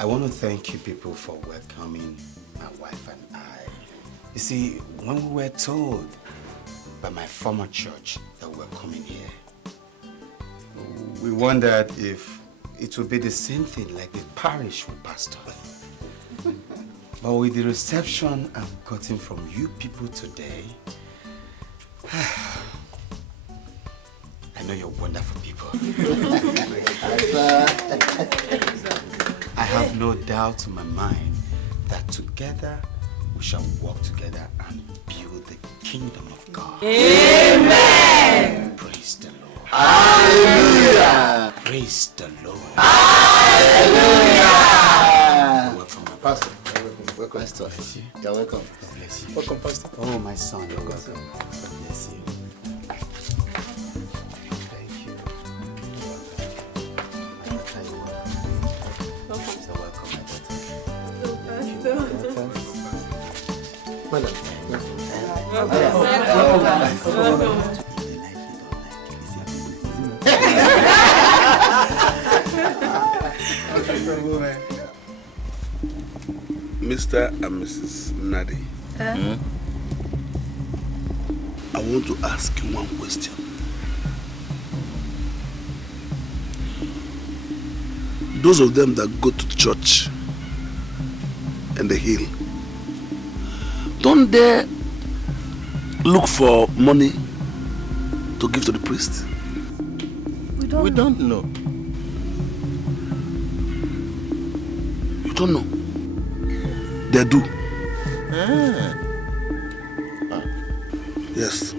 I want to thank you people for welcoming my wife and I. You see, when we were told by my former church that we were coming here, we wondered if it would be the same thing like the parish with Pastoral. But with the reception I've gotten from you people today, I know you're wonderful people. I have no doubt in my mind that together we shall work together and build the kingdom of God. Amen! Praise the Lord. Hallelujah! Praise the Lord. Hallelujah! Welcome, my Pastor. Welcome. Nice to meet you. You're welcome. God bless you. Welcome, Pastor. Oh, my son, you're welcome. God bless you. Thank you. You're welcome. My daughter, you're welcome. You're welcome, my daughter. Madam. Mr. and Mrs. Nadi, I want to ask you one question. Those of them that go to church and the hill, don't they look for money to give to the priest? We don't know. You don't know? They do. Yes.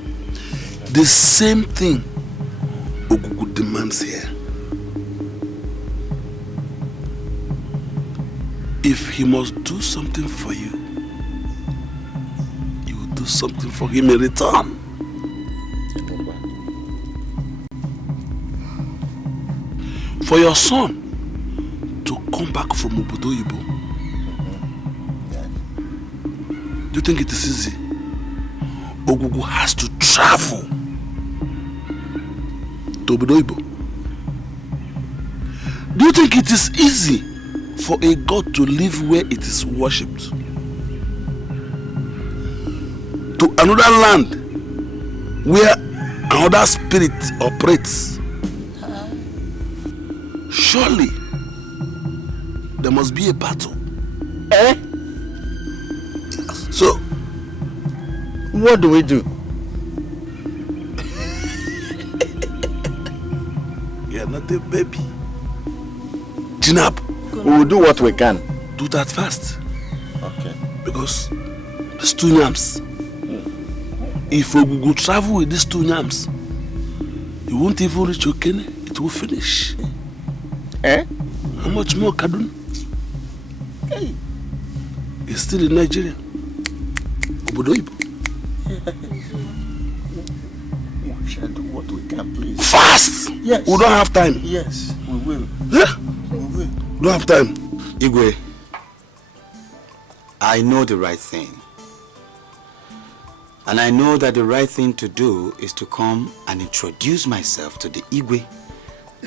The same thing Ogugu demands here. If he must do something for you, you will do something for him in return. For your son to come back from Obodo Ibo, do you think it is easy? Ogugu has to travel to Obodo Ibo. Do you think it is easy for a God to live where it is worshipped? To another land where another spirit operates? Surely there must be a battle. So, what do we do? You are not a baby. Jinab, we will do what we can. do that fast. Okay. Because these two yams, if we go travel with these two yams, you won't even reach Okene, it will finish. How much more Kaduna? Hey. It's still in Nigeria. Obodo Ibo. We shall do what we can, please. Fast! Yes. We don't have time. Yes, we will. Yeah? We will. We don't have time. Igwe, I know the right thing. And I know that the right thing to do is to come and introduce myself to the Igwe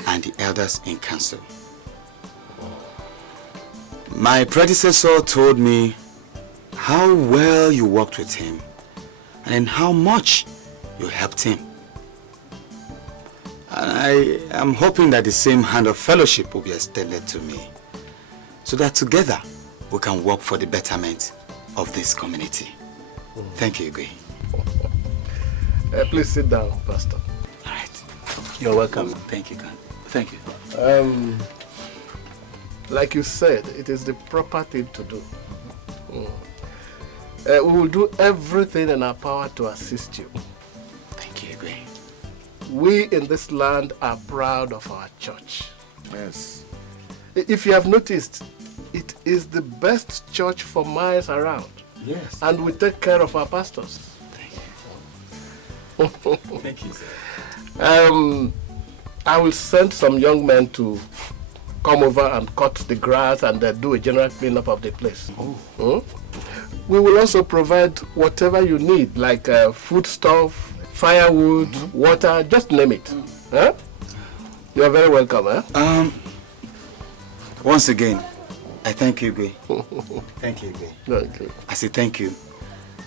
and the elders in council. My predecessor told me how well you worked with him and how much you helped him. And I am hoping that the same hand of fellowship will be extended to me, so that together we can work for the betterment of this community. Thank you, Igwe. Please sit down, Pastor. All right. You're welcome. Thank you, God. Thank you. Like you said, it is the proper thing to do. We will do everything in our power to assist you. Thank you, Igwe. We in this land are proud of our church. Yes. If you have noticed, it is the best church for miles around. Yes. And we take care of our pastors. Thank you. Thank you, sir. I will send some young men to come over and cut the grass and do a general cleanup of the place. We will also provide whatever you need, like food stuff, firewood, water, just name it. You are very welcome. Once again, I thank you, Igwe. Thank you, Igwe. Okay. I say thank you.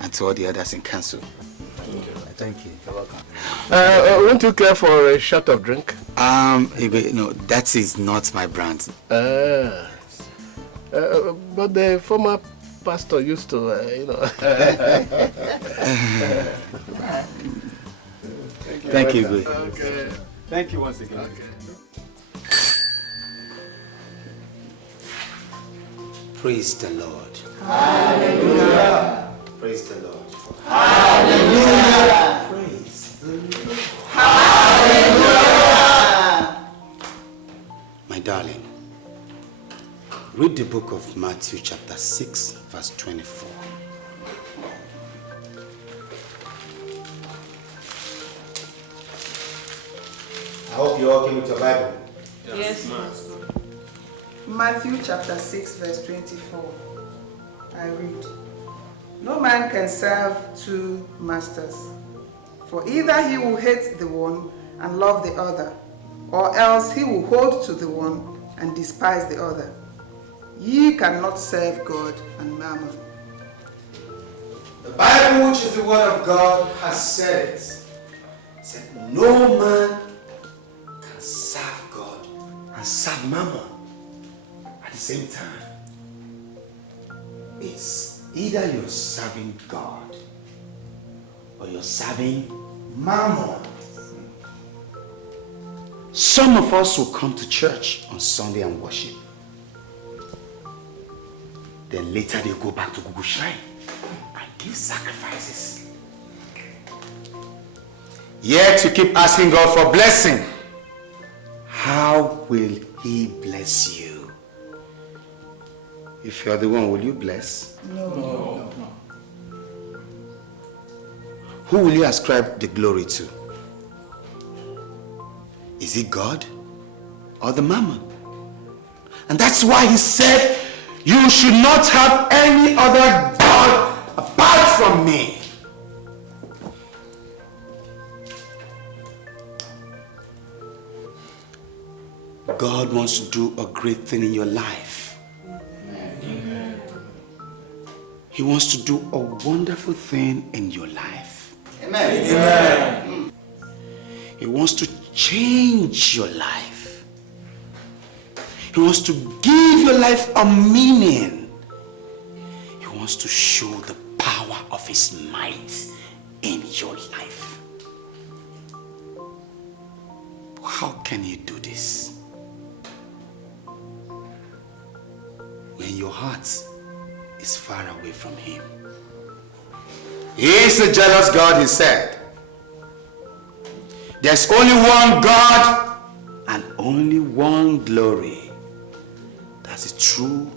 And to all the others in council. Thank you. You're welcome. Won't you care for a shot of drink? Igwe, no, that is not my brand. But the former pastor used to, Thank you, Igwe. Okay. Thank you once again. Okay. Praise the Lord. Hallelujah. Praise the Lord. Hallelujah. Praise the Lord. Hallelujah. My darling, read the book of Matthew chapter 6, verse 24. I hope you all came with your Bible. Yes, Master. Matthew chapter 6 verse 24. I read, "No man can serve two masters, for either he will hate the one and love the other, or else he will hold to the one and despise the other. Ye cannot serve God and mammon." The Bible, which is the word of God, has said it. It said, no man can serve God and serve mammon at the same time. It's either you're serving God or you're serving mammon. Some of us will come to church on Sunday and worship. Then later they go back to Google Shrine and give sacrifices. Yet you keep asking God for blessing. How will He bless you? If you're the one, will you bless? No. Who will you ascribe the glory to? Is it God or the mammon? And that's why He said, you should not have any other God apart from me. God wants to do a great thing in your life. Amen. He wants to do a wonderful thing in your life. Amen. Amen. He wants to change your life. He wants to give your life a meaning. He wants to show the power of His might in your life. How can He do this? When your heart is far away from Him. He is a jealous God, He said. There's only one God and only one glory. That's the true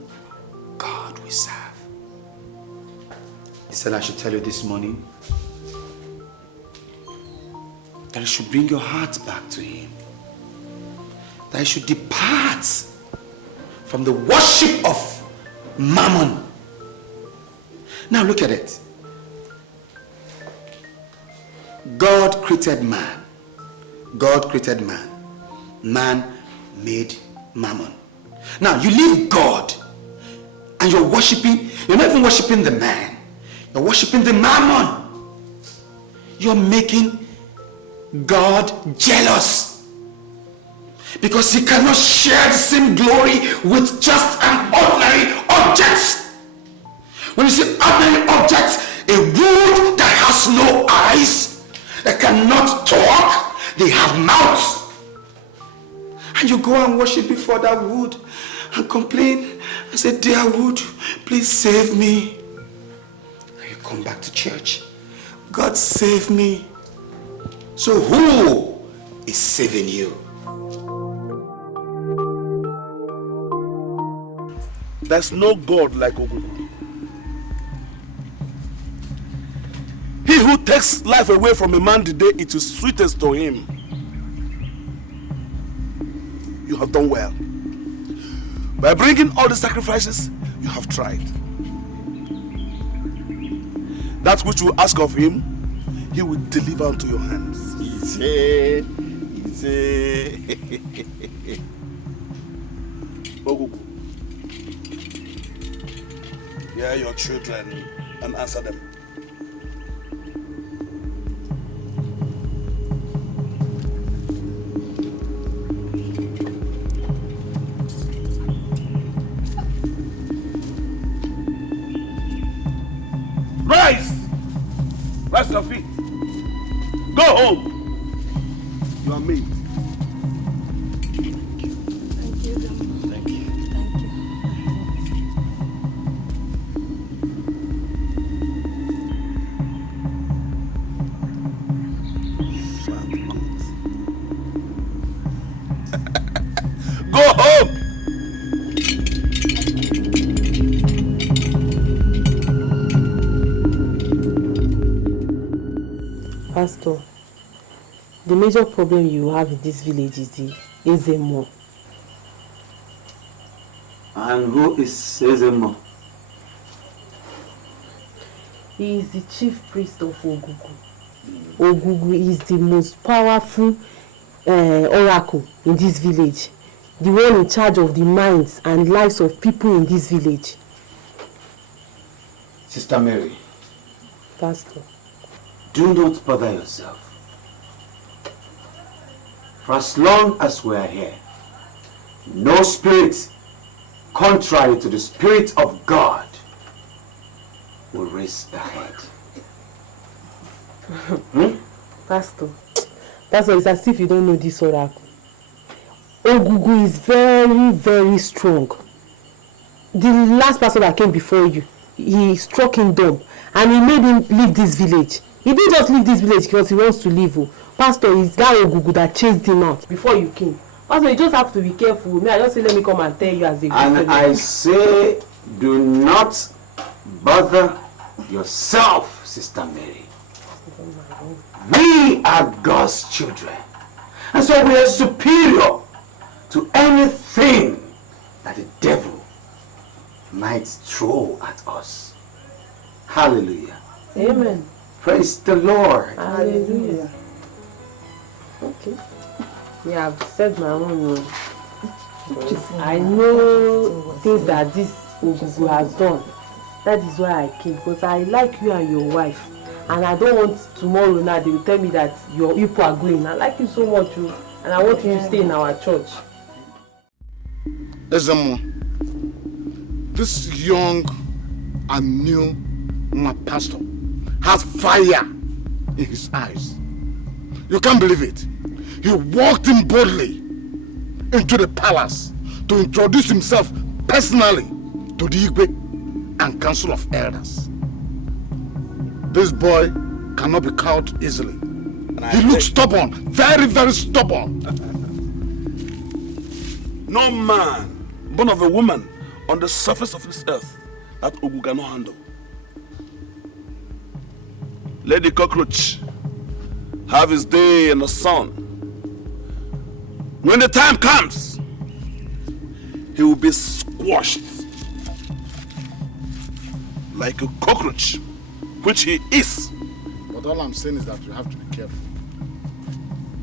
God we serve. He said I should tell you this morning that you should bring your heart back to Him. That you should depart from the worship of mammon. Now look at it. God created man. God created man. Man made mammon. Now you leave God and you're worshiping, you're not even worshiping the man. You're worshiping the mammon. You're making God jealous. Because He cannot share the same glory with just an ordinary object. When you say ordinary object, a wood that has no eyes, that cannot talk, they have mouths. And you go and worship before that wood and complain and say, dear wood, please save me. And you come back to church. God save me. So who is saving you? There's no God like Ogugu. He who takes life away from a man the day it is sweetest to him. You have done well. By bringing all the sacrifices, you have tried. That which you ask of him, he will deliver unto your hands. Easy. Ogugu, Hear your children and answer them. Rise! Rise to your feet. Go home. You are made. Pastor, the major problem you have in this village is the Ezemo. And who is Ezemo? He is the chief priest of Ogugu. Ogugu is the most powerful oracle in this village. The one in charge of the minds and lives of people in this village. Sister Mary. Pastor. Do not bother yourself. For as long as we are here, no spirit contrary to the Spirit of God will raise a head. Pastor, it's as if you don't know this oracle. Ogugu is very, very strong. The last pastor that came before you, he struck him dumb and he made him leave this village. He didn't just leave this village because he wants to leave. Pastor, it's that Ogugu that chased him out before you came. Pastor, you just have to be careful. Me, I just say let me come and tell you as a good And fellow. I say, do not bother yourself, Sister Mary. We are God's children. And so we are superior to anything that the devil might throw at us. Hallelujah. Amen. Praise the Lord. Hallelujah. Okay. Yeah, I've said my own. I know things that this Ogugu has done. That is why I came, because I like you and your wife. And I don't want tomorrow now they will tell me that your people are going. I like you so much, and I want you to stay in our church. Ezemo, this young and new pastor has fire in his eyes. You can't believe it. He walked in boldly into the palace to introduce himself personally to the Igwe and Council of Elders. This boy cannot be caught easily. He looks stubborn, very, very stubborn. No man born of a woman on the surface of this earth that Ogu cannot handle. Let the cockroach have his day in the sun. When the time comes, he will be squashed like a cockroach, which he is. But all I'm saying is that you have to be careful.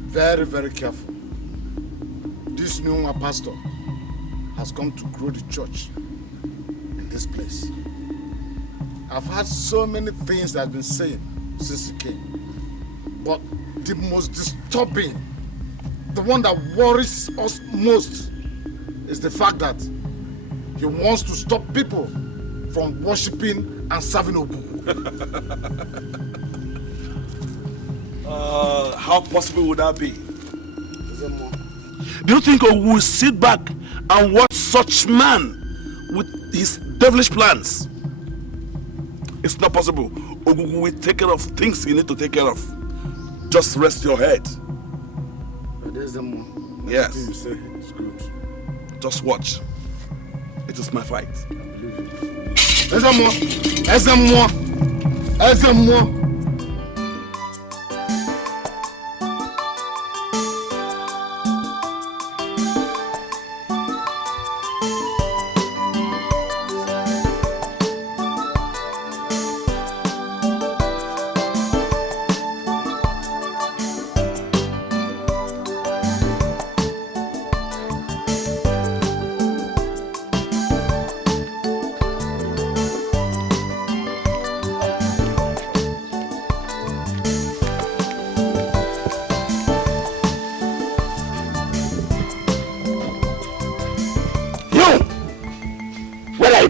Very, very careful. This new pastor has come to grow the church in this place. I've heard so many things that have been saying since he came. But the most disturbing, the one that worries us most, is the fact that he wants to stop people from worshipping and serving Ogugu. How possible would that be? Do you think Ogu will sit back and watch such man with his devilish plans? It's not possible. Ogu will take care of things he need to take care of. Just rest your head. Yes. You say it's good. Just watch. It is my fight. I believe you. Ezemo.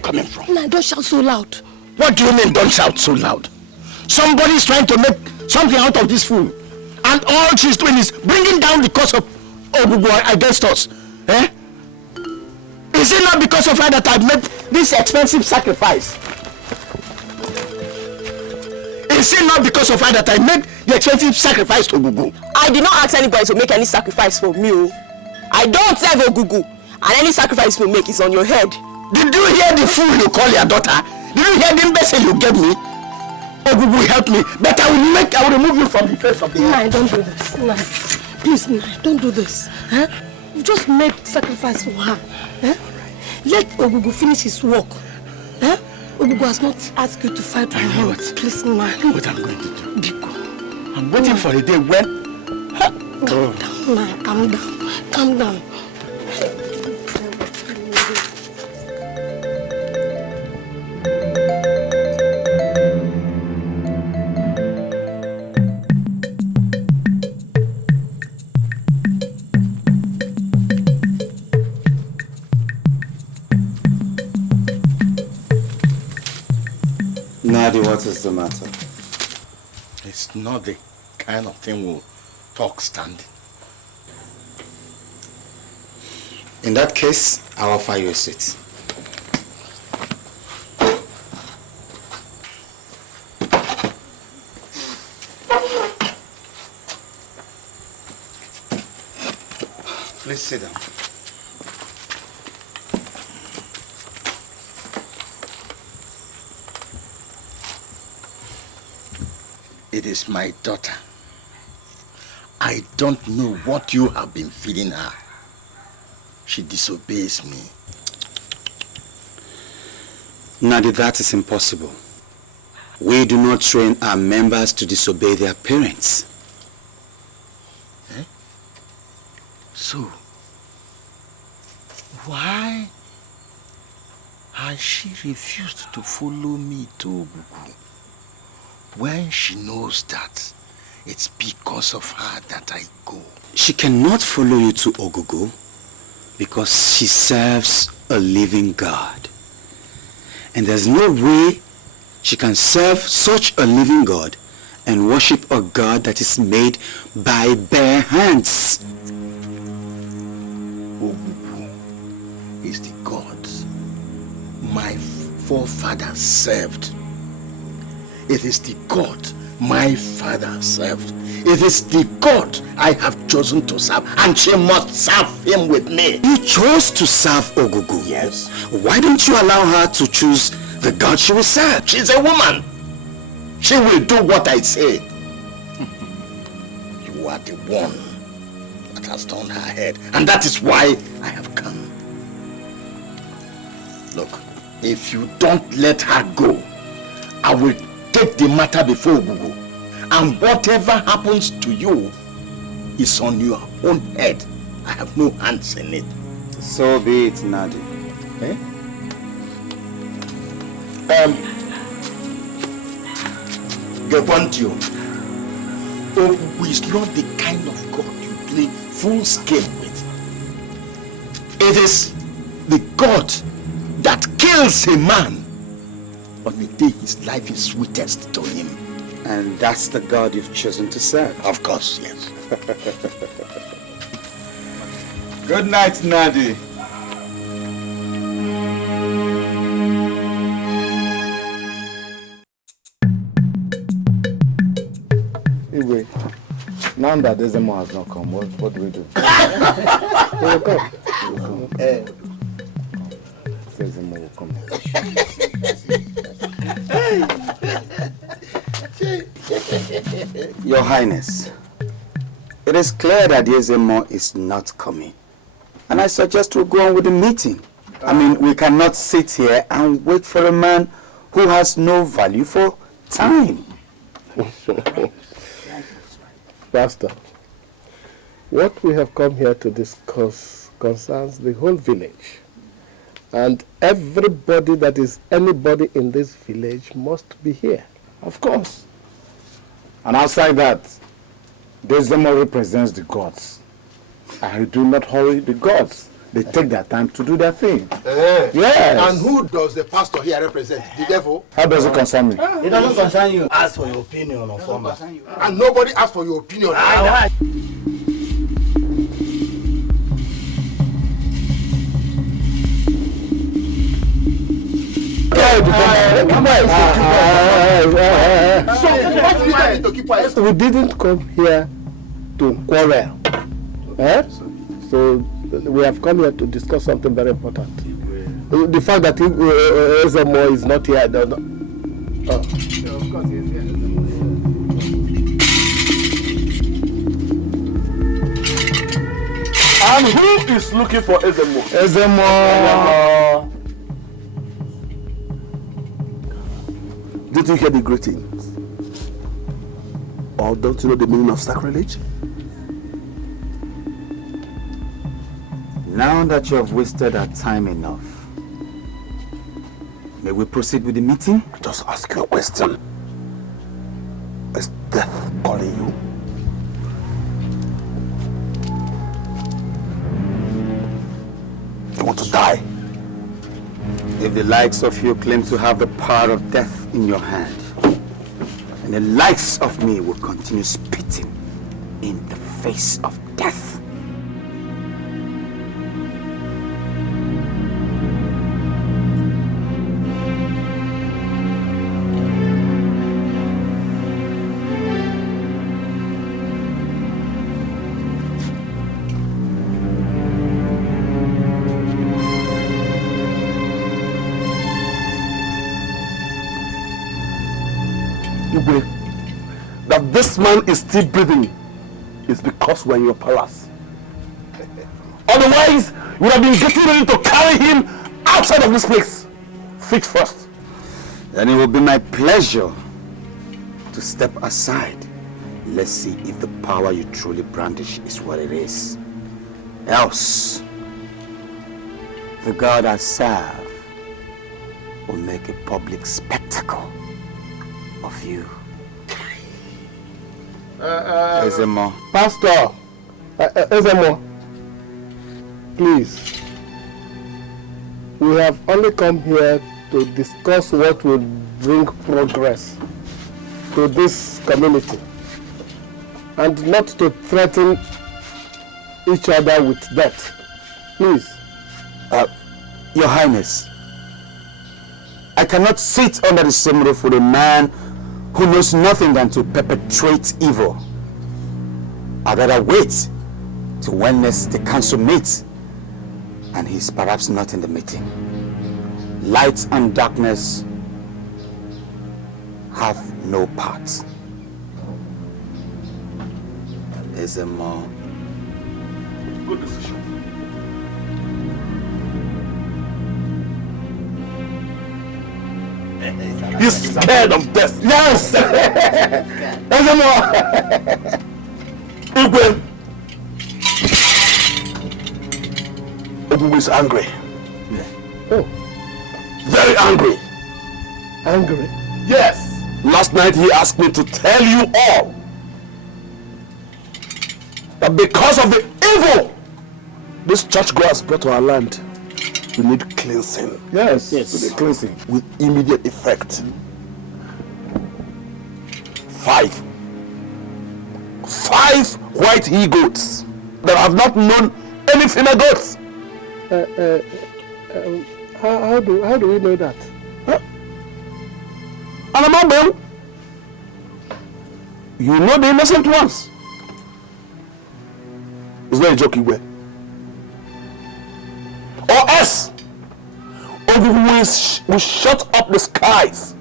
coming from? Nah, don't shout so loud. What do you mean, don't shout so loud? Somebody's trying to make something out of this fool. And all she's doing is bringing down the cost of Ogugu against us. Eh? Is it not because of her that I made this expensive sacrifice? Is it not because of her that I made the expensive sacrifice to Ogugu? I did not ask anybody to make any sacrifice for me. I don't serve Ogugu. And any sacrifice we make is on your head. Did you hear the fool you call your daughter? Did you hear the imbecile you gave me? Ogugu help me, but I will remove you from the face of the earth. Nah, don't do this. Nah. Please, nah, don't do this. Huh? You just made sacrifice for her. Huh? Let Ogugu finish his work. Huh? Ogugu has not asked you to fight for him. Please, nah. I know what I'm going to do. Biko. I'm waiting for a day when... Calm down, nah, calm down. Calm down. Nadi, what is the matter? It's not the kind of thing we'll talk standing. In that case, I'll offer you a seat. Please sit down. It is my daughter. I don't know what you have been feeding her. She disobeys me. Nadi, that is impossible. We do not train our members to disobey their parents. Eh? So, why has she refused to follow me to Ogugu when she knows that it's because of her that I go? She cannot follow you to Ogugu because she serves a living God. And there's no way she can serve such a living God and worship a God that is made by bare hands. Ogugu is the God my forefathers served. It is the God my father served. It is the God I have chosen to serve, and she must serve him with me. You chose to serve Ogugu. Yes. Why don't you allow her to choose the God she will serve? She's a woman. She will do what I say. You are the one that has turned her head, and that is why I have come. Look, if you don't let her go, I will take the matter before Ogugu, and whatever happens to you is on your own head. I have no hands in it. So be it, Nadi. Eh? Gebantio, Ogugu is not the kind of God you play full scale with. It is the God that kills a man on the day his life is sweetest to him. And that's the God you've chosen to serve? Of course, yes. Good night, Nadi. Anyway, now that Desemo has not come, what do we do? He will come. Desemo will come. Your Highness, it is clear that Desemo is not coming. And I suggest we go on with the meeting. I mean, we cannot sit here and wait for a man who has no value for time. Pastor, what we have come here to discuss concerns the whole village. And everybody that is anybody in this village must be here. Of course. And outside that, Desemo represents the gods. I do not hurry the gods. they take their time to do their thing. Yes. And who does the pastor here represent? The devil? How does it concern me? It doesn't concern you. Ask for your opinion on former. And nobody asked for your opinion either. We didn't come here to quarrel. So we have come here to discuss something very important. The fact that Ezemo is not here, of course he is here. And who is looking for Ezemo? Ezemo. Did you hear the greetings? Or don't you know the meaning of sacrilege? Now that you have wasted our time enough, may we proceed with the meeting? Just ask you a question. Is death calling you? You want to die? If the likes of you claim to have the power of death in your hand, and the likes of me will continue spitting in the face of death. That this man is still breathing is because we're in your palace. Otherwise, you would have been getting ready to carry him outside of this place. Feet first. Then it will be my pleasure to step aside. Let's see if the power you truly brandish is what it is. Else, the God I serve will make a public spectacle of you. Ezemo. Pastor, Ezemo, please. We have only come here to discuss what will bring progress to this community and not to threaten each other with death. Please. Your Highness, I cannot sit under the same roof with a man who knows nothing than to perpetrate evil. I'd rather wait till when next the council meets and he's perhaps not in the meeting. Light and darkness have no part. Ezemo. Good decision. He's scared of death. Yes! Igwe. Obu is angry. Yeah. Oh. Very angry. Angry? Yes. Last night he asked me to tell you all that because of the evil this churchgoers brought to our land, we need cleansing. Yes. The cleansing. With immediate effect. 5 white he-goats that have not known any female goats. How do we know that? Anamabel, you know the innocent ones. It's not a joke, Igwe. Or else, Ogu will shut up the skies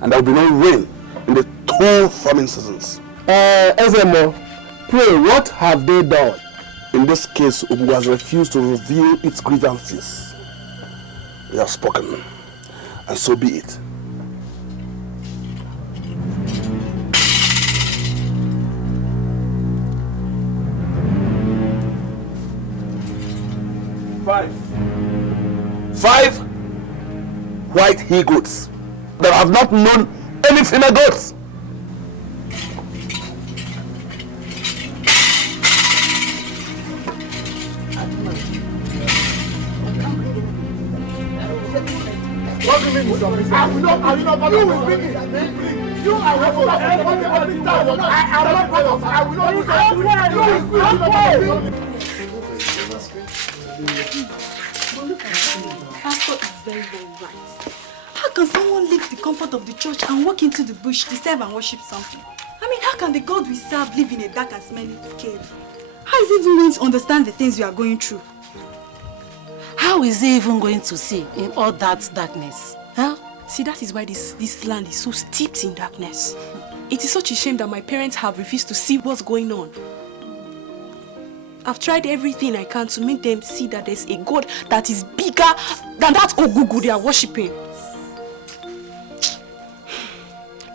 and there will be no rain in the 2 farming seasons. Ezemo, pray, what have they done? In this case, Ogu has refused to reveal its grievances. They have spoken, and so be it. Five white he-goats that have not known any female goats. What do you mean is submissive? I will not you will bring it. You are not part of I will not do that. Pastor is very, very right. How can someone leave the comfort of the church and walk into the bush to serve and worship something? I mean, how can the God we serve live in a dark and smelly cave? How is he even going to understand the things we are going through? How is he even going to see in all that darkness? Huh? See, that is why this land is so steeped in darkness. It is such a shame that my parents have refused to see what's going on. I've tried everything I can to make them see that there's a God that is bigger than that Ogugu they are worshipping.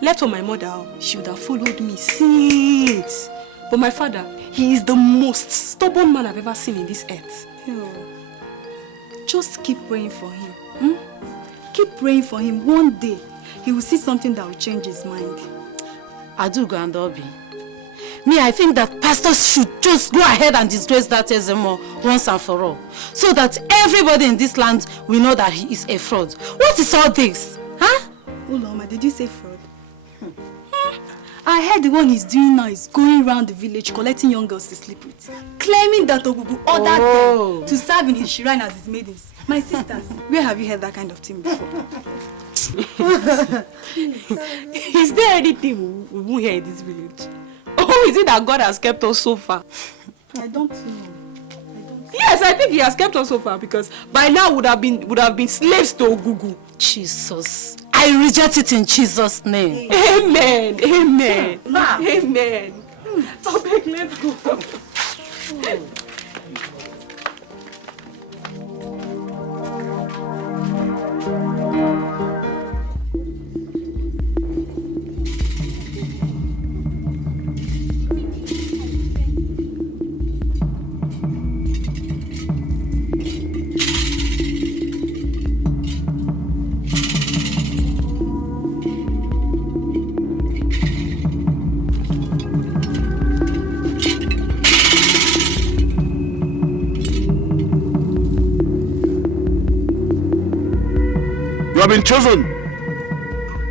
Left for my mother, she would have followed me since. But my father, he is the most stubborn man I've ever seen in this earth. Just keep praying for him. Keep praying for him. One day, he will see something that will change his mind. Adugo and Obi. Me, I think that pastors should just go ahead and disgrace that Ezemo once and for all. So that everybody in this land will know that he is a fraud. What is all this? Huh? Uloma, did you say fraud? I heard the one he's doing now is going around the village collecting young girls to sleep with. Claiming that Ogugu ordered them to serve in his shrine as his maidens. My sisters, where have you heard that kind of thing before? Is there anything we won't hear in this village? Oh, is it that God has kept us so far? I don't know. Yes, I think he has kept us so far because by now would have been slaves to Ogugu. Jesus. I reject it in Jesus' name. Amen. Amen. Amen. Oh, beg, let's go. You have been chosen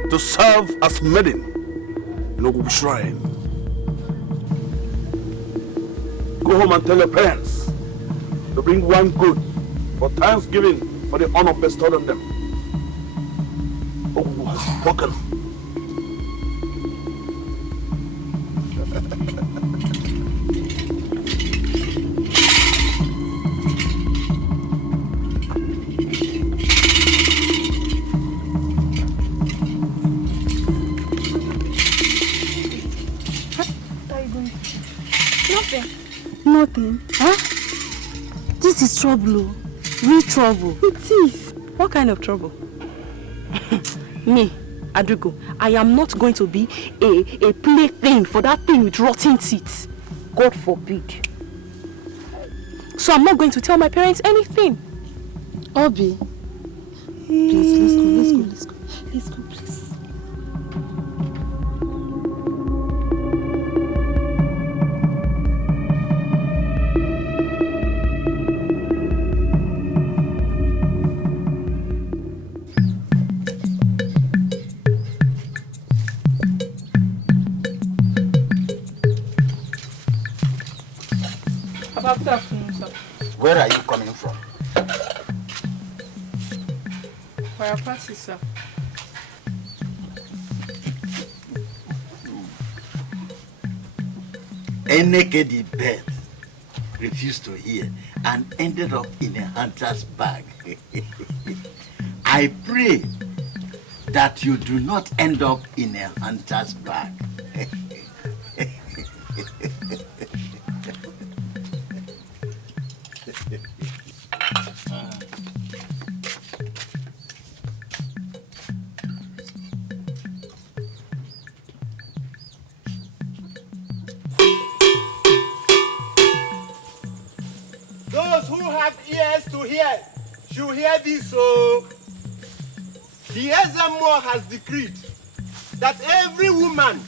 to serve as maiden in Ogugu Shrine. Go home and tell your parents to bring one goat for thanksgiving for the honor bestowed on them. Ogugu has spoken. Nothing. Huh? This is trouble. Real trouble. It is. What kind of trouble? Me, Adugo, I am not going to be a plaything for that thing with rotten teeth. God forbid. So I'm not going to tell my parents anything. Obi. Please, let's go, please. Good afternoon, sir. Where are you coming from? For your party, sir. Emeka the bird refused to hear and ended up in a hunter's bag. I pray that you do not end up in a hunter's bag. Those who have ears to hear should hear this. So, the Ezemo has decreed that every woman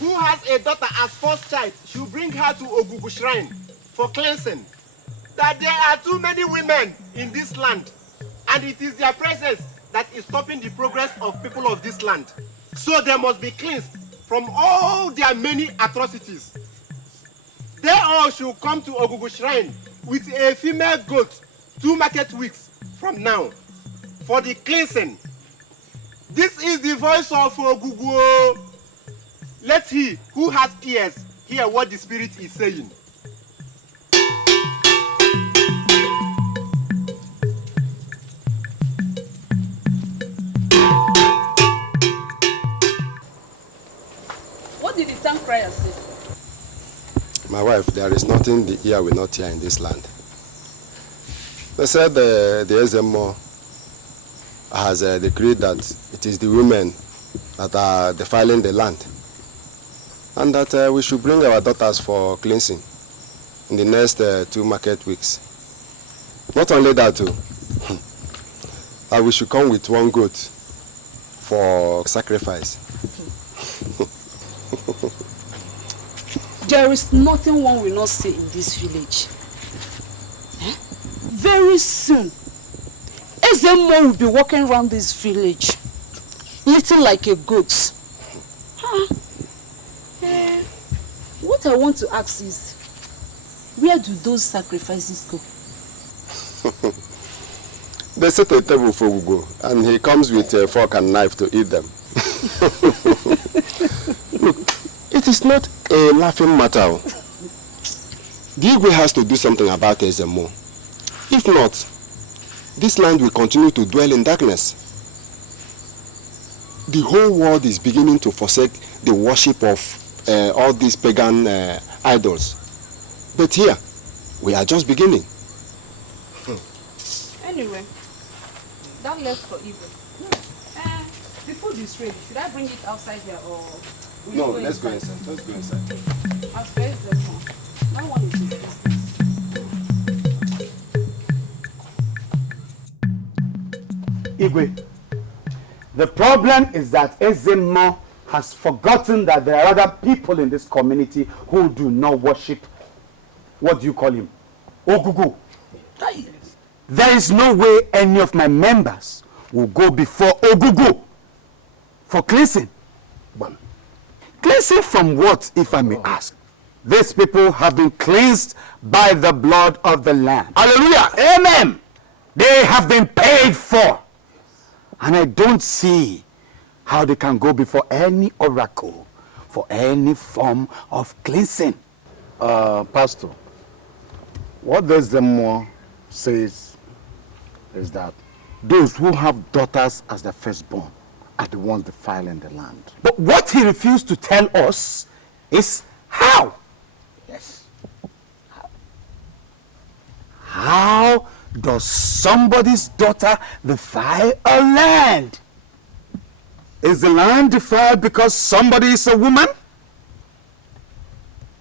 who has a daughter as first child should bring her to Ogugu Shrine for cleansing. That there are too many women in this land, and it is their presence that is stopping the progress of people of this land. So they must be cleansed from all their many atrocities. They all should come to Ogugu Shrine with a female goat 2 market weeks from now for the cleansing. This is the voice of Ogugu. Let he who has ears hear what the Spirit is saying. What did the town crier say? My wife, there is nothing the ear will not hear in this land. They said the Ezemo has decreed that it is the women that are defiling the land, and that we should bring our daughters for cleansing in the next 2 market weeks. Not only that too, that we should come with 1 goat for sacrifice. There is nothing one will not say in this village. Very soon, Ezemo will be walking around this village, eating like a goat. What I want to ask is, where do those sacrifices go? They set a table for Ugo, and he comes with a fork and knife to eat them. Look, it is not a laughing matter. The Igwe has to do something about Ezemo. If not, this land will continue to dwell in darkness. The whole world is beginning to forsake the worship of all these pagan idols. But here, we are just beginning. Anyway, that left for Igwe. The food is ready. Should I bring it outside here or... No, let's go inside. Let's go inside. I'll face them more. No one is in business. Igwe, the problem is that Ezemo has forgotten that there are other people in this community who do not worship, what do you call him? Ogugu. There is no way any of my members will go before Ogugu for cleansing. Cleansing from what, if I may ask? These people have been cleansed by the blood of the Lamb. Hallelujah! Amen! They have been paid for. And I don't see how they can go before any oracle for any form of cleansing. Pastor, what the Ezemo says is that those who have daughters as the firstborn are the ones defiling the land. But what he refused to tell us is how. Yes. How does somebody's daughter defile a land? Is the land defiled because somebody is a woman?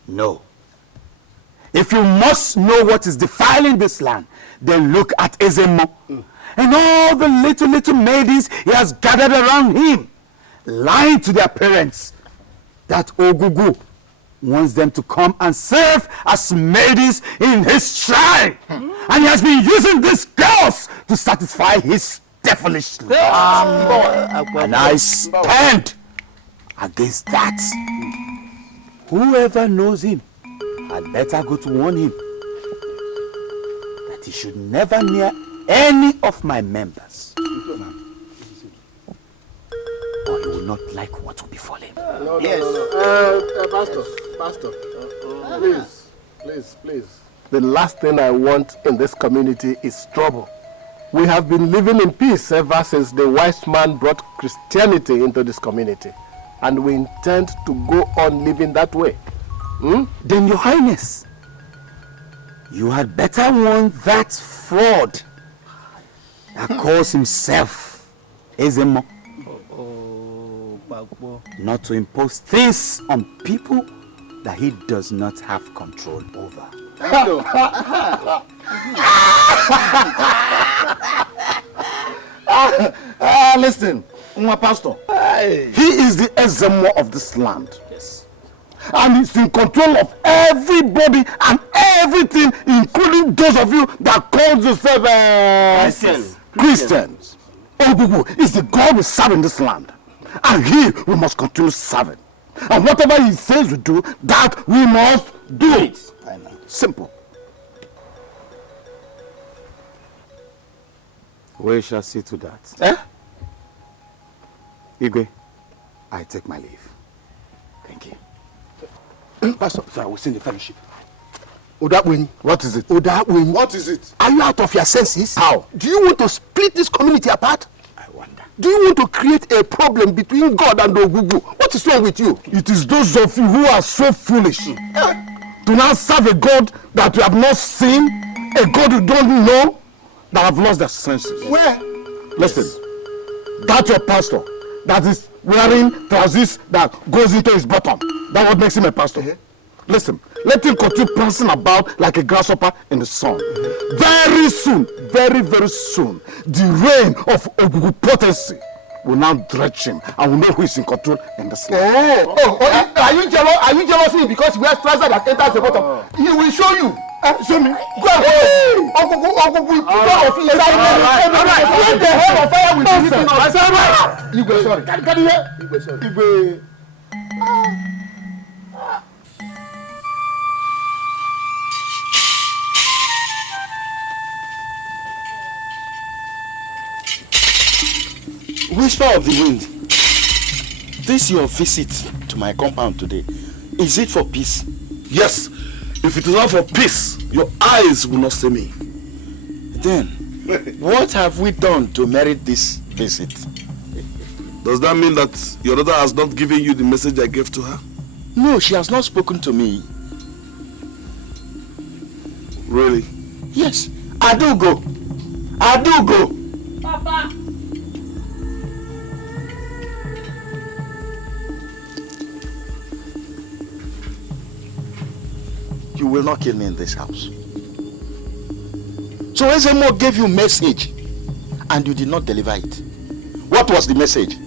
No. If you must know what is defiling this land, then look at Ezemo and all the little maidens he has gathered around him, lying to their parents that Ogugu wants them to come and serve as maidens in his shrine. And he has been using these girls to satisfy his devilish lust. And I stand against that. Whoever knows him had better go to warn him that he should never near any of my members, or he will not like what will befall him. Yes. Pastor, please. The last thing I want in this community is trouble. We have been living in peace ever since the wise man brought Christianity into this community, and we intend to go on living that way. Then, Your Highness, you had better warn that fraud that calls himself Ezemo not to impose things on people that he does not have control over. Listen, my pastor, he is the Ezemo of this land. Yes. And he's in control of everybody and everything, including those of you that call yourself Christians. Ogugu is the God we serve in this land. And he we must continue serving. And whatever he says we do, that we must do. Simple. We shall see to that. Eh? Igwe, I take my leave. Thank you. Pastor, sir, we'll sing the fellowship. What is it? What is it? Are you out of your senses? How? Do you want to split this community apart? I wonder. Do you want to create a problem between God and Ogugu? What is wrong with you? It is those of you who are so foolish to now serve a God that you have not seen, a God you don't know, that have lost their senses. Where? Listen, that's your pastor that is wearing trousers that goes into his bottom. That's what makes him a pastor. Listen, let him continue prancing about like a grasshopper in the sun. Very soon, very, very soon, the reign of Ogugu potency will now dredge him and we know who is in control in this land. Are you jealous? Are you jealous because we have trousers that enters the bottom? He will show you. Show me. Go ahead. Ogugu, the hell of fire will be written on. Igwe, sorry. Can you hear? Igwe, sorry. Igwe. Whisper of the wind, this your visit to my compound today, is it for peace? Yes, if it is not for peace, your eyes will not see me. Then, what have we done to merit this visit? Does that mean that your daughter has not given you the message I gave to her? No, she has not spoken to me. Really? Yes, I do go. I do go. Papa. You will not kill me in this house. So Ezemo gave you a message and you did not deliver it. What was the message?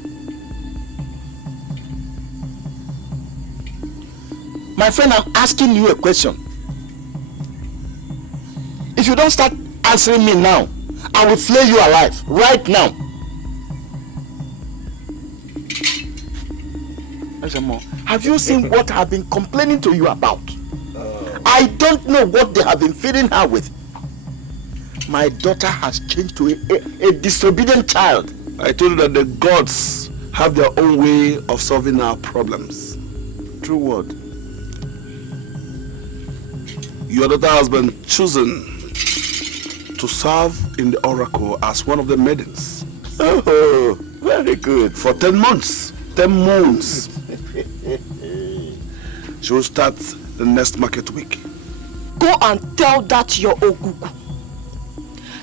My friend, I'm asking you a question. If you don't start answering me now, I will flay you alive right now. Ezemo, have you seen what I've been complaining to you about? I don't know what they have been feeding her with. My daughter has changed to a disobedient child. I told you that the gods have their own way of solving our problems. True word. Your daughter has been chosen to serve in the oracle as one of the maidens. Oh, very good. For 10 months. 10 months. She will start the next market week. Go and tell that your Ogugu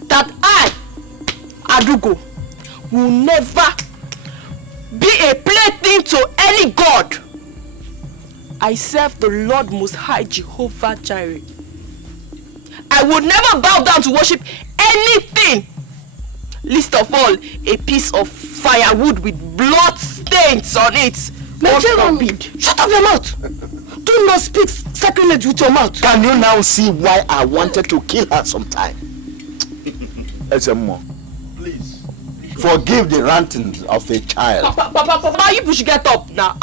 that I, Adugo, will never be a plaything to any god. I serve the Lord Most High, Jehovah Jireh. I would never bow down to worship anything, least of all a piece of firewood with blood stains on it. Nigerian, shut up your mouth. Do not speak sacrilege with your mouth. Can you now see why I wanted to kill her sometime? Ezemo, please forgive the rantings of a child. Papa, you should get up now.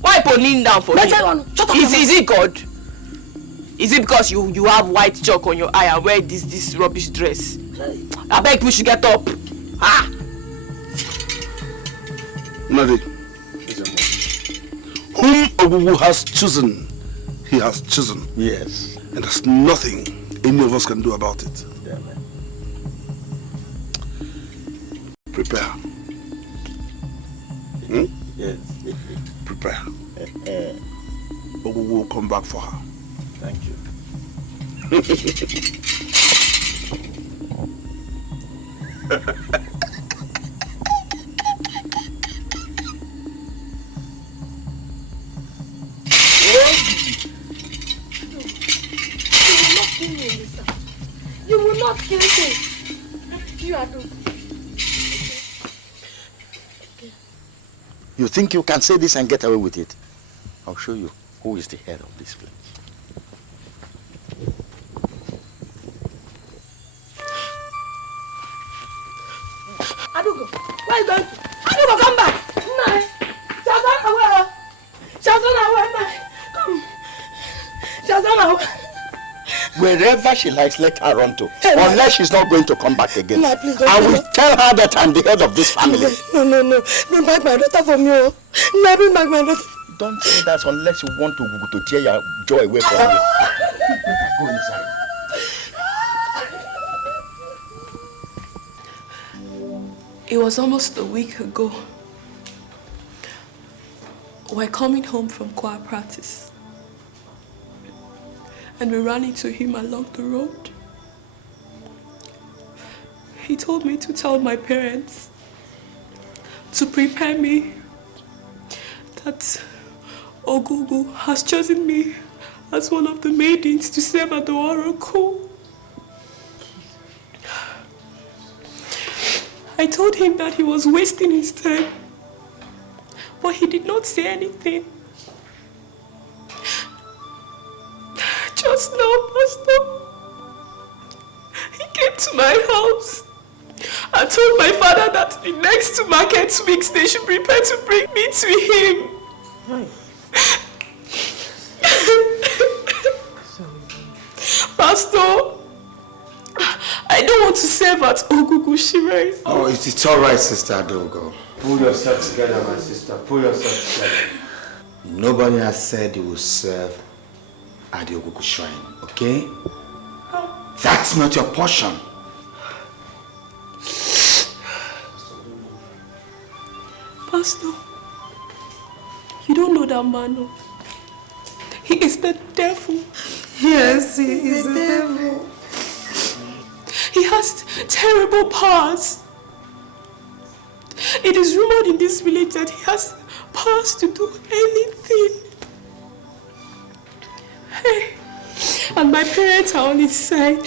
Why you kneeling down for me? Is it God? Is it because you have white chalk on your eye and wear this rubbish dress? I beg you should get up. Nadi, whom Ogugu has chosen, he has chosen. Yes. And there's nothing any of us can do about it. Yeah, man. Prepare. Yes. Prepare. Ogugu will come back for her. Thank you. You will not kill me. You are doing. You think you can say this and get away with it? I'll show you who is the head of this place. Adugo, where you going to? Adugo, come back! No, Shazana, where? Shazana, where? Come. Shazana, where? Wherever she likes, let her run to. Unless she's not going to come back again. No, please don't. I will tell her that I'm the head of this family. No. Bring back my daughter from you. No, bring back my daughter. Don't say that unless you want to tear your joy away from me. Let her go inside. It was almost a week ago. We're coming home from choir practice. And we ran into him along the road. He told me to tell my parents to prepare me that Ogugu has chosen me as one of the maidens to serve at the oracle. I told him that he was wasting his time, but he did not say anything. Just now, Pastor, he came to my house and told my father that the next 2 market weeks they should prepare to bring me to him. Pastor, I don't want to serve at Ogugu Shrine. Oh, it's all right, Sister Adogo. Pull yourself together, my sister. Pull yourself together. Nobody has said you will serve at the Ogugu Shrine, okay? That's not your portion. Pastor, you don't know that man, no? He is the devil. Yes, he is the devil. He has terrible powers. It is rumored in this village that he has powers to do anything. Hey, and my parents are on his side.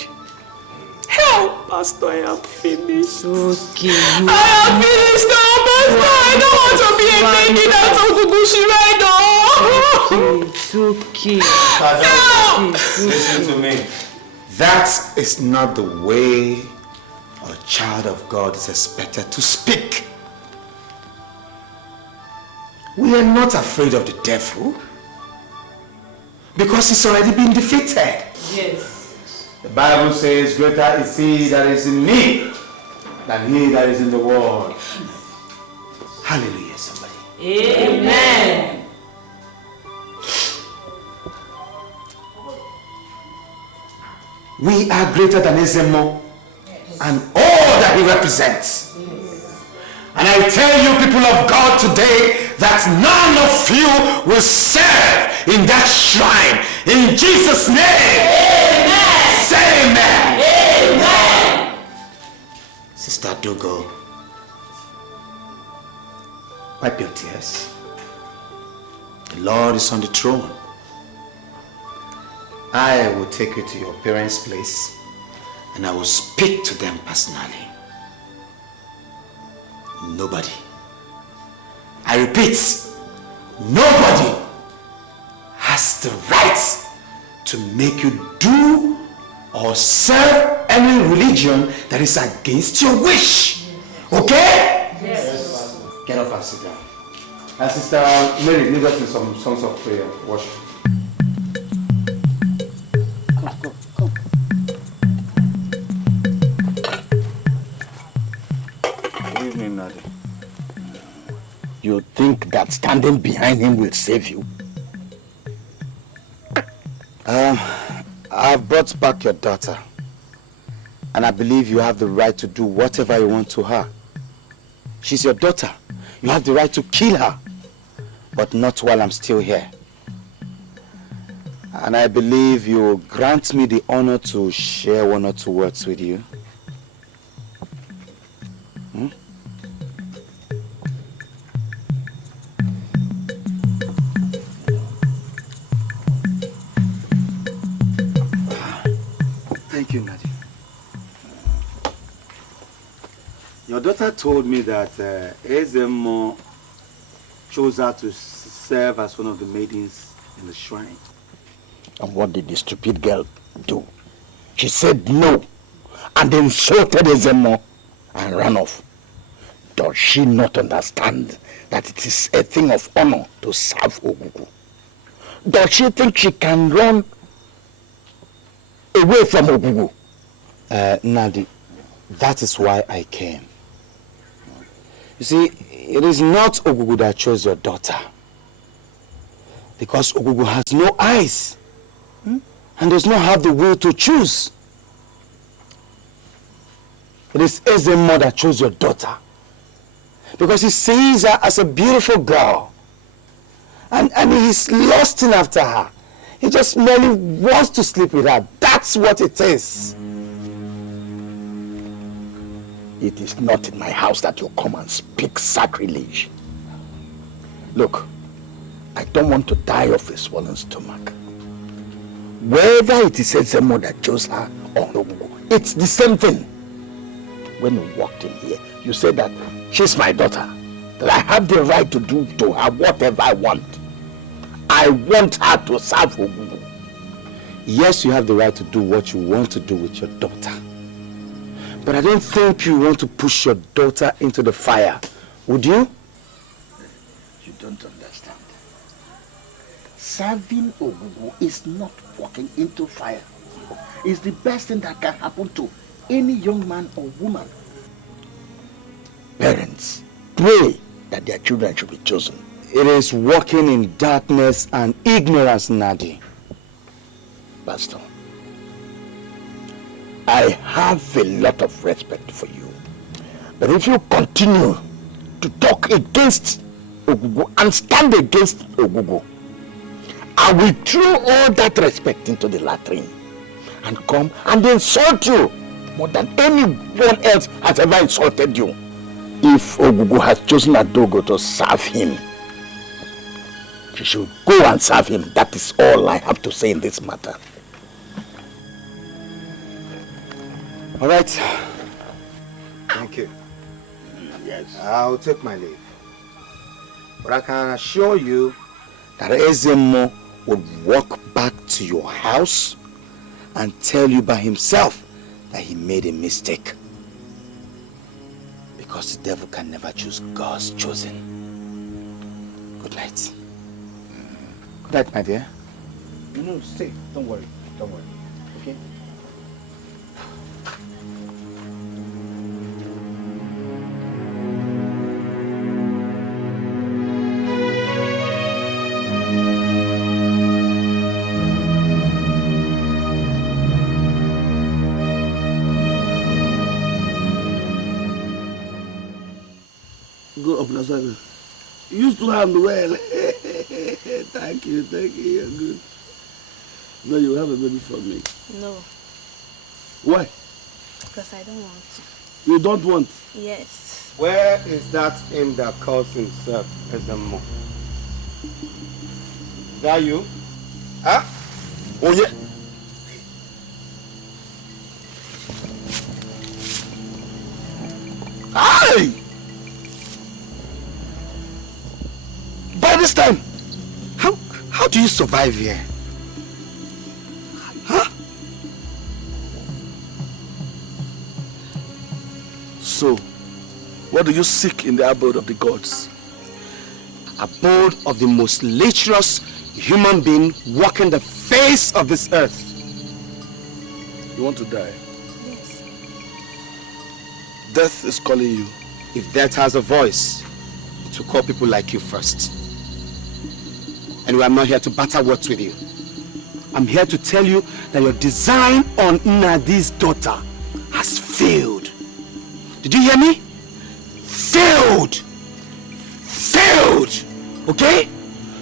Help, Pastor, I am finished. Okay. I am finished now, Pastor. I don't want to be a lady that's Ogugushi right now. It's okay. Help! Listen to me. That is not the way a child of God is expected to speak. We are not afraid of the devil because he's already been defeated. Yes. The Bible says, greater is he that is in me than he that is in the world. Hallelujah, somebody. Amen. We are greater than Ezemo and all that he represents. And I tell you, people of God, today that none of you will serve in that shrine. In Jesus' name. Amen. Say amen. Amen. Sister Dogo, wipe your tears. The Lord is on the throne. I will take you to your parents' place and I will speak to them personally. Nobody, I repeat, nobody has the right to make you do or serve any religion that is against your wish. Okay? Yes. Get up and sit down. And Sister Mary, lead us in some songs of prayer, worship. You think that standing behind him will save you? I've brought back your daughter. And I believe you have the right to do whatever you want to her. She's your daughter. You have the right to kill her. But not while I'm still here. And I believe you will grant me the honor to share 1 or 2 words with you. Thank you, Nadia. Your daughter told me that Ezemo chose her to serve as one of the maidens in the shrine. And what did the stupid girl do? She said no and insulted Ezemo and ran off. Does she not understand that it is a thing of honor to serve Ogugu? Does she think she can run away from Ogugu? Nadi, that is why I came. You see, it is not Ogugu that chose your daughter. Because Ogugu has no eyes. And does not have the will to choose. It is Ezemo that chose your daughter. Because he sees her as a beautiful girl. And he's lusting after her. He just merely wants to sleep with her. That's what it is. It is not in my house that you come and speak sacrilege. Look, I don't want to die of a swollen stomach. Whether it is Ezemo that chose her or Ogugu, it's the same thing. When you walked in here, you said that she's my daughter, that I have the right to do to her whatever I want. I want her to serve Ogugu. Yes, you have the right to do what you want to do with your daughter. But I don't think you want to push your daughter into the fire. Would you? You don't understand. Serving Ogugu is not walking into fire. It's the best thing that can happen to any young man or woman. Parents, pray that their children should be chosen. It is walking in darkness and ignorance, Nadi. Pastor, I have a lot of respect for you. But if you continue to talk against Ogugu and stand against Ogugu, I will throw all that respect into the latrine and come and insult you more than anyone else has ever insulted you. If Ogugu has chosen Adogo to serve him, she should go and serve him. That is all I have to say in this matter. All right. Thank you. Yes. I'll take my leave. But I can assure you that Ezemo would walk back to your house and tell you by himself that he made a mistake. Because the devil can never choose God's chosen. Good night. Good night, my dear. No, stay. Don't worry. Don't worry. Okay? Go up, Nazareth. You used to hand well. Thank you, you're good. No, you have a baby for me. No, Why? because I don't want to. You don't want? Yes. Where is that him that calls himself Ezemo? Is that you? Huh? Oh yeah. Aye! By this time, how do you survive here? Huh? So, what do you seek in the abode of the gods? Abode of the most lecherous human being walking the face of this earth. You want to die? Yes. Death is calling you. If death has a voice, it will call people like you first. Anyway, I'm not here to batter words with you. I'm here to tell you that your design on Nnadi's daughter has failed. Did you hear me? Failed! Failed! Okay?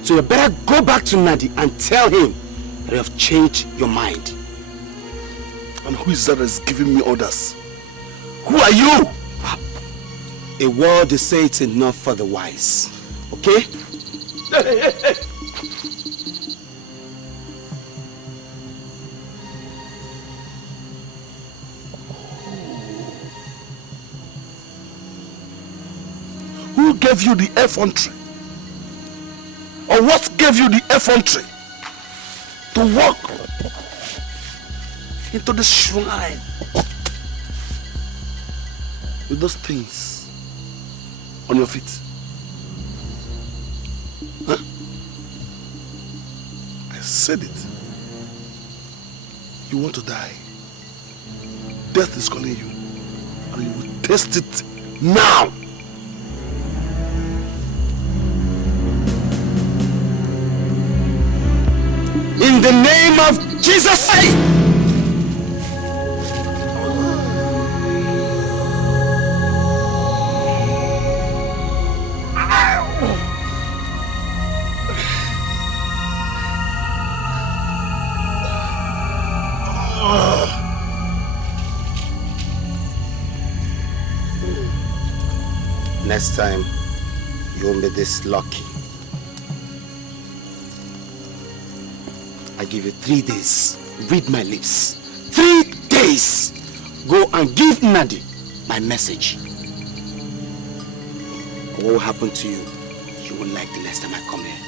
So you better go back to Nnadi and tell him that you have changed your mind. And who is that that's giving me orders? Who are you? A word they say it's enough for the wise. Okay? Hey. Who gave you the effrontery? Or what gave you the effrontery to walk into the shrine with those things on your feet. Huh? I said it. You want to die. Death is calling you. And you will taste it now. In the name of Jesus. Next time, you won't be this lucky. I give you 3 days. Read my lips. 3 days. Go and give Nadi my message. What will happen to you? You won't like the next time I come here.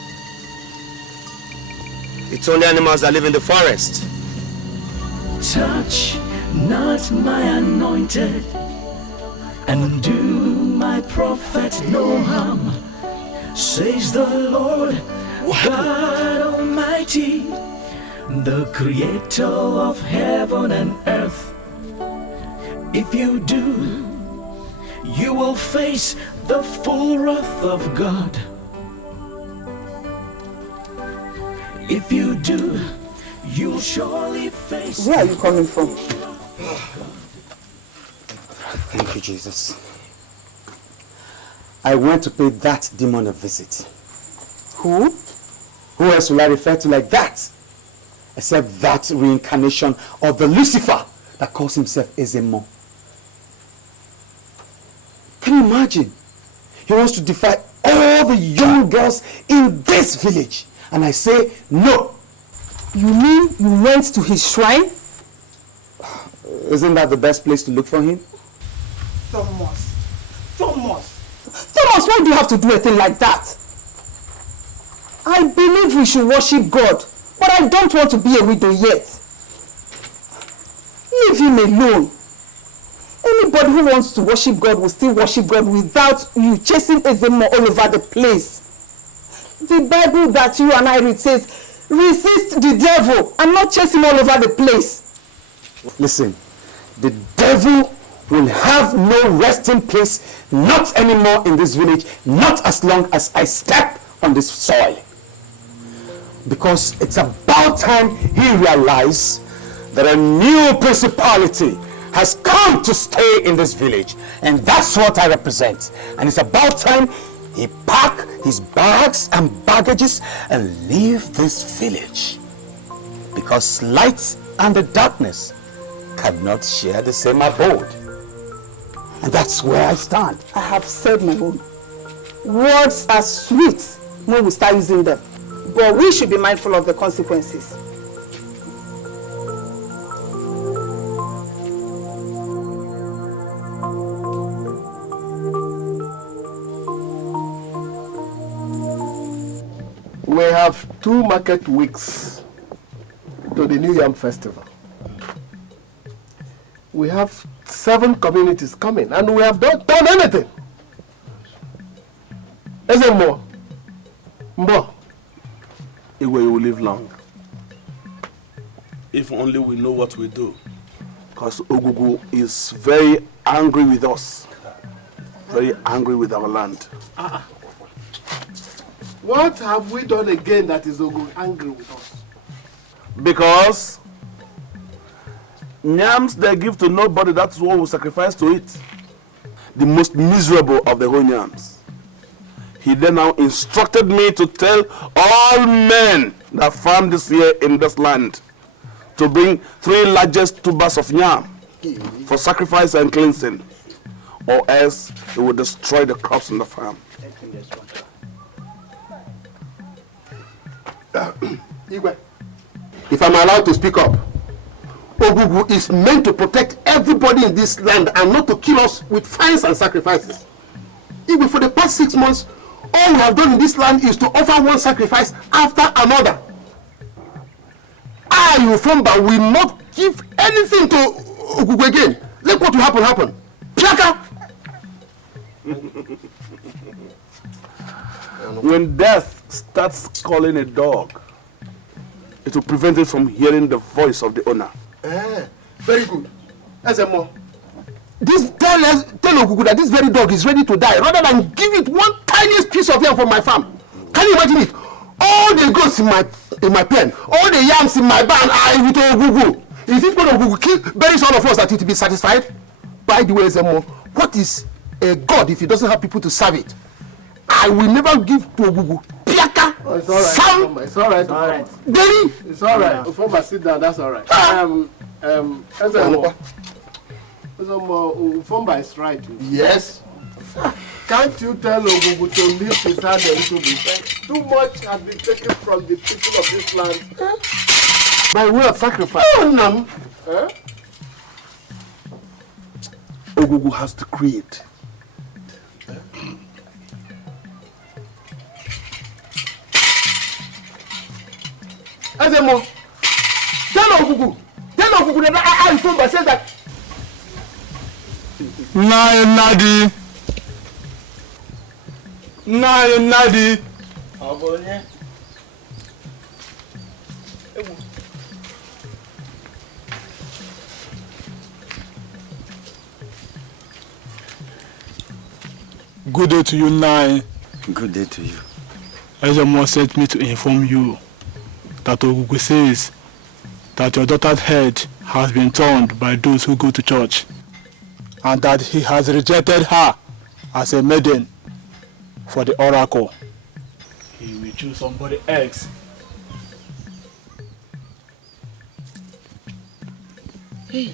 It's only animals that live in the forest. Touch not my anointed, and do my prophet no harm, says the Lord God Almighty, the creator of heaven and earth. If you do, you will face the full wrath of God. If you do, you'll surely face... Where are you coming from? Thank you, Jesus. I went to pay that demon a visit. Who? Who else will I refer to like that? Except that reincarnation of the Lucifer that calls himself Ezemo. Can you imagine? He wants to defy all the young girls in this village. And I say, no. You mean you went to his shrine? Isn't that the best place to look for him? Thomas, why do you have to do a thing like that? I believe we should worship God, but I don't want to be a widow yet. Leave him alone. Anybody who wants to worship God will still worship God without you chasing Ezemo all over the place. The Bible that you and I read says, resist the devil and not chase him all over the place. Listen, the devil will have no resting place, not anymore in this village, not as long as I step on this soil. Because it's about time he realized that a new principality has come to stay in this village. And that's what I represent. And it's about time he pack his bags and baggages and leave this village. Because light and the darkness cannot share the same abode. And that's where I stand. I have said my own. Words are sweet when we start using them. But we should be mindful of the consequences. We have 2 market weeks to the New Yam Festival. We have 7 communities coming, and we have not done anything. Is there more? More. Iwe will live long. If only we know what we do. Because Ogugu is very angry with us. Very angry with our land. What have we done again that is angry with us? Because yams they give to nobody, that's what we sacrifice to it. The most miserable of the whole yams. He then now instructed me to tell all men that farm this year in this land to bring 3 largest tubers of yam for sacrifice and cleansing, or else he will destroy the crops in the farm. If I'm allowed to speak up, Ogugu is meant to protect everybody in this land and not to kill us with fines and sacrifices. Even for the past 6 months, all we have done in this land is to offer one sacrifice after another. I, Ufomba, will not give anything to Ogugu again. Let what will happen, happen. Piaka! When death starts calling a dog, it will prevent it from hearing the voice of the owner. Very good. Ezemo, tell Ogugu that this very dog is ready to die rather than give it one tiniest piece of yam from my farm. Can you imagine it? All the goats in my pen, all the yams in my barn are with Ogugu. Is it when Ogugu buries all of us that it will be satisfied? By the way, Ezemo, what is a god if he doesn't have people to serve it? I will never give to Ogugu. Piaka! Oh, it's all right. Sam! It's all right. It's all right. Deli! It's all right. Ufoma, sit down. That's all right. Ufoma is right. Yes. Can't you tell Ogugu to lift his hand a little bit? Too much has been taken from the people of this land by way of sacrifice. Oh, no. Ogugu has decreed. Ezemo, tell Ogugu that I informed myself that. Nadi. Good day to you, Nai. Good day to you. Ezemo sent me to inform you that Ogugu says that your daughter's head has been turned by those who go to church, and that he has rejected her as a maiden for the oracle. He will choose somebody else. Hey.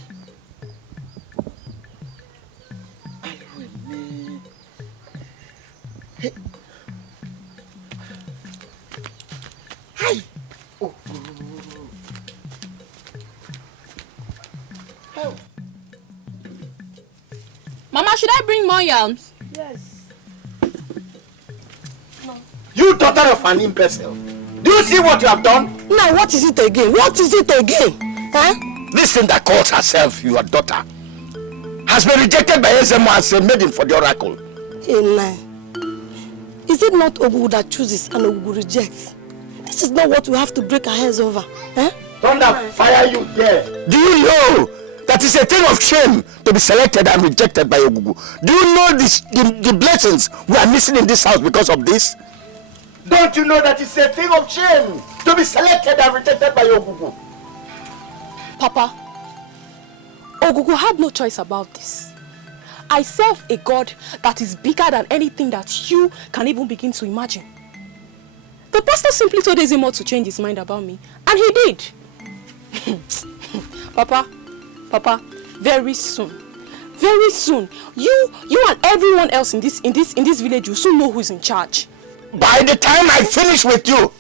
Hi. Oh. Oh. Mama, should I bring more yams? Yes. No. You daughter of an imbecile. Do you see what you have done? Now, what is it again? What is it again? Huh? This thing that calls herself your daughter has been rejected by Ezemo as a maiden for the oracle. Hey, Nai. Is it not Ogugu that chooses and Ogugu rejects? This is not what we have to break our heads over. Huh? Thunder fire you there. Do you know that it's a thing of shame to be selected and rejected by Ogugu? Do you know the blessings we are missing in this house because of this? Don't you know that it's a thing of shame to be selected and rejected by Ogugu? Papa, Ogugu had no choice about this. I serve a God that is bigger than anything that you can even begin to imagine. The pastor simply told Ezemo to change his mind about me, and he did. Papa, very soon, you and everyone else in this village will soon know who's in charge. By the time I finish with you,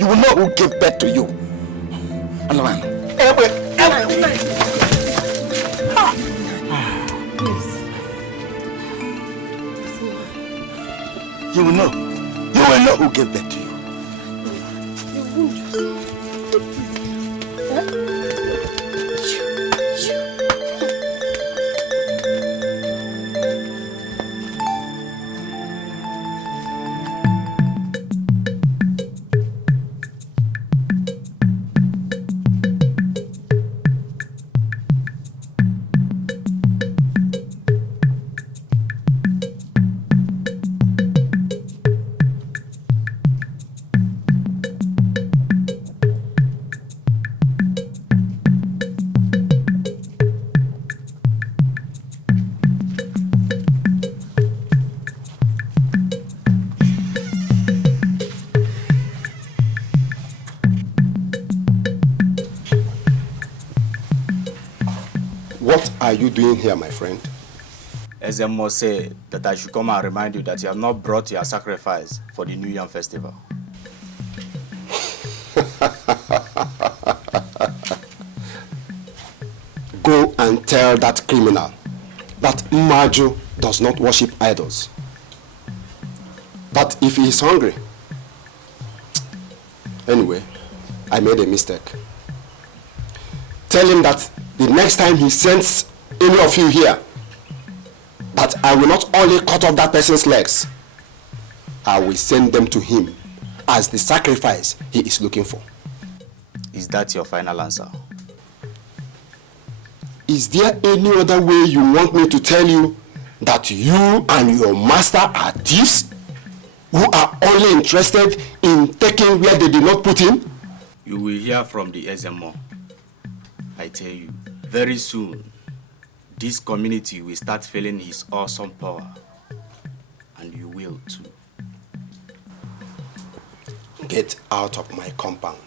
you will know who gave birth to you. You will know who gave birth to you. What are you doing here, my friend? Ezemo said that I should come and remind you that you have not brought your sacrifice for the New Yam Festival. Go and tell that criminal that Maju does not worship idols. But if he is hungry... Anyway, I made a mistake. Tell him that the next time he sends any of you here that I will not only cut off that person's legs, I will send them to him as the sacrifice he is looking for. Is that your final answer? Is there any other way you want me to tell you that you and your master are thieves who are only interested in taking where they did not put in? You will hear from the SMO. I tell you, very soon, this community will start feeling his awesome power. And you will too. Get out of my compound.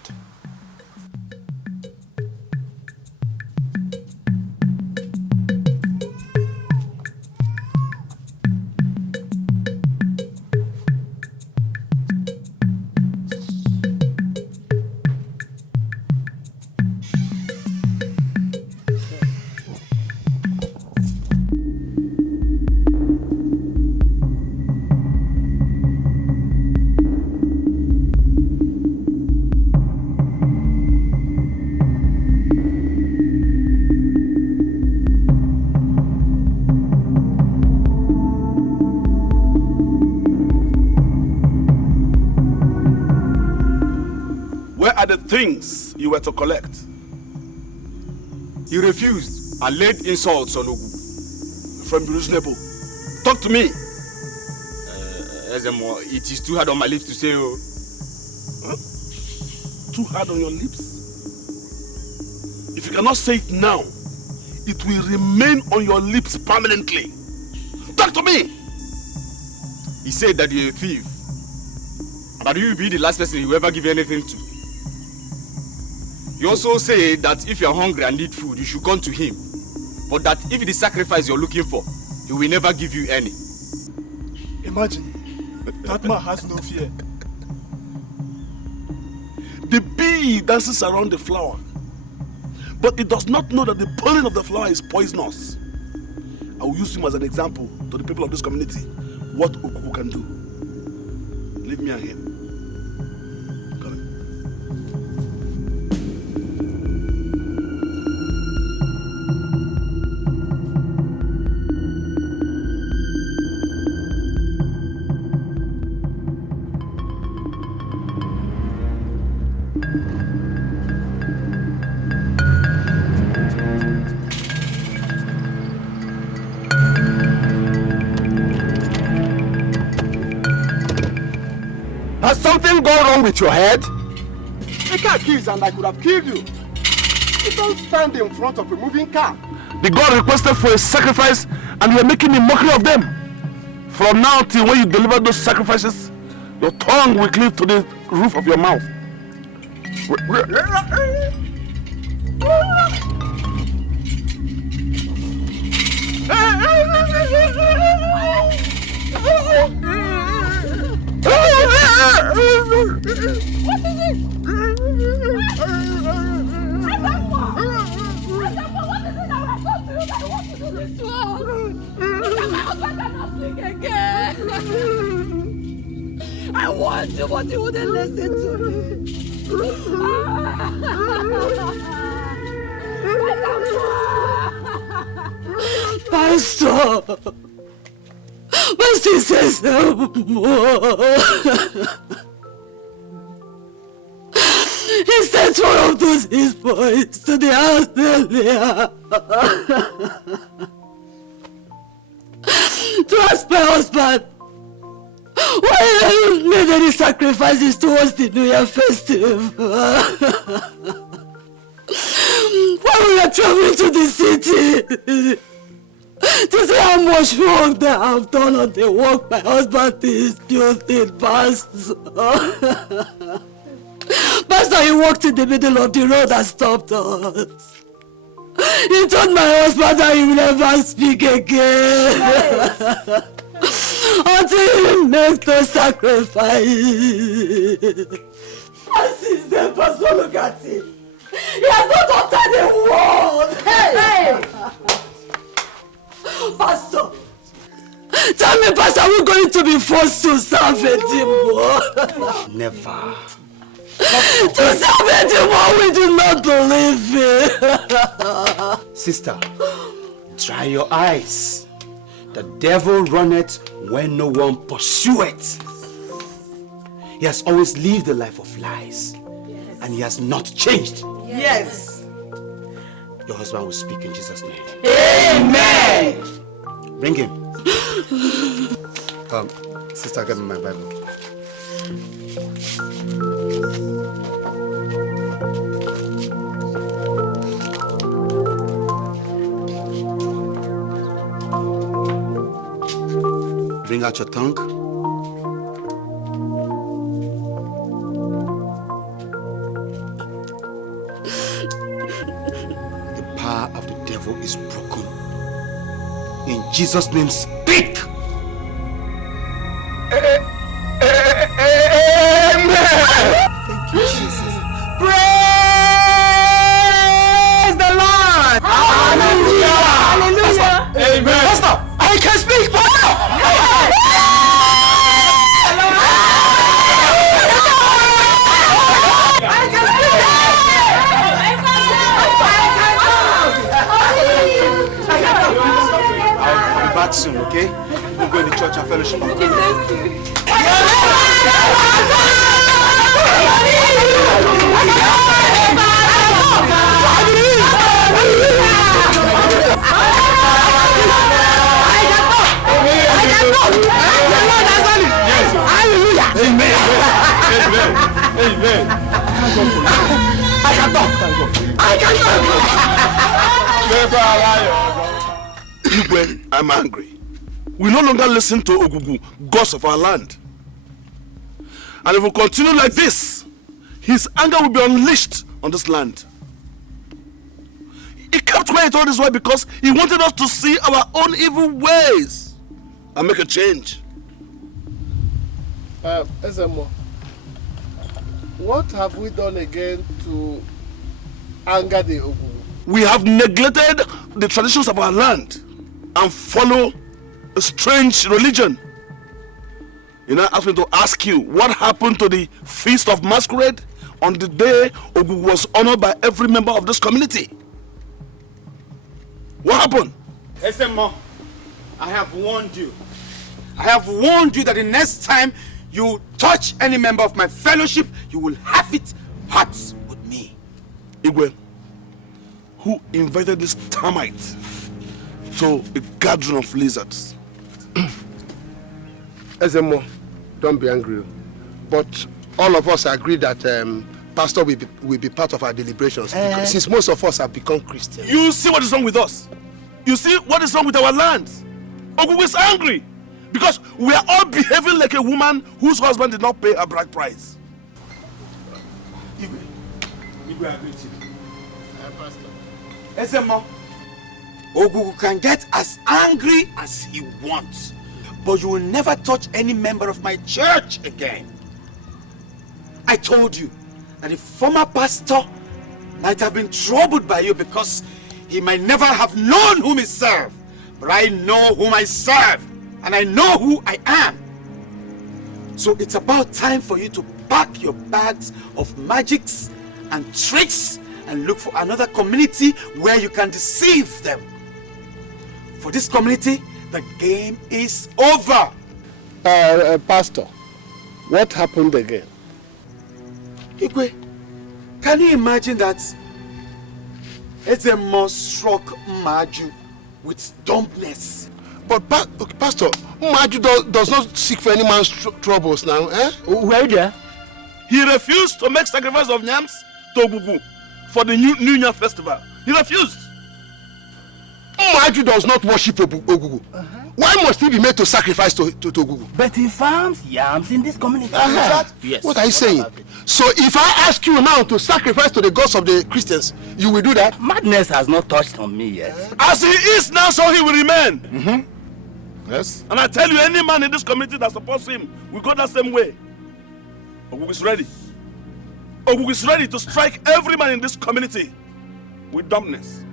Things you were to collect. He refused and laid insults on Ogu. From reasonable. Talk to me. Ezemo, it is too hard on my lips to say. Oh. Huh? Too hard on your lips? If you cannot say it now, it will remain on your lips permanently. Talk to me. He said that you're a thief. But you will be the last person he will ever give anything to. You also say that if you are hungry and need food, you should come to him. But that if it is sacrifice you're looking for, he will never give you any. Imagine, that man has no fear. The bee dances around the flower, but it does not know that the pollen of the flower is poisonous. I will use him as an example to the people of this community what Okuku can do. Leave me and him. Has something gone wrong with your head? The car keys and I could have killed you. You don't stand in front of a moving car. The God requested for a sacrifice and you are making a mockery of them. From now till when you deliver those sacrifices, your tongue will cleave to the roof of your mouth. What is it? I want you, but you wouldn't listen to me. Pastor, my sister said more. He sent one of those his boys to the house earlier to ask my husband why I haven't made any sacrifices towards the New Year festive. While we are traveling to the city to see how much wrong they have done on the work my husband is building, Pastor. Pastor, he walked in the middle of the road and stopped us. He told my husband that he will never speak again. Yes. Until he makes the sacrifice. And since then, Pastor, look at him. He has not uttered a word. Hey! Pastor, tell me, Pastor, are we going to be forced to serve a demon? Never. To serve a demon we do not believe in. Sister, Dry your eyes. The devil runneth when no one pursueth. He has always lived a life of lies. Yes. And he has not changed. Yes. Your husband will speak in Jesus' name. Amen. Bring him. Sister, give me my Bible. Bring out your tongue. The power of the devil is broken. In Jesus' name, speak! Amen! Thank you, Jesus. Praise the Lord! Hallelujah! Hallelujah! Amen! Pastor, I can speak! I'll be back soon, okay? We'll go to church and fellowship. Okay, thank you. Amen. I can talk. I'm angry. We no longer listen to Ogugu, gods of our land. And if we continue like this, his anger will be unleashed on this land. He kept quiet all this while because he wanted us to see our own evil ways and make a change. Ezemo, what have we done again to anger the Ogugu? We have neglected the traditions of our land and follow a strange religion. You know, asked me to ask you, what happened to the Feast of Masquerade on the day Ogugu was honored by every member of this community? What happened? Ezemo, I have warned you. I have warned you that the next time you touch any member of my fellowship, you will have it hot with me. Igwe, who invited this termite to a gathering of lizards? Ezemo, don't be angry. But all of us agree that Pastor will be part of our deliberations because since most of us have become Christians. You see what is wrong with us? You see what is wrong with our land? Ogugu is angry because we are all behaving like a woman whose husband did not pay her bride price. Igwe agreed to you. Pastor. Ezemo, Ogugu can get as angry as he wants, but you will never touch any member of my church again. I told you that the former pastor might have been troubled by you because he might never have known whom he served. But I know whom I serve, and I know who I am. So it's about time for you to pack your bags of magics and tricks and look for another community where you can deceive them. For this community, the game is over. Pastor, what happened again? Igwe, can you imagine that Ezemo struck Maju with dumbness? But Pastor, Maju does not seek for any man's troubles now, eh? Were you there? He refused to make sacrifice of yams to Ogugu for the New Year festival. He refused. Maju does not worship Ogugu. Why must he be made to sacrifice to Ogugu? But he farms yams in this community. Yes. What are you saying? So if I ask you now to sacrifice to the gods of the Christians, you will do that? Madness has not touched on me yet. As he is now, so he will remain. Yes. And I tell you, any man in this community that supports him will go that same way. Ogugu is ready. Ogugu is ready to strike every man in this community with dumbness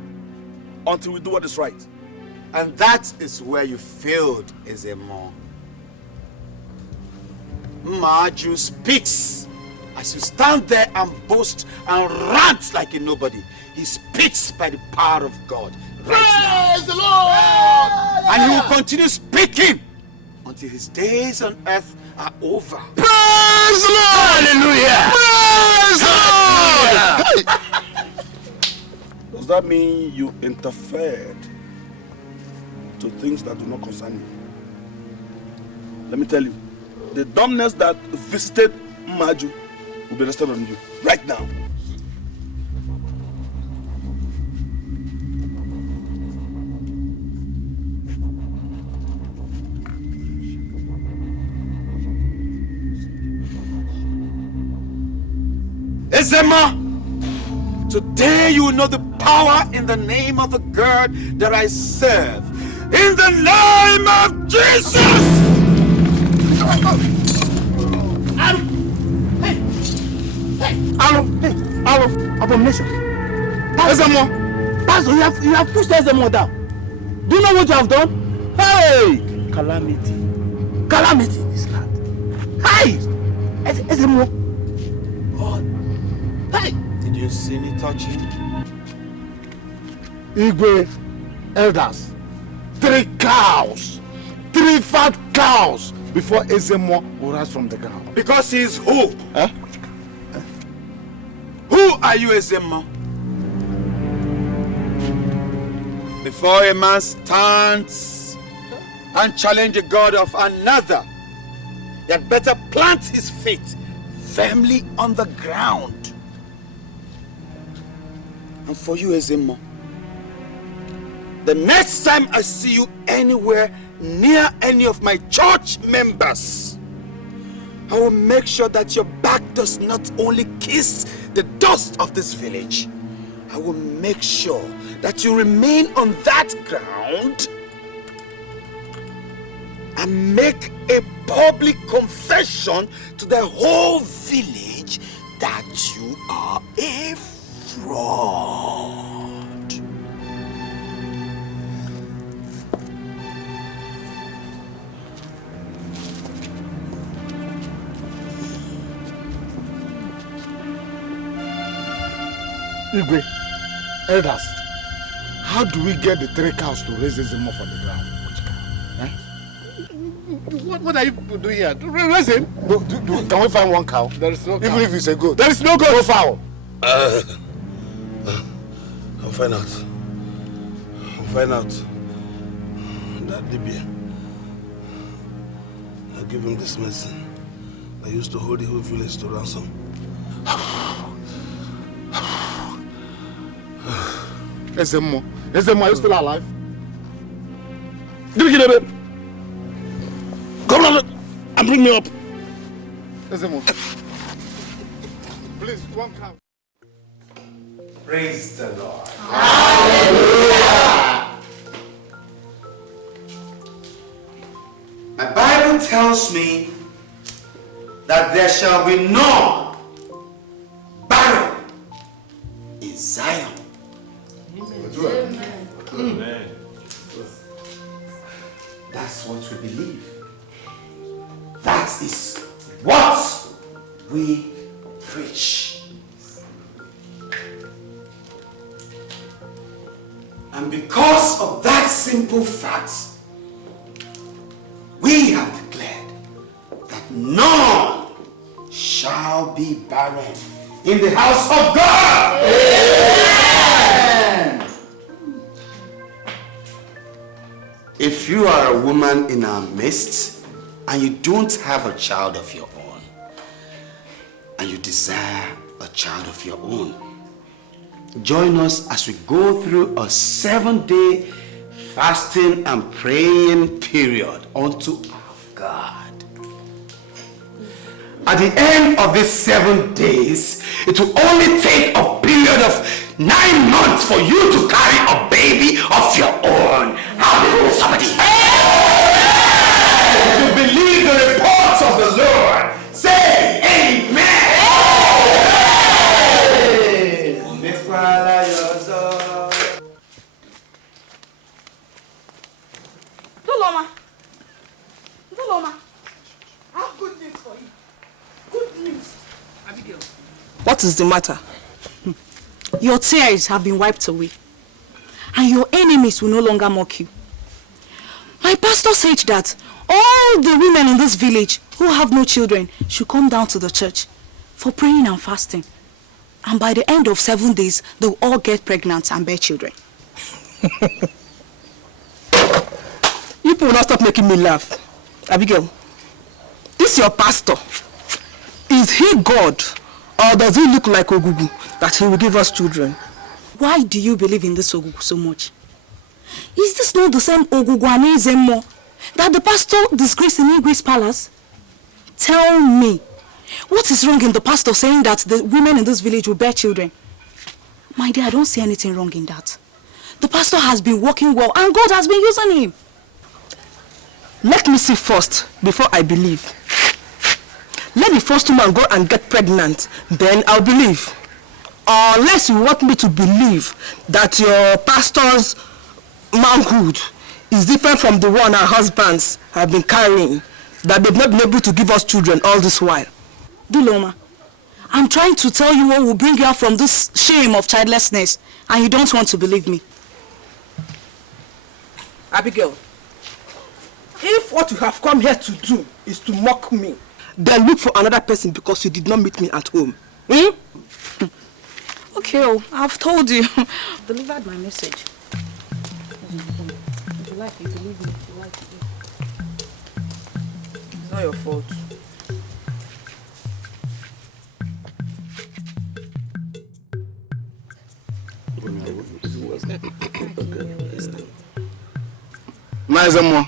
until we do what is right. And that is where you failed, Ezemo. Maju speaks. As you stand there and boast and rant like a nobody, he speaks by the power of God. Praise the Lord! And he will continue speaking until his days on earth are over. Praise the Lord! Hallelujah! Praise the Lord! Does that mean you interfered to things that do not concern you? Let me tell you, the dumbness that visited Maju will be rested on you right now. Ezema, today you will know the power in the name of the God that I serve. In the name of Jesus! Abomination. Ezemo, Pastor, you have pushed Ezemo down. Do you know what you have done? Hey! Calamity. Calamity in this land. Hey! Ezemo. God. Hey! Did you see me touch him? Igwe, elders, 3 cows, 3 fat cows before Ezemo will rise from the ground. Because he is who? Huh? Who are you, Ezema? Before a man stands and challenges the God of another, he had better plant his feet firmly on the ground. And for you, Ezema, the next time I see you anywhere near any of my church members, I will make sure that your back does not only kiss the dust of this village, I will make sure that you remain on that ground and make a public confession to the whole village that you are a fraud. Igwe, elders, how do we get the 3 cows to raise Ezemo from the ground? What are you doing here? Raise him. Can we find 1 cow? There is no cow. Even if it's a goat. There is no goat. No fowl. I'll find out. I'll find out. That Libya. I'll give him this medicine. I used to hold the whole village to ransom. Ezemo, are you still alive? Give me the babe. Come on and bring me up. Ezemo. Please, 1 cow. Praise the Lord. Hallelujah. My Bible tells me that there shall be no barren in Zion. Amen. That's what we believe. That is what we preach. And because of that simple fact, we have declared that none shall be barren in the house of God. Amen. If you are a woman in our midst and you don't have a child of your own, and you desire a child of your own, join us as we go through a 7-day fasting and praying period unto our God. At the end of these 7 days, it will only take a period of 9 months for you to carry a baby of your own. Hallelujah, somebody. If you believe the reports of the Lord, say amen. Nduloma, I have good news for you. Good news. Abigail. What is the matter? Your tears have been wiped away. and your enemies will no longer mock you. My pastor said that all the women in this village who have no children should come down to the church for praying and fasting. And by the end of 7 days, they'll all get pregnant and bear children. You will not stop making me laugh. Abigail, this your pastor. Is he God, or does he look like Ogugu that he will give us children? Why do you believe in this Ogugu so much? Is this not the same Ogugu and Ezemo that the pastor disgraced in Igwe's palace? Tell me, what is wrong in the pastor saying that the women in this village will bear children? My dear, I don't see anything wrong in that. The pastor has been working well and God has been using him. Let me see first before I believe. Let the first woman go and get pregnant, then I'll believe. Unless you want me to believe that your pastor's manhood is different from the one our husbands have been carrying, that they've not been able to give us children all this while. Duloma, I'm trying to tell you what will bring you out from this shame of childlessness, and you don't want to believe me. Abigail, if what you have come here to do is to mock me, then look for another person because you did not meet me at home. Okay, I've told you. Delivered my message. If you like, you believe me. If you like, it's not your fault. Nice more.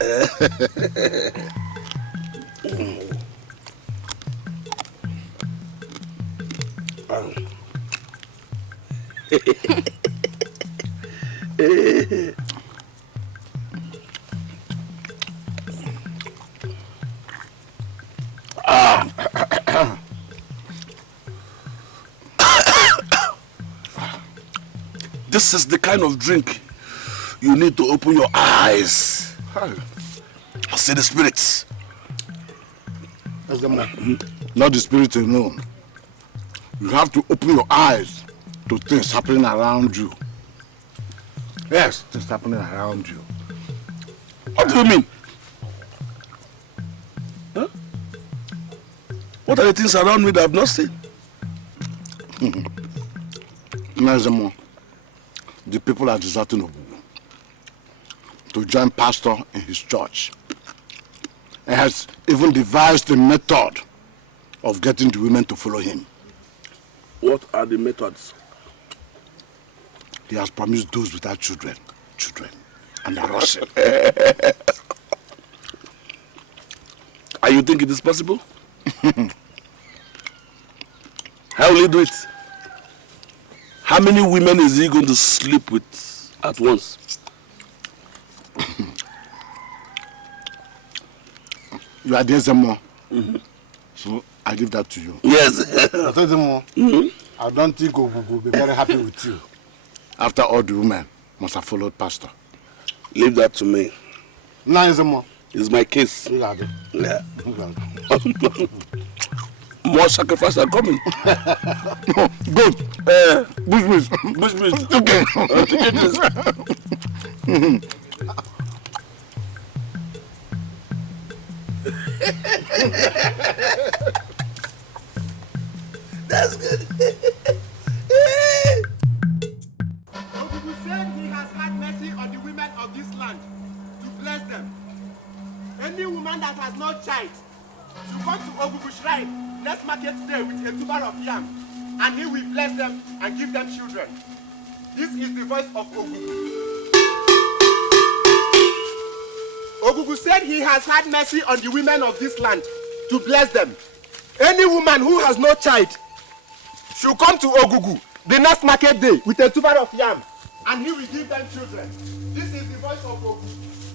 This is the kind of drink you need to open your eyes. See the spirits. Not the spirit alone. You have to open your eyes to things happening around you. Yes, things happening around you. What do you mean? Huh? What are the things around me that I have not seen? Nazemo, the people are deserting Ogugu to join pastor in his church. He has even devised a method of getting the women to follow him. What are the methods? He has promised those without children, and they're rushing. And you think it is possible? How will he do it? How many women is he going to sleep with at once? You are the Ezemo. So I give that to you. Yes. Ezemo, I don't think Ogugu will be very happy with you. After all the women must have followed pastor. Leave that to me. Now Ezemo. It's my case. Yeah. More sacrifices are coming. Good. Bush. Okay. That's good. Ogugu said he has had mercy on the women of this land to bless them. Any woman that has no child should come to Ogugu shrine next market day with a tuber of yam, and he will bless them and give them children. This is the voice of Ogugu. Ogugu said he has had mercy on the women of this land to bless them. Any woman who has no child should come to Ogugu the next market day with a tuber of yam, and he will give them children. This is the voice of Ogugu.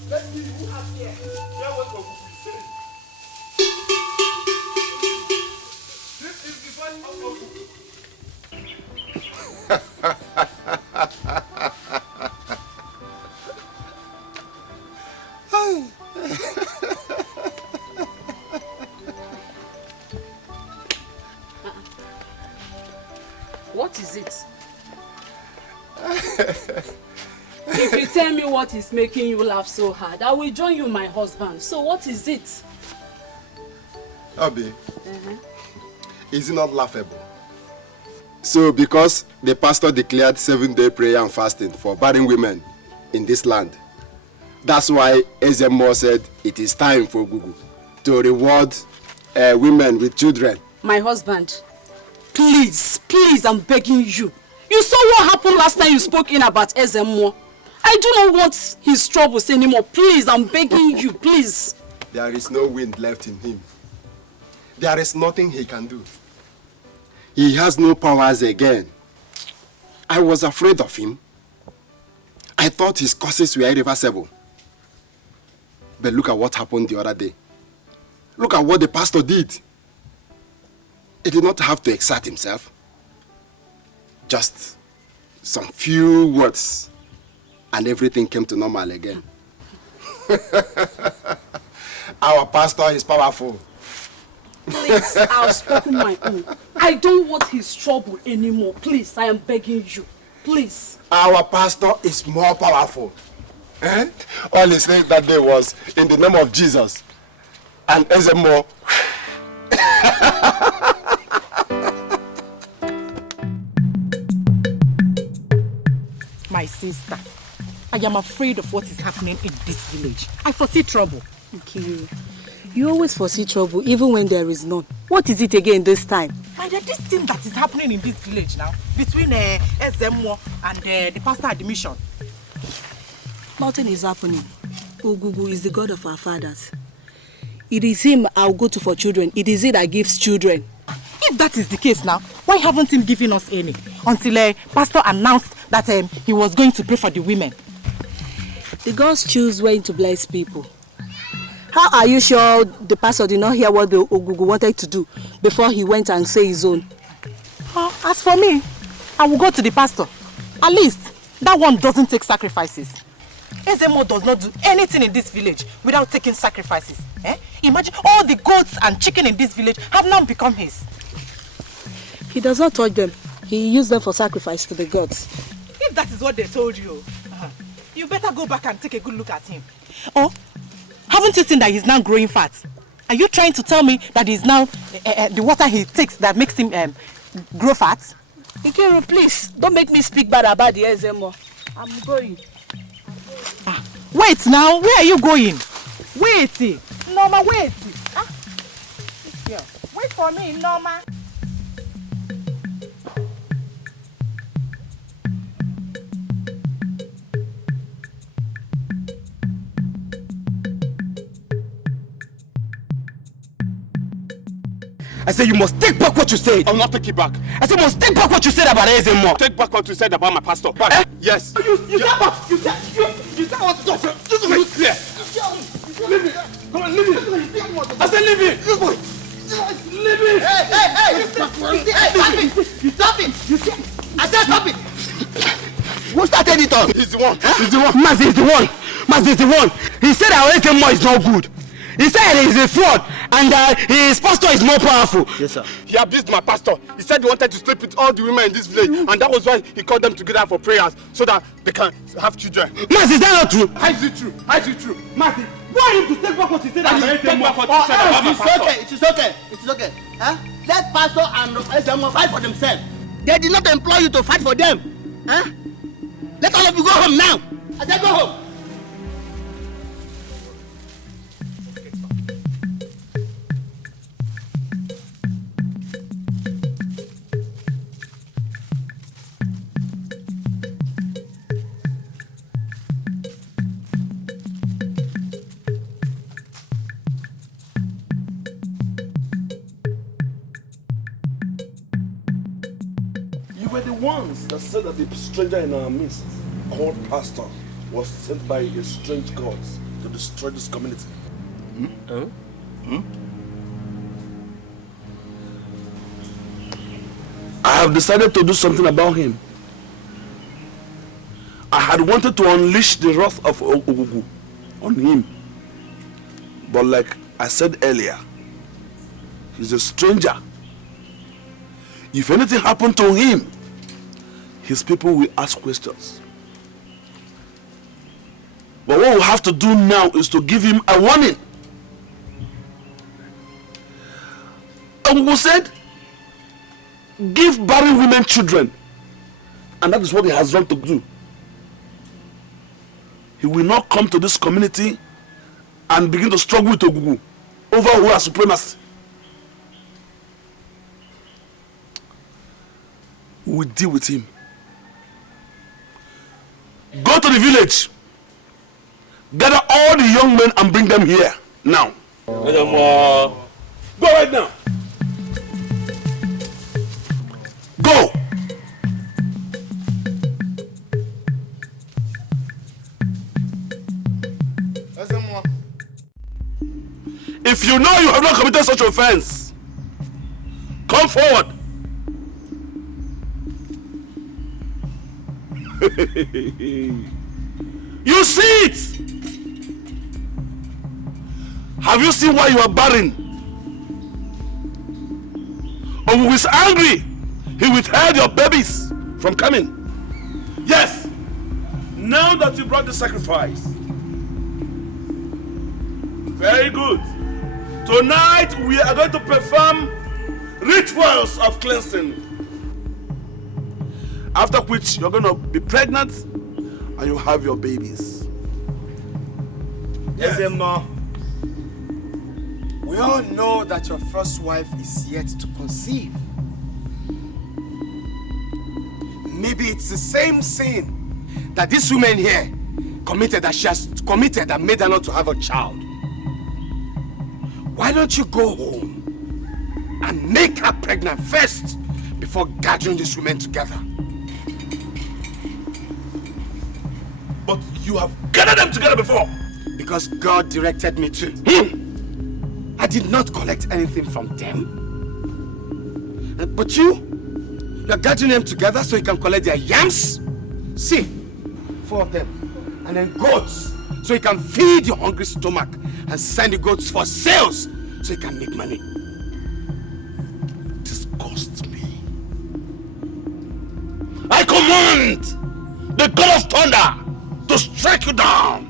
Let's see who has here. Hear what Ogugu is saying. This is the voice of Ogugu. What is it? The If you tell me what is making you laugh so hard, I will join you, my husband. So what is it? Abi, is it not laughable? So because the pastor declared 7-day prayer and fasting for barren women in this land, that's why Ezemo said it is time for Google to reward women with children. My husband, please, I'm begging you. You saw what happened last time you spoke in about Ezemo. I do not want his troubles anymore. Please, I'm begging you, please. There is no wind left in him. There is nothing he can do. He has no powers again. I was afraid of him. I thought his causes were irreversible. But look at what happened the other day. Look at what the pastor did. He did not have to exert himself. Just some few words and everything came to normal again. Our pastor is powerful. Please, I've spoken my own. I don't want his trouble anymore. Please, I am begging you. Please. Our pastor is more powerful. All he said that day was, in the name of Jesus. And Ezemo. My sister, I am afraid of what is happening in this village. I foresee trouble. Okay. You always foresee trouble, even when there is none. What is it again this time? My dear, this thing that is happening in this village now, between Ezemo and the pastor at the mission. Nothing is happening. Ogugu is the God of our fathers. It is him I'll go to for children. It is he that gives children. If that is the case now, why haven't he given us any? Until pastor announced that he was going to pray for the women. The gods choose when to bless people. How are you sure the pastor did not hear what the Ogugu wanted to do before he went and said his own? As for me, I will go to the pastor. At least, that one doesn't take sacrifices. Ezemo does not do anything in this village without taking sacrifices. Imagine all the goats and chicken in this village have now become his. He does not touch them. He used them for sacrifice to the gods. If that is what they told you, you better go back and take a good look at him. Oh, haven't you seen that he's now growing fat? Are you trying to tell me that he's now the water he takes that makes him grow fat? Ikiru, please, don't make me speak bad about the Ezemo. I'm going. Wait now, where are you going? Wait, Norma, wait. Wait for me, Norma. I said you must take back what you said. I will not take it back. I said you must take back what you said about Ezemo. Take back what you said about my pastor. Back. Yes. You said what? You said what? Just make it clear. Leave me. Come on, leave me. I said leave me. Leave me. Hey, stop it. I said stop it. Who started it all? He's the one. He's the one. Mazi is the one. Mazi is the one. He said our Ezemo is not good. He said he's a fraud and his pastor is more powerful. Yes, sir. He abused my pastor. He said he wanted to sleep with all the women in this village, and that was why he called them together for prayers so that they can have children. Mazi, is that not true? How is it true? How is it true? Mazi, why him to take back what he said about Ezemo? It is okay. Huh? Let pastor and Ezemo fight for themselves. They did not employ you to fight for them. Huh? Let all of you go home now. I said go home. Were the ones that said that the stranger in our midst, called Pastor, was sent by a strange god to destroy this community. I have decided to do something about him. I had wanted to unleash the wrath of Ogugu on him. But like I said earlier, he's a stranger. If anything happened to him, his people will ask questions. What we have to do now is to give him a warning. Ogugu said, give barren women children. And that is what he has done to do. He will not come to this community and begin to struggle with Ogugu over who has supremacy. We will deal with him. Go to the village. Gather all the young men and bring them here now. Go right now. Go. If you know you have not committed such offense, come forward. You see it. Have you seen why you are barren? Or who is angry? He withheld your babies from coming. Yes. Now that you brought the sacrifice. Very good. Tonight we are going to perform rituals of cleansing. After which you're going to be pregnant and you have your babies. Yes, Emma. We all know that your first wife is yet to conceive. Maybe it's the same sin that this woman here committed, that she has committed that made her not to have a child. Why don't you go home and make her pregnant first before gathering these women together? But you have gathered them together before. Because God directed me to. I did not collect anything from them. But you're gathering them together so you can collect their yams? See, 4 of them. And then goats, so you can feed your hungry stomach and send the goats for sales so you can make money. Disgust me. I command the God of Thunder to strike you down.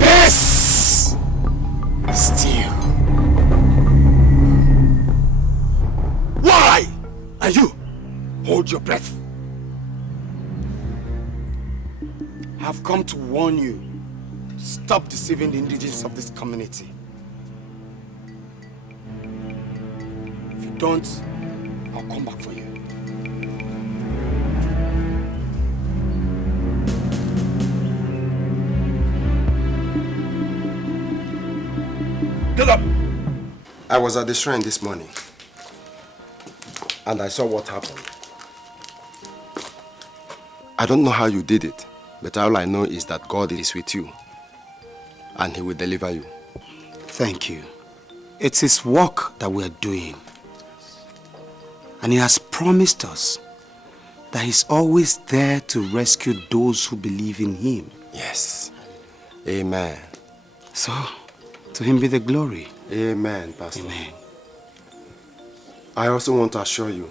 Yes! Still. Why are you? Hold your breath. I've come to warn you. Stop deceiving the indigenous of this community. If you don't, I'll come back for you. Get up! I was at the shrine this morning and I saw what happened. I don't know how you did it, but all I know is that God is with you and He will deliver you. Thank you. It's His work that we are doing. And He has promised us that He's always there to rescue those who believe in Him. Yes. Amen. So, to Him be the glory. Amen, Pastor. Amen. I also want to assure you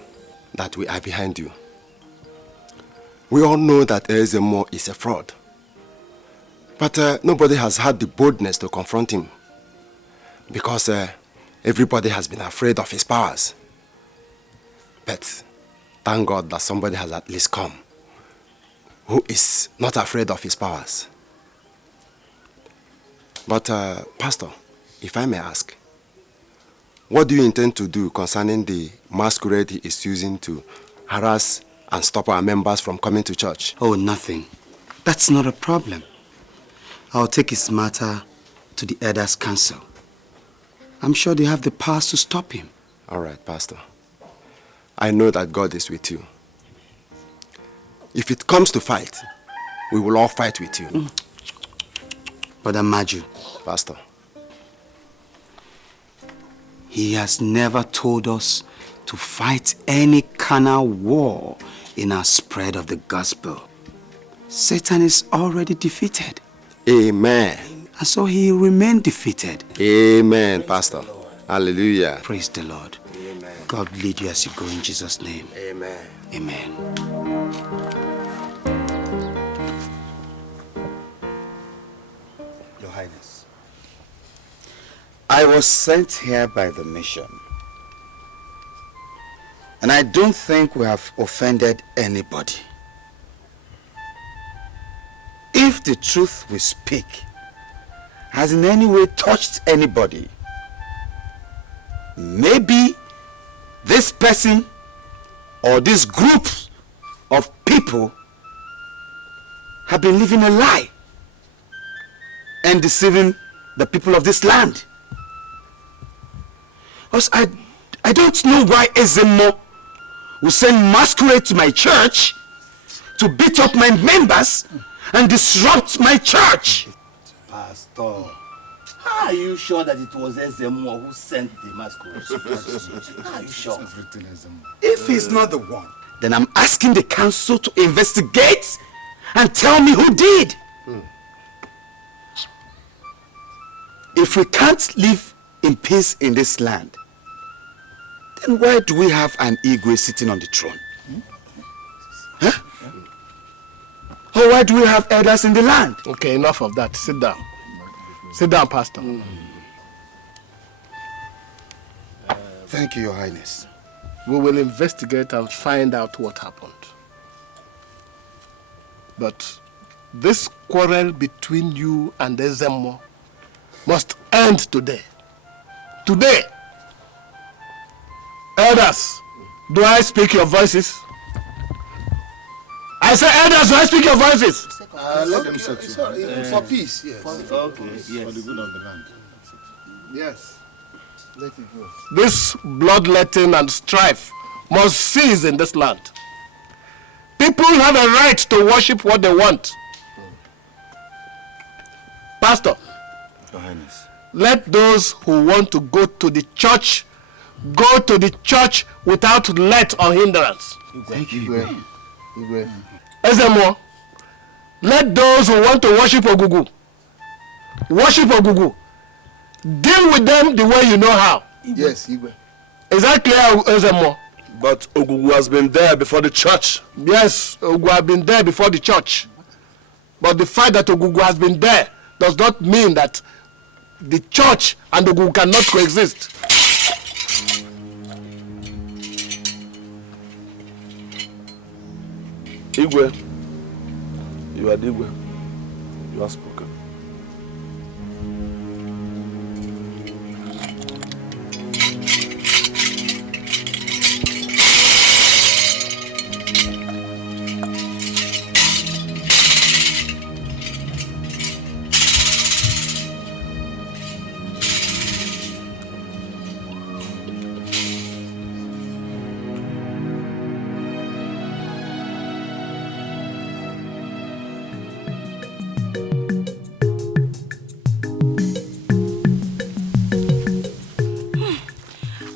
that we are behind you. We all know that Ezemo is a fraud. But nobody has had the boldness to confront him. Because everybody has been afraid of his powers. But thank God that somebody has at least come who is not afraid of his powers. But Pastor, if I may ask, what do you intend to do concerning the masquerade he is using to harass and stop our members from coming to church? Oh, nothing. That's not a problem. I'll take his matter to the Elders' Council. I'm sure they have the powers to stop him. All right, Pastor. I know that God is with you. If it comes to fight, we will all fight with you. Brother Maju. Pastor. He has never told us to fight any carnal war in our spread of the gospel. Satan is already defeated. Amen. And so he remained defeated. Amen, Pastor. Hallelujah. Praise the Lord. Amen. God lead you as you go in Jesus' name. Amen. Amen. Your Highness, I was sent here by the mission. And I don't think we have offended anybody. If the truth we speak has in any way touched anybody, maybe this person or this group of people have been living a lie and deceiving the people of this land. Because I don't know why Ezemo will send masquerade to my church to beat up my members and disrupt my church. Pastor, how are you sure that it was Ezemo who sent the masquerade? How are you sure? If he's not the one, then I'm asking the council to investigate and tell me who did. If we can't live in peace in this land, then why do we have an Igwe sitting on the throne? Huh? Or why do we have elders in the land? Okay, enough of that. Sit down. Sit down, Pastor. Thank you, Your Highness. We will investigate and find out what happened. But this quarrel between you and Ezemo must end today. Today! Elders, do I speak your voices? I say, elders, do I speak your voices? Let them settle. For peace, yes. For the good of the land. Yes. Let it go. This bloodletting and strife must cease in this land. People have a right to worship what they want. Pastor, Your Highness, let those who want to go to the church go to the church without let or hindrance. Thank you. Ezemo, let those who want to worship Ogugu worship Ogugu. Deal with them the way you know how. Yes, Igwe. Is that clear, Ezemo? But Ogugu has been there before the church. Yes, Ogugu has been there before the church. But the fact that Ogugu has been there does not mean that the church and Ogugu cannot coexist. Igwe, you are the Igwe. You have spoken.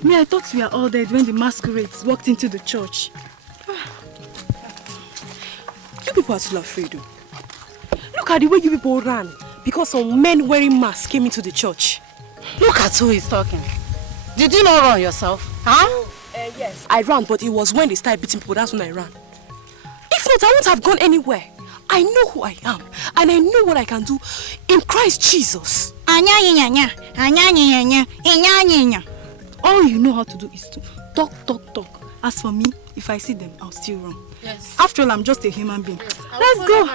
I thought we were all dead when the masquerades walked into the church. You people are still afraid, though. Look at the way you people ran because some men wearing masks came into the church. Look at who is talking. Did you not run yourself? Huh? Yes. I ran, but it was when they started beating people, that's when I ran. If not, I wouldn't have gone anywhere. I know who I am, and I know what I can do in Christ Jesus. All you know how to do is to talk. As for me, if I see them, I'll still run. Yes. After all, I'm just a human being. Yes. Let's go.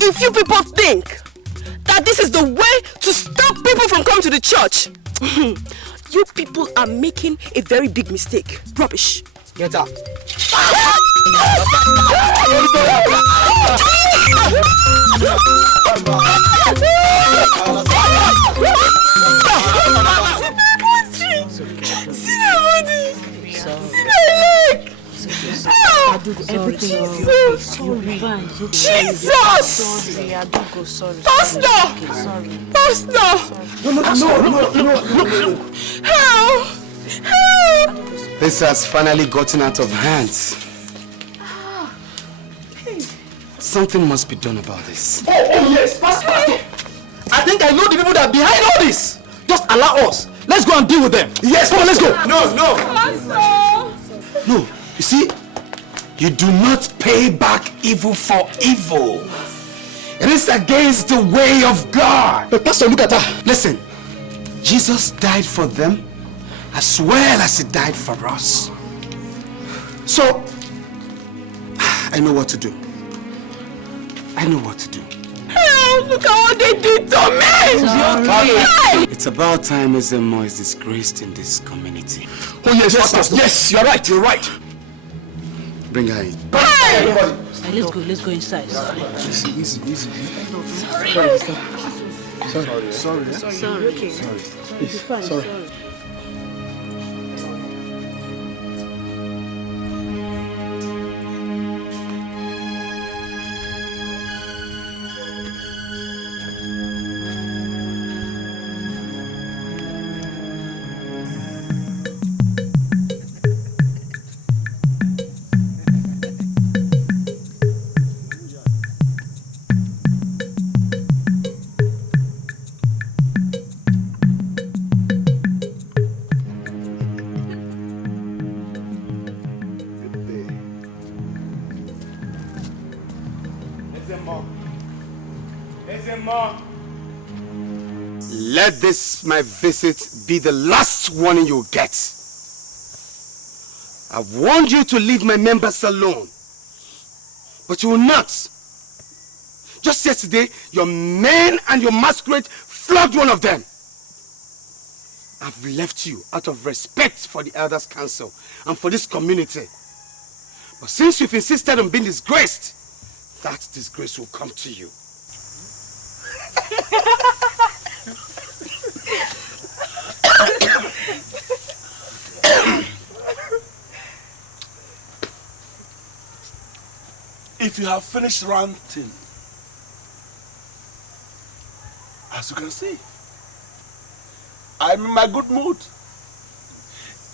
If you people think that this is the way to stop people from coming to the church, you people are making a very big mistake. Rubbish. Get up. Everything is Jesus! Pastor! Pastor! No. Help! Help! This has finally gotten out of hand. Something must be done about this. Oh yes, Pastor. I think I know the people that are behind all this. Just allow us. Let's go and deal with them. Yes, come on, let's go. No. No, you see, you do not pay back evil for evil. It is against the way of God. But Pastor, look at that. Listen, Jesus died for them as well as he died for us. So, I know what to do. Oh, look at what they did to me! It's about time Ezemo is disgraced in this community. Oh yes, Pastor. Yes, you're right. Bring her in. Hey! Let's go inside. Easy. Sorry. Okay. Please. Sorry. Let this, my visit, be the last warning you get. I've warned you to leave my members alone, but you will not. Just yesterday, your men and your masquerade flogged one of them. I've left you out of respect for the Elders' Council and for this community. But since you've insisted on being disgraced, that disgrace will come to you. If you have finished ranting, as you can see, I'm in my good mood.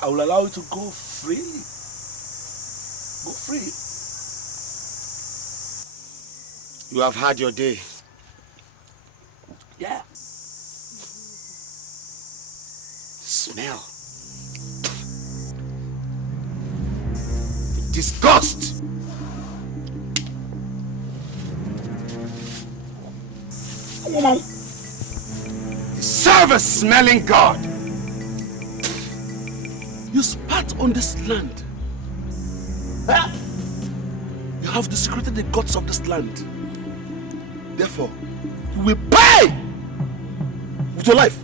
I will allow you to go freely. Go free. You have had your day. Yeah. Smell. Disgust. Serve a smelling God. You spat on this land. Huh? You have desecrated the gods of this land. Therefore, you will pay with your life.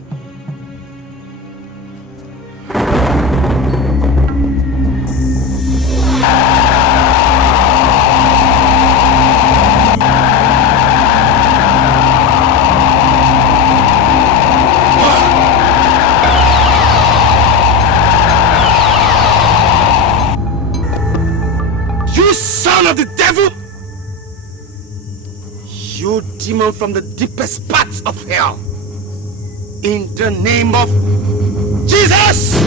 Of the devil, you demon from the deepest parts of hell, in the name of Jesus.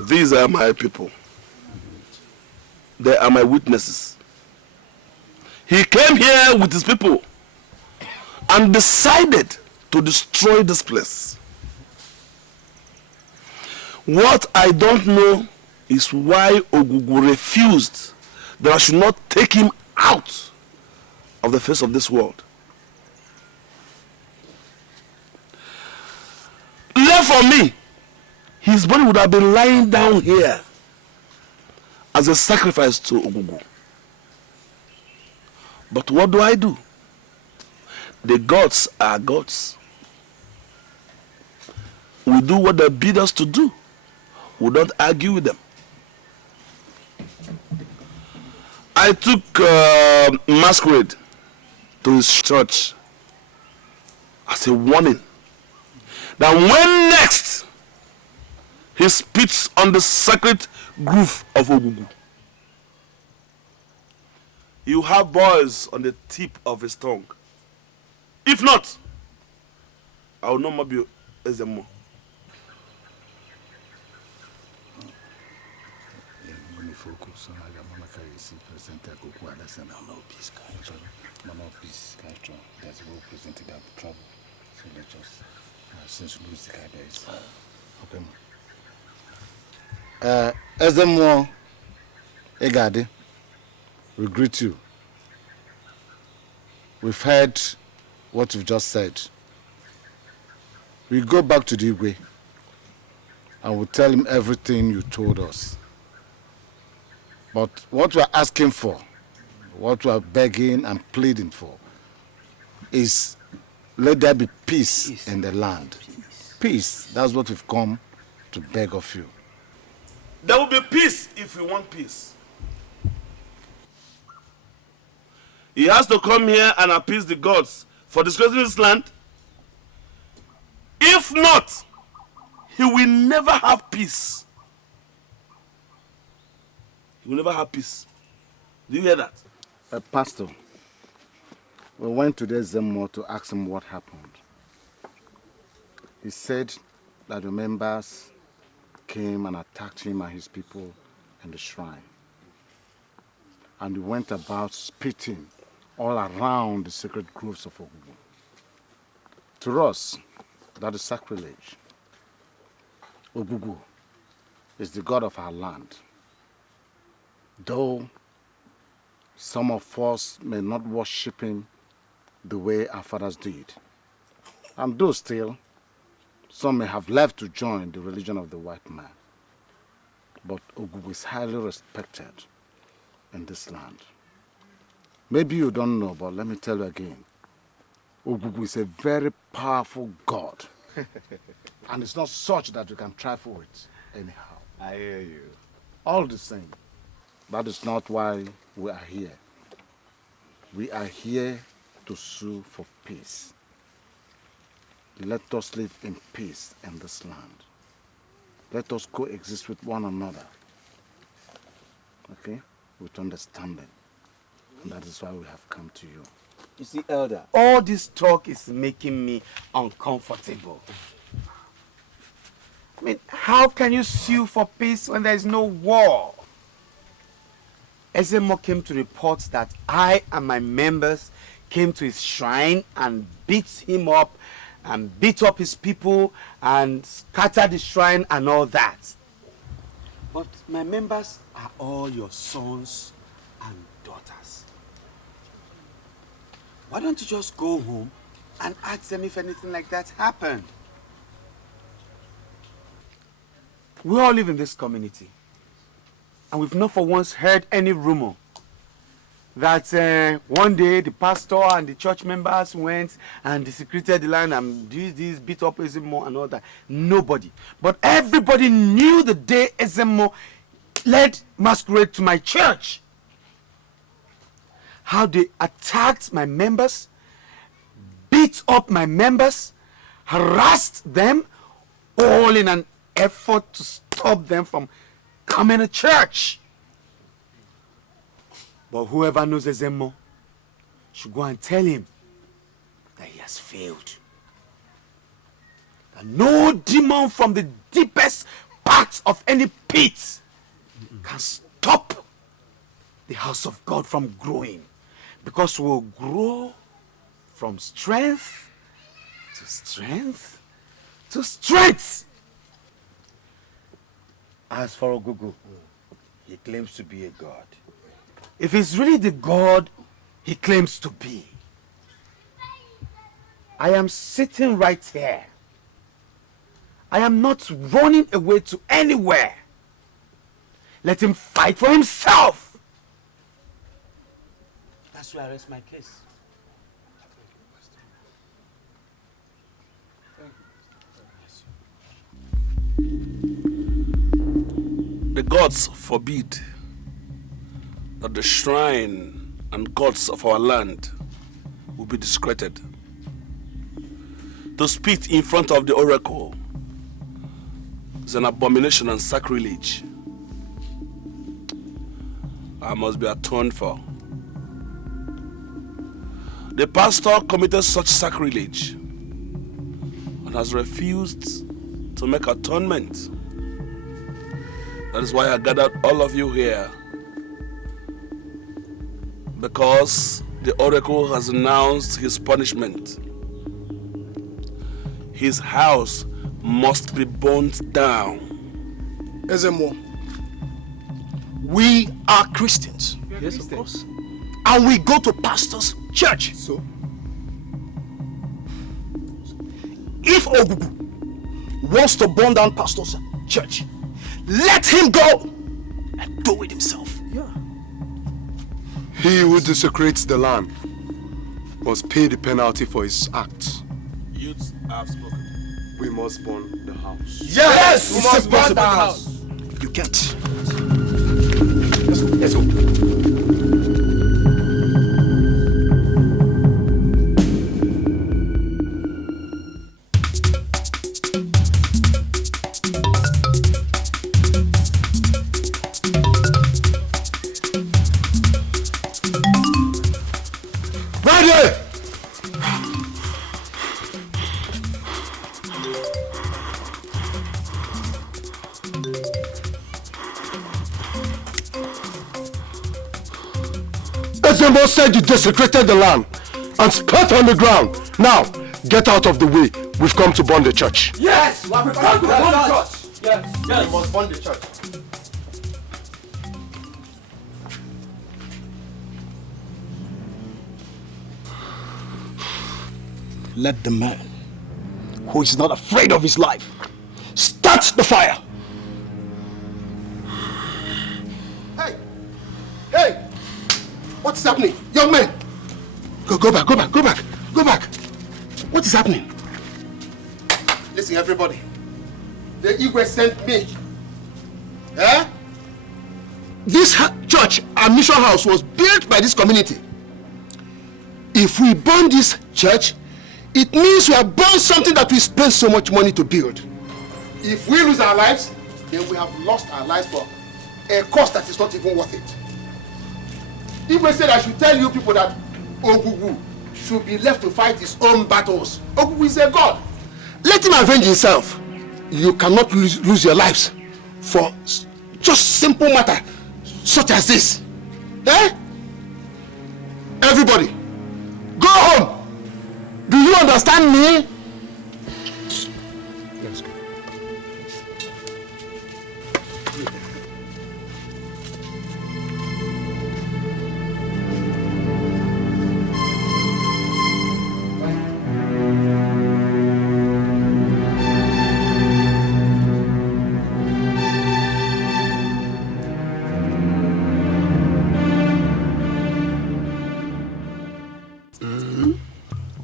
These are my people. They are my witnesses. He came here with his people and decided to destroy this place. What I don't know is why Ogugu refused that I should not take him out of the face of this world. Left for me, his body would have been lying down here as a sacrifice to Ogugu. But what do? The gods are gods. We do what they bid us to do. We don't argue with them. I took Masquerade to his church as a warning that when next he spits on the sacred groove of Ogugu, you have boils on the tip of his tongue. If not, I will no more be Ezemo. There's a presented that trouble. So let's just since lose the guy there. Okay. Ezemo Egade, we greet you. We've heard what you've just said. We go back to the Igwe and we'll tell him everything you told us. But what we're asking for, what we're begging and pleading for, is let there be peace in the land. Peace. That's what we've come to beg of you. There will be peace if we want peace. He has to come here and appease the gods for disgracing this land. If not, he will never have peace. He will never have peace. Do you hear that? Pastor, we went to the Ezemo to ask him what happened. He said that the members came and attacked him and his people in the shrine. And he went about spitting all around the sacred groves of Ogugu. To us, that is sacrilege. Ogugu is the god of our land. Though some of us may not worship him the way our fathers did. And though still, some may have left to join the religion of the white man. But Ogugu is highly respected in this land. Maybe you don't know, but let me tell you again. Ogugu is a very powerful god. And it's not such that you can trifle with anyhow. I hear you. All the same, that is not why we are here. We are here to sue for peace. Let us live in peace in this land. Let us coexist with one another. Okay? With understanding. And that is why we have come to you. You see, Elder, all this talk is making me uncomfortable. I mean, how can you sue for peace when there is no war? Ezemo came to report that I and my members came to his shrine and beat him up and beat up his people and scattered the shrine and all that. But my members are all your sons and daughters. Why don't you just go home and ask them if anything like that happened? We all live in this community, and we've not for once heard any rumor that one day the pastor and the church members went and desecrated the land and did this, beat up Ezemo and all that. Nobody. But everybody knew the day Ezemo led Masquerade to my church. How they attacked my members, beat up my members, harassed them, all in an effort to stop them from coming to church. But whoever knows Ezemo should go and tell him that he has failed. That no demon from the deepest parts of any pit can stop the house of God from growing. Because we'll grow from strength to strength to strength. As for Ogugu, he claims to be a god. If he's really the God he claims to be, I am sitting right here. I am not running away to anywhere. Let him fight for himself. That's where I rest my case. The gods forbid that the shrine and gods of our land will be discredited. To spit in front of the oracle is an abomination and sacrilege. I must be atoned for. The pastor committed such sacrilege and has refused to make atonement. That is why I gathered all of you here, because the oracle has announced his punishment. His house must be burnt down. Ezemo, we are Christians. Yes, of course. And we go to pastor's church. So? If Ogugu wants to burn down pastor's church, let him go and do it himself. Yeah. He who desecrates the land must pay the penalty for his acts. Youths have spoken. We must burn the house. Yes, we must burn the house. You can't. Let's go. Ezemo said you desecrated the land and spat on the ground. Now, get out of the way. We've come to burn the church. Yes, we've come to burn the church. Yes, we must burn the church. Let the man who is not afraid of his life start the fire. Hey! What is happening? Young man! Go back. What is happening? Listen, everybody. The Igwe sent me. Eh? This church and mission house was built by this community. If we burn this church, it means we have burned something that we spent so much money to build. If we lose our lives, then we have lost our lives for a cost that is not even worth it. Igwe said I should tell you people that Ogugu should be left to fight his own battles. Ogugu is a god. Let him avenge himself. You cannot lose your lives for just simple matter such as this. Eh? Everybody, go home. Do you understand me? Let's go.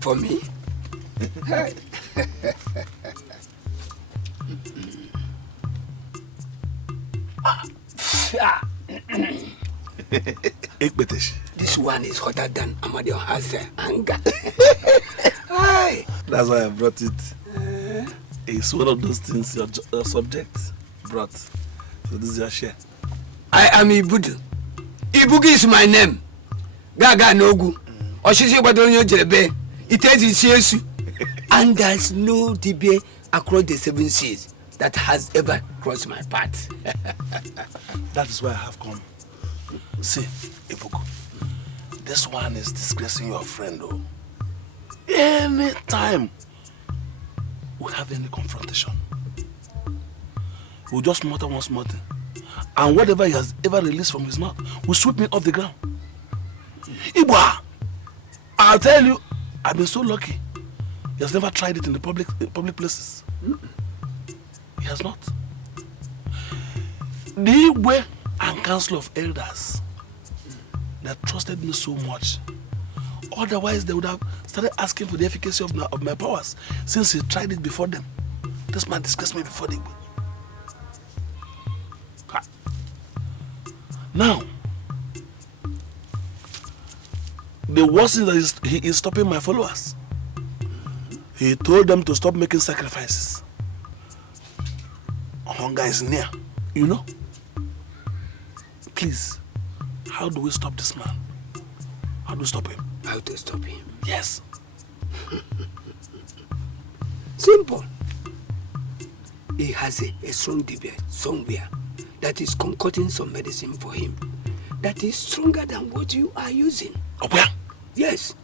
For me? This one is hotter than Amadio has anger. That's why I brought it. It's one of those things your subject brought. So this is your share. I am Ibudu. Ibugi is my name. Gaga Nogu. Oshishi Badonyo Jerebe. It is Yesu. And there's no debate across the 7 seas that has ever crossed my path. That is why I have come. See, Ibuku, this one is disgracing your friend, though. Anytime we have any confrontation, we'll just mutter once more thing. And whatever he has ever released from his mouth will sweep me off the ground. Ibua, I'll tell you, I've been so lucky. He has never tried it in the public places. He has not. The Igwe and Council of Elders, they trusted me so much. Otherwise, they would have started asking for the efficacy of my powers since he tried it before them. This man discussed me before the Igwe. Now, The worst thing is that he is stopping my followers. He told them to stop making sacrifices. Hunger is near, you know? Please, how do we stop this man? How do we stop him? How to stop him? Yes. Simple. He has a strong debate somewhere that is concocting some medicine for him that is stronger than what you are using. Oh, yeah? Yes.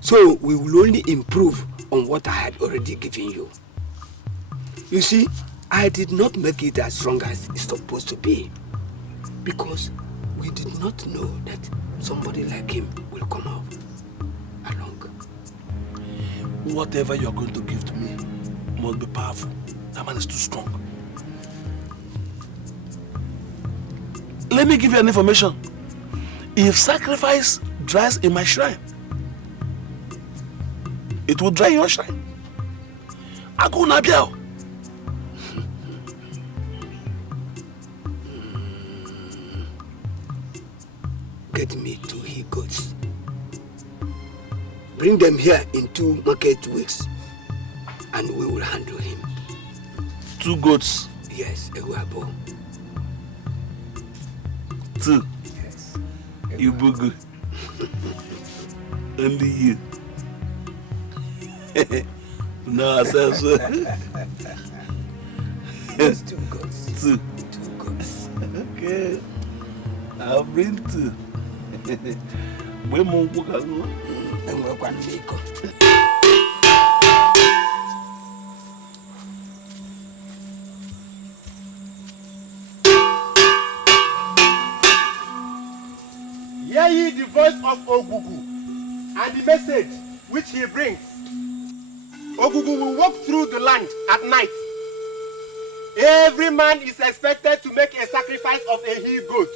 So we will only improve on what I had already given you. You see, I did not make it as strong as it's supposed to be because we did not know that somebody like him will come out along. Whatever you're going to give to me must be powerful. That man is too strong. Let me give you an information. If sacrifice dries in my shrine, it will dry in your shrine. I go Nabiao. Get me 2 he-goats. Bring them here in 2 market weeks and we will handle him. 2 goats? Yes, a wabo. 2? Yes. Ibu'S. Only you. No, I said so. Yes, 2 goats. 2. 2 goats. Okay. I'll bring 2. Where mon cook as well? And we're going to make up. Hear ye the voice of Ogugu and the message which he brings. Ogugu will walk through the land at night. Every man is expected to make a sacrifice of a he-goat.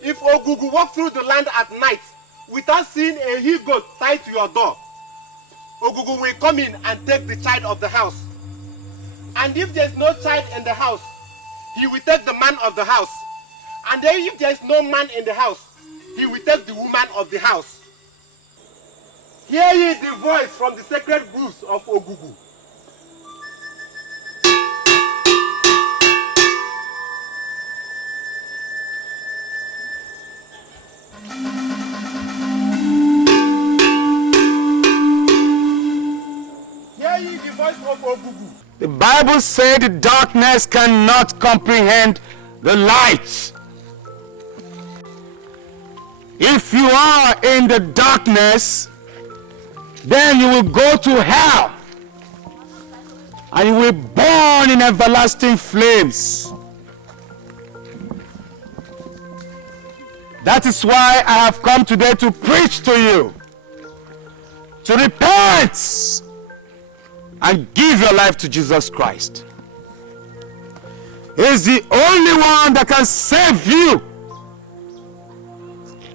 If Ogugu walk through the land at night without seeing a he-goat tied to your door, Ogugu will come in and take the child of the house. And if there's no child in the house, he will take the man of the house. And then if there's no man in the house, he will take the woman of the house. Hear ye the voice from the sacred groves of Ogugu. Hear ye the voice of Ogugu. The Bible said the darkness cannot comprehend the light. If you are in the darkness, then you will go to hell and you will burn in everlasting flames. That is why I have come today to preach to you, to repent and give your life to Jesus Christ. He is the only one that can save you.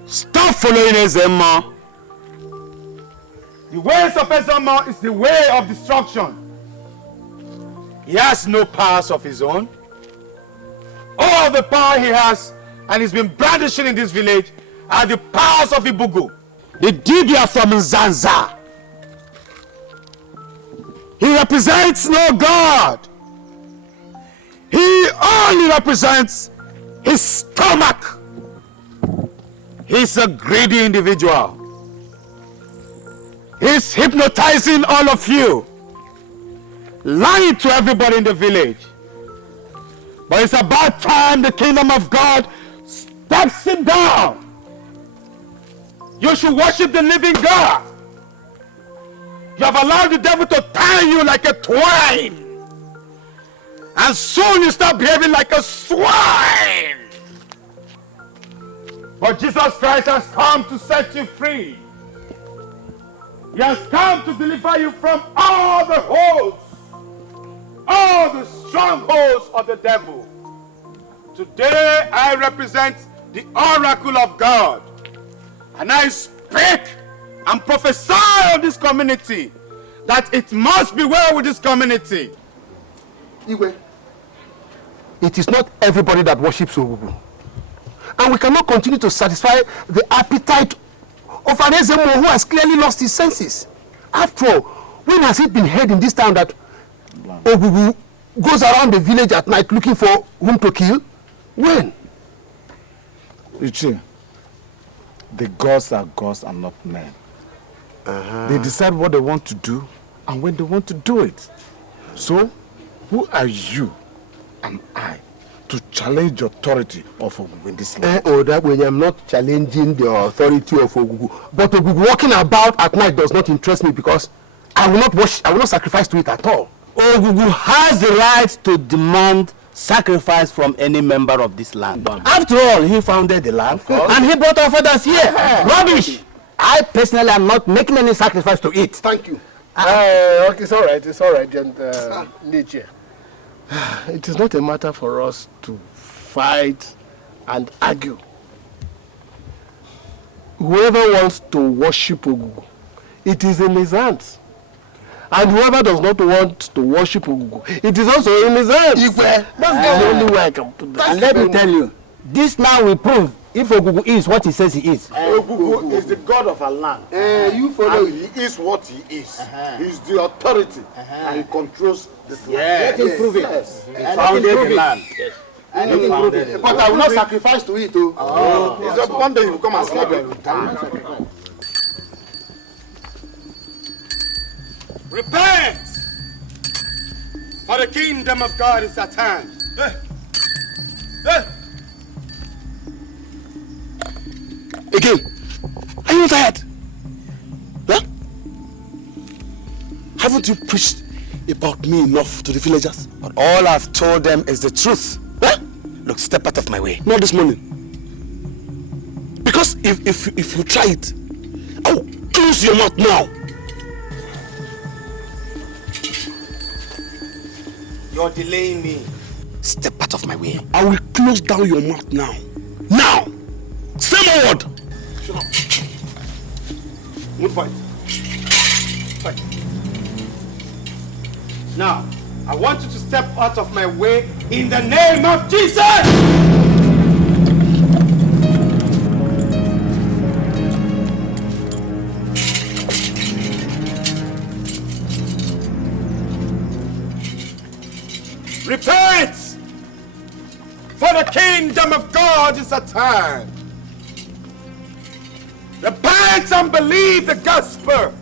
Stop following Ezemo. The ways of Ezemo is the way of destruction. He has no powers of his own. All the power he has and he's been brandishing in this village are the powers of Ibu'S, the Dibia from Nzanza. He represents no God. He only represents his stomach. He's a greedy individual. He's hypnotizing all of you, lying to everybody in the village. But it's about time the kingdom of God steps him down. You should worship the living God. You have allowed the devil to tie you like a twine. And soon you start behaving like a swine. But Jesus Christ has come to set you free. He has come to deliver you from all the holds, all the strongholds of the devil. Today I represent the oracle of God. And I speak and prophesy on this community that it must be well with this community. Iwe, it is not everybody that worships Ogugu. And we cannot continue to satisfy the appetite of an Ezemo who has clearly lost his senses. After all, when has it been heard in this town that Ogugu goes around the village at night looking for whom to kill? When? Ichi, the gods are gods and not men. They decide what they want to do and when they want to do it. So, who are you and I to challenge the authority of Ogugu in this land? That way I'm not challenging the authority of Ogugu. But Ogugu walking about at night does not interest me because I will not sacrifice to it at all. Ogugu has the right to demand sacrifice from any member of this land. After all, he founded the land and he brought our fathers here. Rubbish! I personally am not making any sacrifice to it. Thank you. Okay, it's all right, and Nigeria. It is not a matter for us to fight and argue. Whoever wants to worship Ogugu, it is in his hands. And whoever does not want to worship Ogugu, it is also in his hands. That's the only way I can put that. And let me tell you, this now will prove if Ogugu is what he says he is. Ogugu is the god of our land. You follow. He is what he is. He is the authority, and he controls this land. Let him prove it. Yes. He founded the land. But I will not sacrifice to it. One day he will come and slap you. Repent! For the kingdom of God is at hand. Again, are you tired? Huh? Haven't you preached about me enough to the villagers? But all I've told them is the truth. Huh? Look, step out of my way. Not this morning. Because if you try it, I will close your mouth now. You're delaying me. Step out of my way. I will close down your mouth now. Now! Say my word! Shut up. Move fight. Fight. Now, I want you to step out of my way in the name of Jesus! Repent! For the kingdom of God is at hand. Repent and believe the gospel.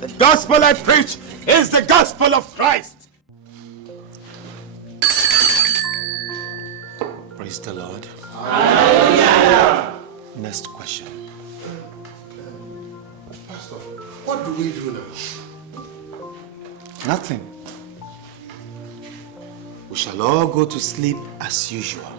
The gospel I preach is the gospel of Christ. Praise the Lord. Hallelujah. Next question. Pastor, what do we do now? Nothing. We shall all go to sleep as usual.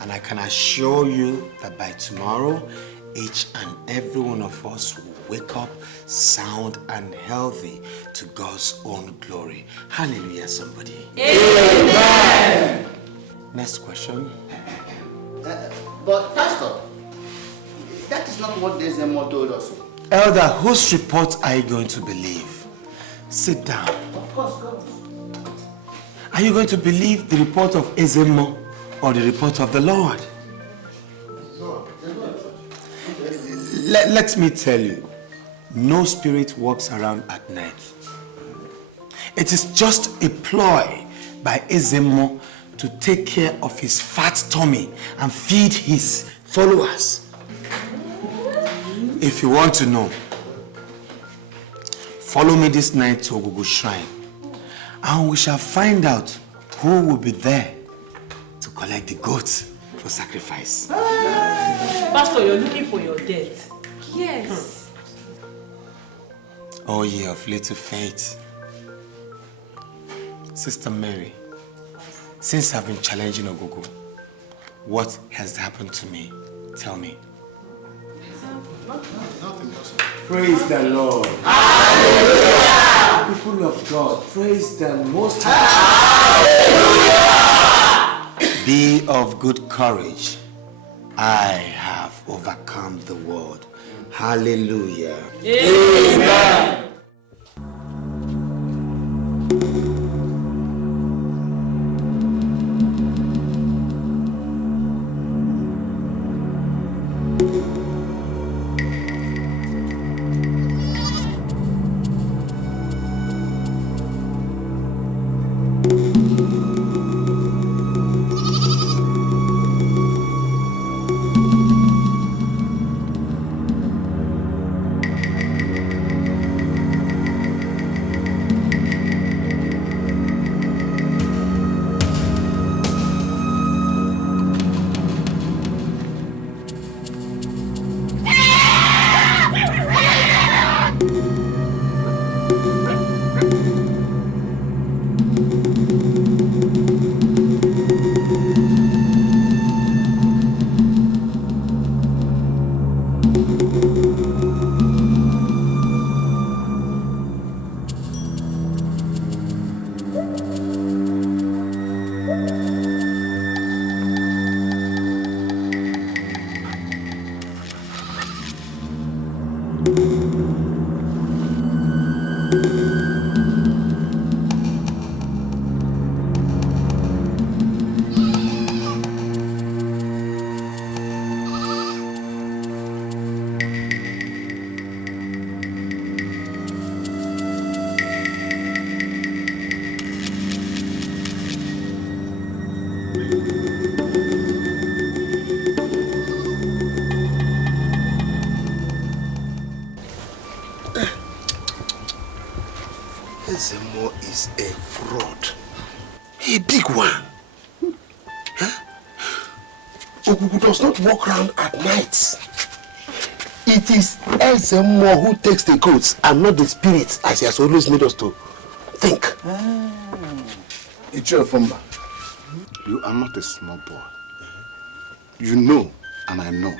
And I can assure you that by tomorrow, each and every one of us will wake up sound and healthy to God's own glory. Hallelujah, somebody. Amen. Next question. But Pastor, that is not what this Zemo told us. Elder, whose report are you going to believe? Sit down. Of course, God. Are you going to believe the report of Ezemo or the report of the Lord? Let me tell you, no spirit walks around at night. It is just a ploy by Ezemo to take care of his fat tummy and feed his followers. If you want to know, follow me this night to Ogugu Shrine, and we shall find out who will be there to collect the goats for sacrifice. Pastor, you're looking for your death. Yes. Oh, ye of little faith. Sister Mary, since I've been challenging Ogugu, what has happened to me? Tell me. Praise the Lord. Hallelujah. People of God, praise the Most High. Hallelujah. Be of good courage. I have overcome the world. Hallelujah. Amen. Ezemo is a fraud. A big one. Ogugu does not walk around at night. It is Ezemo who takes the goods and not the spirits, as he has always made us to think. Ichefumba, you are not a small boy. You know, and I know,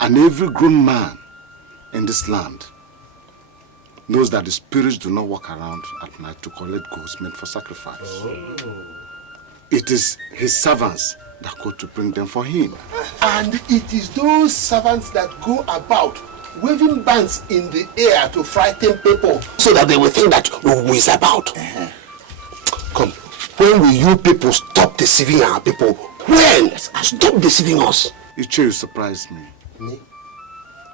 and every grown man in this land knows that the spirits do not walk around at night to collect goods meant for sacrifice. It is his servants that go to bring them for him. And it is those servants that go about waving bands in the air to frighten people so that they will think that who is about. Come, when will you people stop deceiving our people? When? Stop deceiving us. Iche, you surprise me. Me?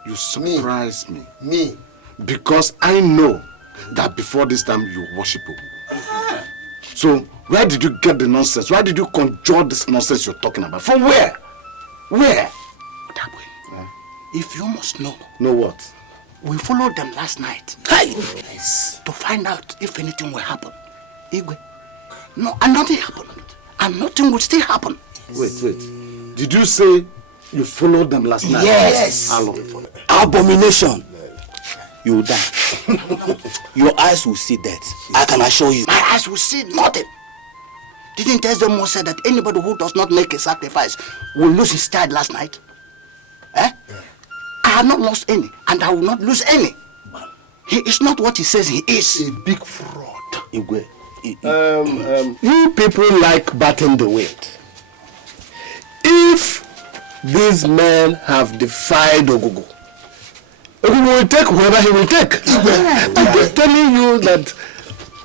You surprise me. Me? Because I know that before this time you worship Ogugu. So where did you get the nonsense? Why did you conjure this nonsense you're talking about? From where? Where? If you must know. Know what? We followed them last night. Yes. To find out if anything will happen. Igwe. No, and nothing happened. And nothing will still happen. Wait. Did you say you followed them last night? Yes. How long? Abomination. You will die. Your eyes will see death. I can assure you. My eyes will see nothing. Didn't Ezemo say that anybody who does not make a sacrifice will lose his child last night? I have not lost any, and I will not lose any. He is not what he says he is. A big fraud. Igwe. You people like batting the wind. If these men have defied Ogugu, Ogugu will take whoever he will take. I'm telling you that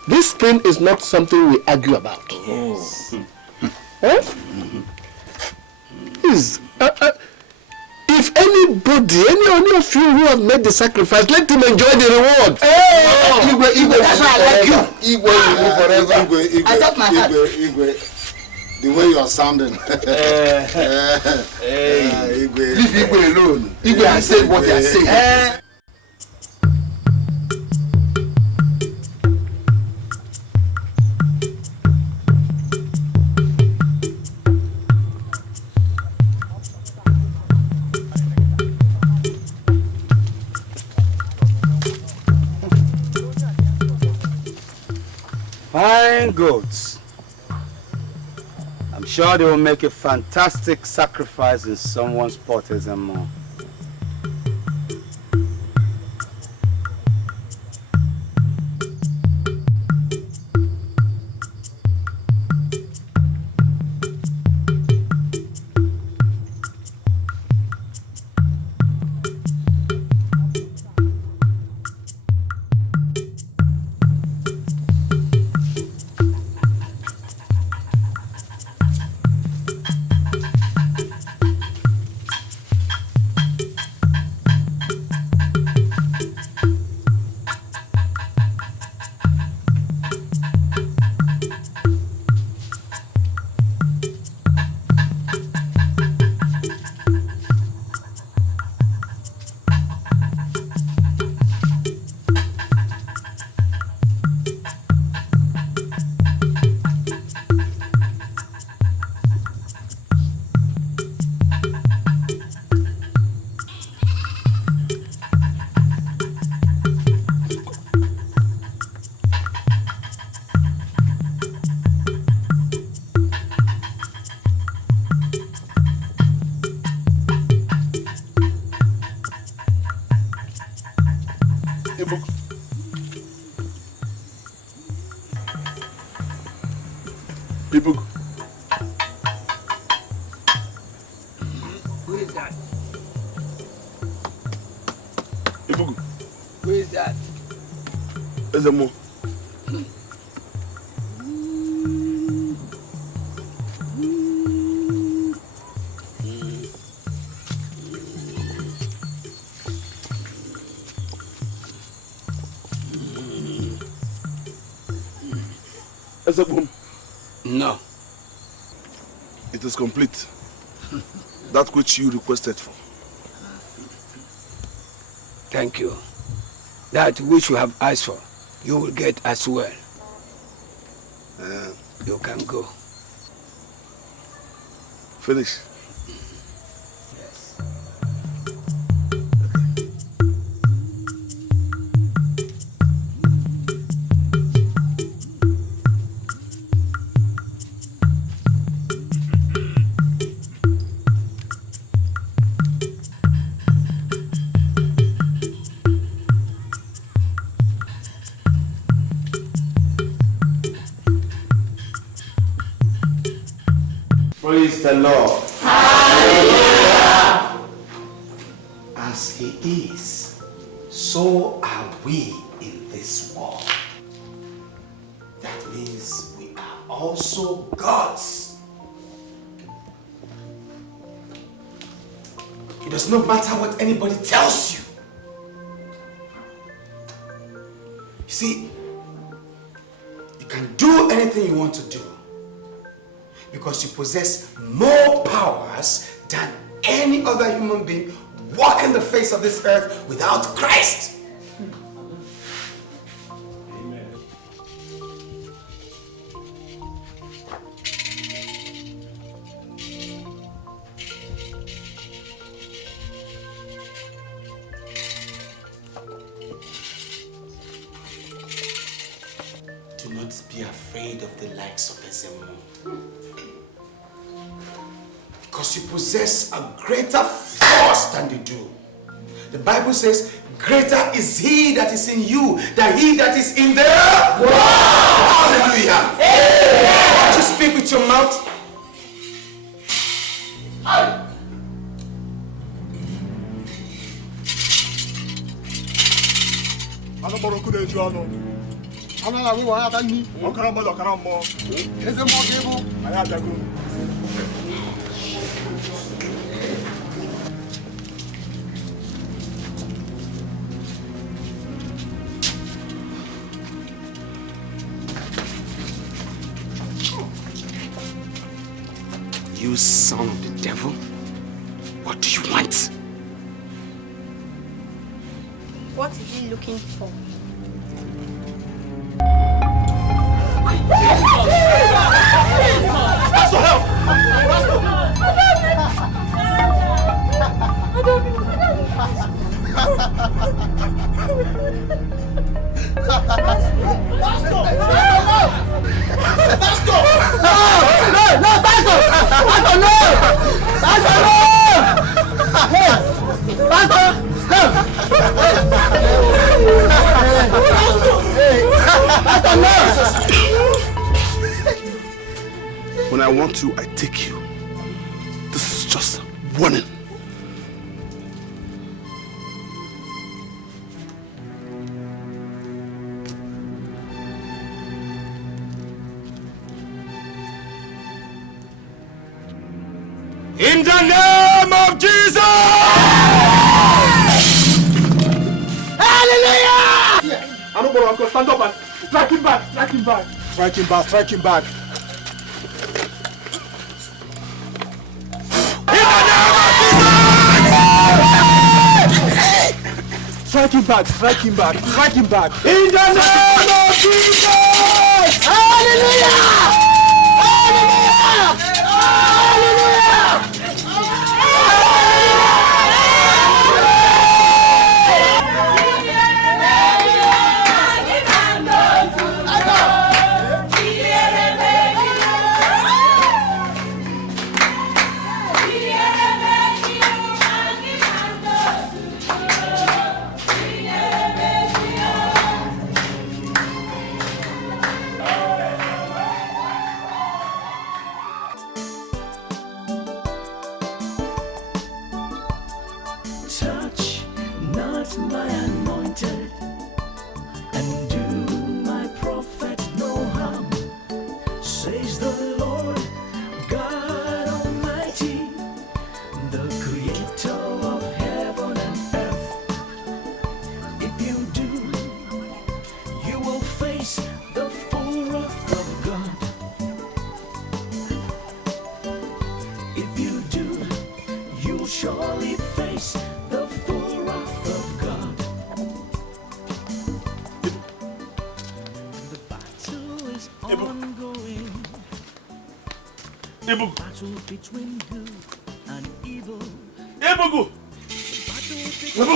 this thing is not something we argue about. If anybody, any of you who have made the sacrifice, let him enjoy the reward. Igwe, that's why I like you. Igwe will live forever. I thought my heart. Igwe, the way you are sounding. Igwe. Leave Igwe alone. Igwe has said what he has said. Fine goats. I'm sure they will make a fantastic sacrifice in someone's pot as a more. People. Who is that? People. Who is that? Ezemo. Ezebum. No. It is complete. That which you requested for. Thank you. That which you have asked for, you will get as well. You can go. Finish. Praise the Lord. Hallelujah. As He is, so are we in this world. That means we are also God's. It does not matter what anybody tells you. You see, you can do anything you want to do, because you possess more powers than any other human being walking the face of this earth without Christ. Amen. Do not be afraid of the likes of Ezemo. Because you possess a greater force than they do. The Bible says, greater is He that is in you than he that is in the world. Hallelujah. Why don't you speak with your mouth? You son of the devil, what do you want? What is he looking for? Pastor, help! When I want you, I take you. This is just warning. In the name of Jesus! Hallelujah! I'm not going to stand up and strike him back, strike him back. Strike him back, strike him back. Strike him back, strike him back, strike him back. In the name of Jesus! Hallelujah! Hallelujah! Ibu'S. Ibu'S,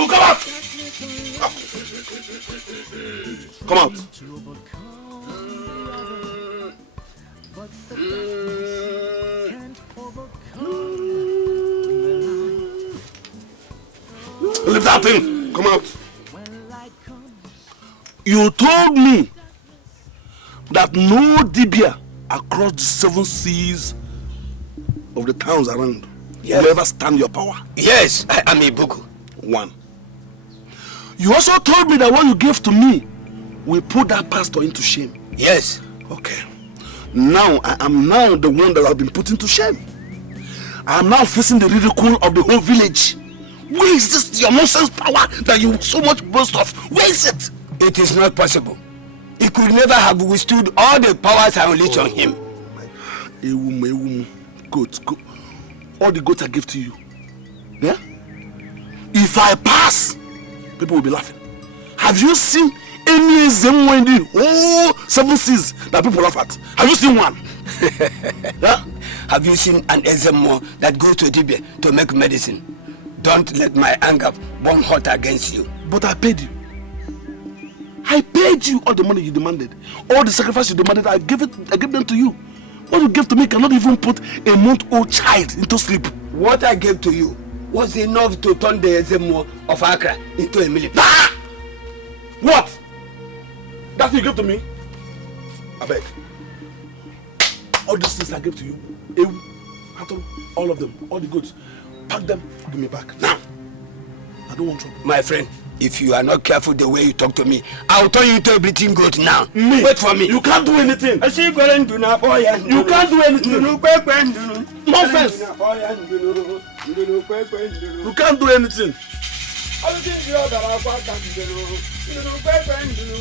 come out! Come out. Leave that thing. Come out. You told me that no Dibia across the 7 seas of the towns around will ever stand your power. Yes, I am Ibu'S. 1. You also told me that what you gave to me will put that pastor into shame. Yes. Okay. Now I am now the one that has been put into shame. I am now facing the ridicule of the whole village. Where is this your nonsense power that you so much boast of? Where is it? It is not possible. He could never have withstood all the powers I unleashed on him. Goat. All the goats I give to you. Yeah? If I pass, people will be laughing. Have you seen any Zemo in the whole 7 seas that people laugh at? Have you seen one? Yeah? Have you seen an Ezemo that goes to Dibia to make medicine? Don't let my anger burn hot against you. But I paid you. I paid you all the money you demanded. All the sacrifice you demanded, I gave them to you. What you gave to me cannot even put a month-old child into sleep. What I gave to you was enough to turn the Ezemo of Accra into a military. Ah! What? That's what you gave to me? I beg. All these things I gave to you, all of them, all the goods, pack them, give me back. Now. I don't want trouble. My friend, if you are not careful the way you talk to me, I'll turn you into a bleating goat now. Me? Wait for me. You can't do anything. You can't do anything. Nonsense. You can't do anything.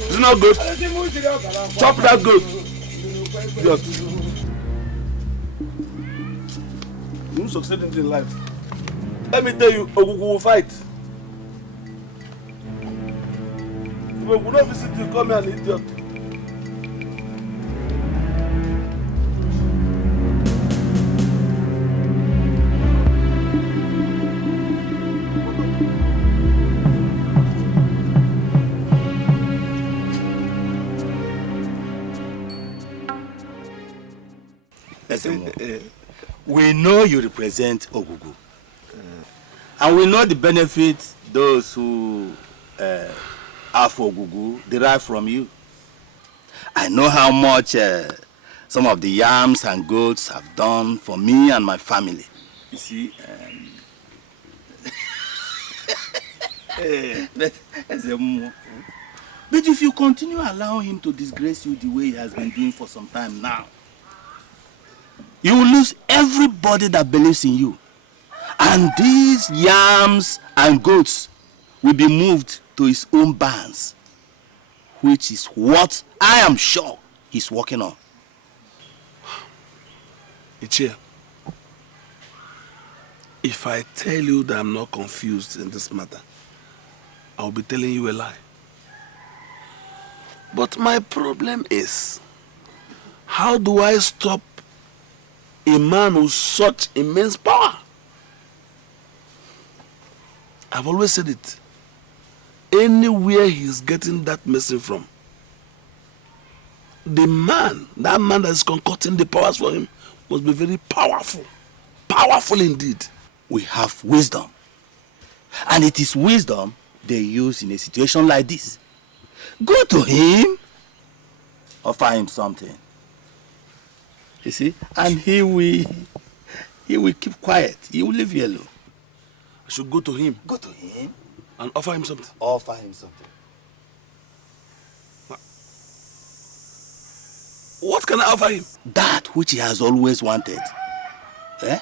It's not good. Chop that goat. Yes. You won't succeed in life. Let me tell you, Ogugu will fight. If we will not visit you, call me an idiot. We know you represent Ogugu. And we know the benefits those who are for Ogugu derive from you. I know how much some of the yams and goats have done for me and my family. You see, but if you continue allowing him to disgrace you the way he has been doing for some time now, you will lose everybody that believes in you. And these yams and goats will be moved to his own barns, which is what I am sure he's working on. Ichie, if I tell you that I'm not confused in this matter, I'll be telling you a lie. But my problem is, how do I stop a man with such immense power? I've always said it. Anywhere he's getting that message from, that man that is concocting the powers for him must be very powerful. Powerful indeed. We have wisdom. And it is wisdom they use in a situation like this. Go to him, offer him something. You see? And he will keep quiet. He will leave you alone. I should go to him. Go to him. And offer him something. Offer him something. What can I offer him? That which he has always wanted. Eh?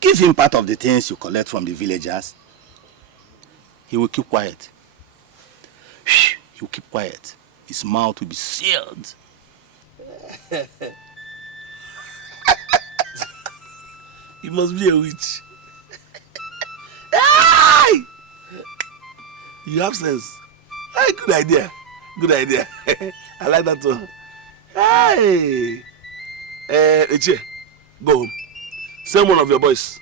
Give him part of the things you collect from the villagers. He will keep quiet. He will keep quiet. His mouth will be sealed. He must be a witch. You have sense. Hey, good idea. Good idea. I like that one. Hey! Eche, go home. Send one of your boys.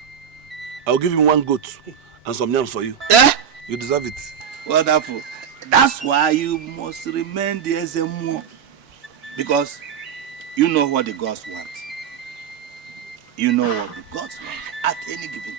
I'll give him 1 goat and some yams for you. Eh? You deserve it. Wonderful. That's why you must remain the SMO. Because you know what the gods want. You know what the gods want at any given time.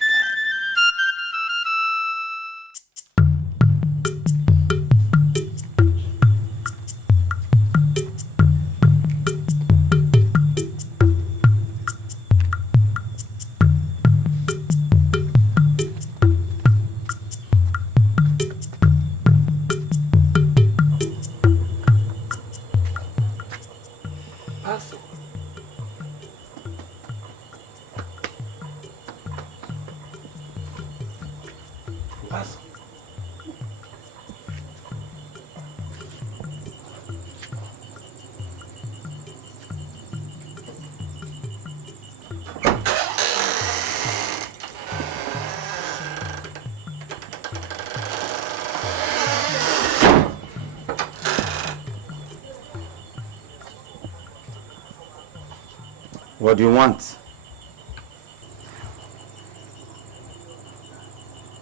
What do you want?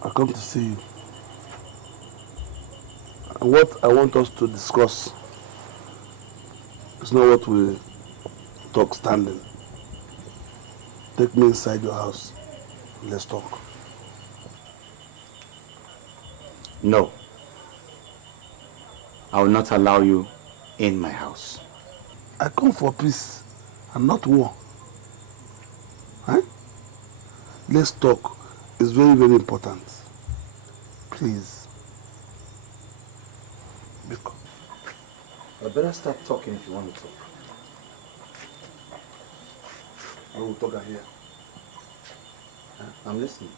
I come to see you. And what I want us to discuss is not what we talk standing. Take me inside your house. Let's talk. No. I will not allow you in my house. I come for peace and not war. Huh? Let's talk. It's very, very important. Please. Because I better start talking if you want to talk. I will talk here. Huh? I'm listening.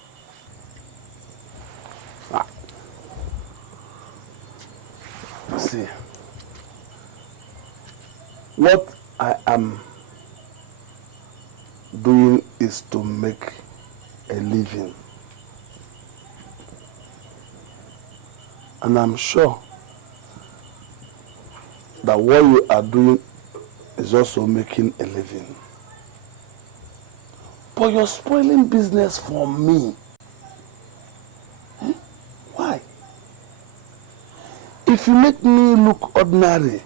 See, what I am doing is to make a living. And I'm sure that what you are doing is also making a living. But you're spoiling business for me. Why? If you make me look ordinary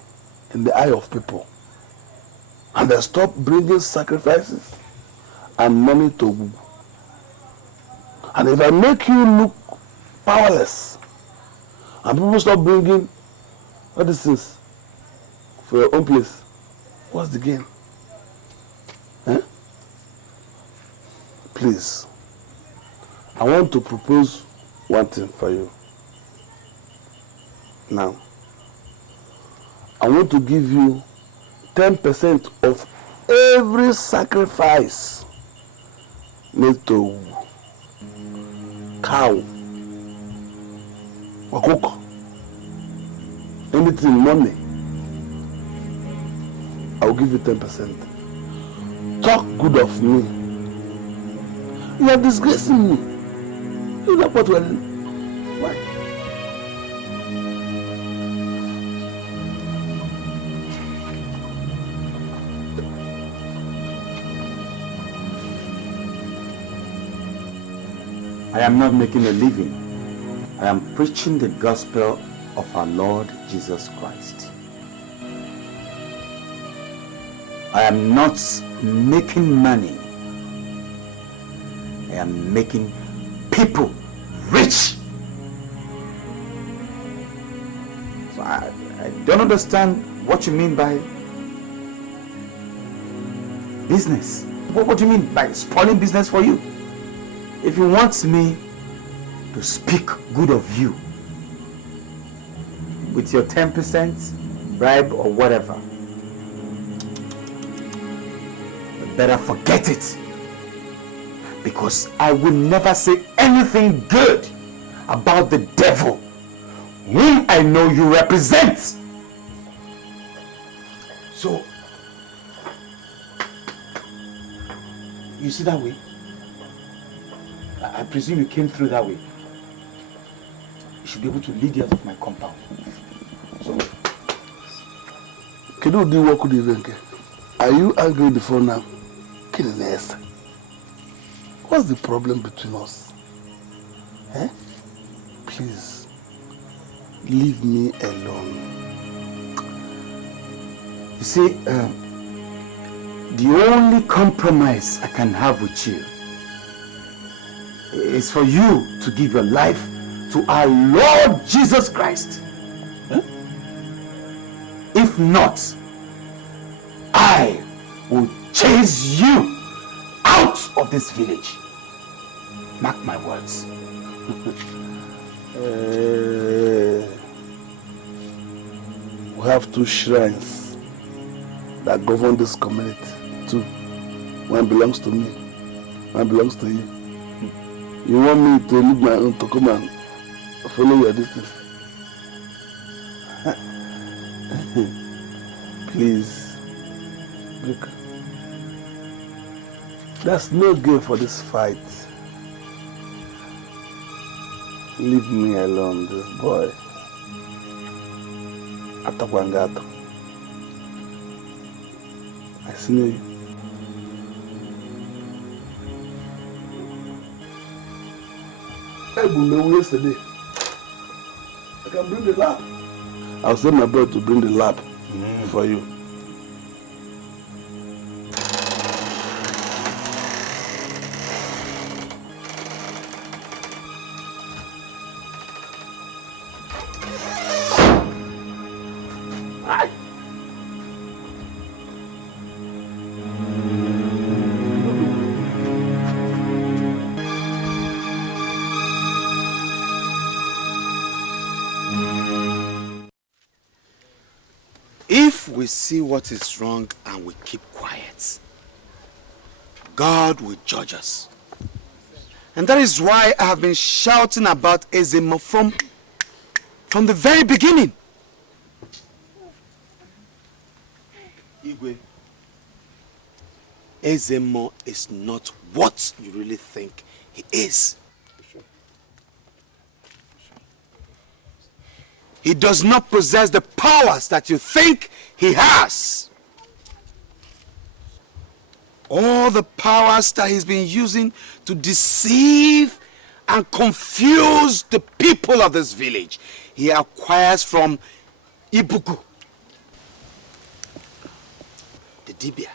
in the eye of people, and they stop bringing sacrifices and money to Google, and if I make you look powerless, and people stop bringing all these things for your own place, what's the gain? Eh? Please, I want to propose one thing for you. Now, I want to give you 10% of every sacrifice made to cow or cook, anything money. I will give you 10%. Talk good of me. You are disgracing me. You know what we're doing. Why? I am not making a living. I am preaching the gospel of our Lord Jesus Christ. I am not making money. I am making people rich. So I don't understand what you mean by business. What do you mean by spoiling business for you? If you want me to speak good of you with your 10% bribe or whatever, you better forget it. Because I will never say anything good about the devil whom I know you represent. So, you see that way? I presume you came through that way. You should be able to lead you out of my compound. So, Can you do work with the Are you angry with the phone now? What's the problem between us? Eh? Please, leave me alone. You see, the only compromise I can have with you is for you to give your life to our Lord Jesus Christ. Huh? If not, I will chase you out of this village. Mark my words. We have 2 shrines that govern this community. 2. One belongs to me, one belongs to you. You want me to leave my own to come and follow your distance? Please, look. There's no game for this fight. Leave me alone, this boy. Atawangato. I see you. I will yesterday. I can bring the lab. I'll send my brother to bring the lab for you. If we see what is wrong and we keep quiet, God will judge us. And that is why I have been shouting about Ezemo from the very beginning. Igwe, Ezemo is not what you really think he is. He does not possess the powers that you think he has. All the powers that he's been using to deceive and confuse the people of this village, he acquires from Ibu'S, the Dibia.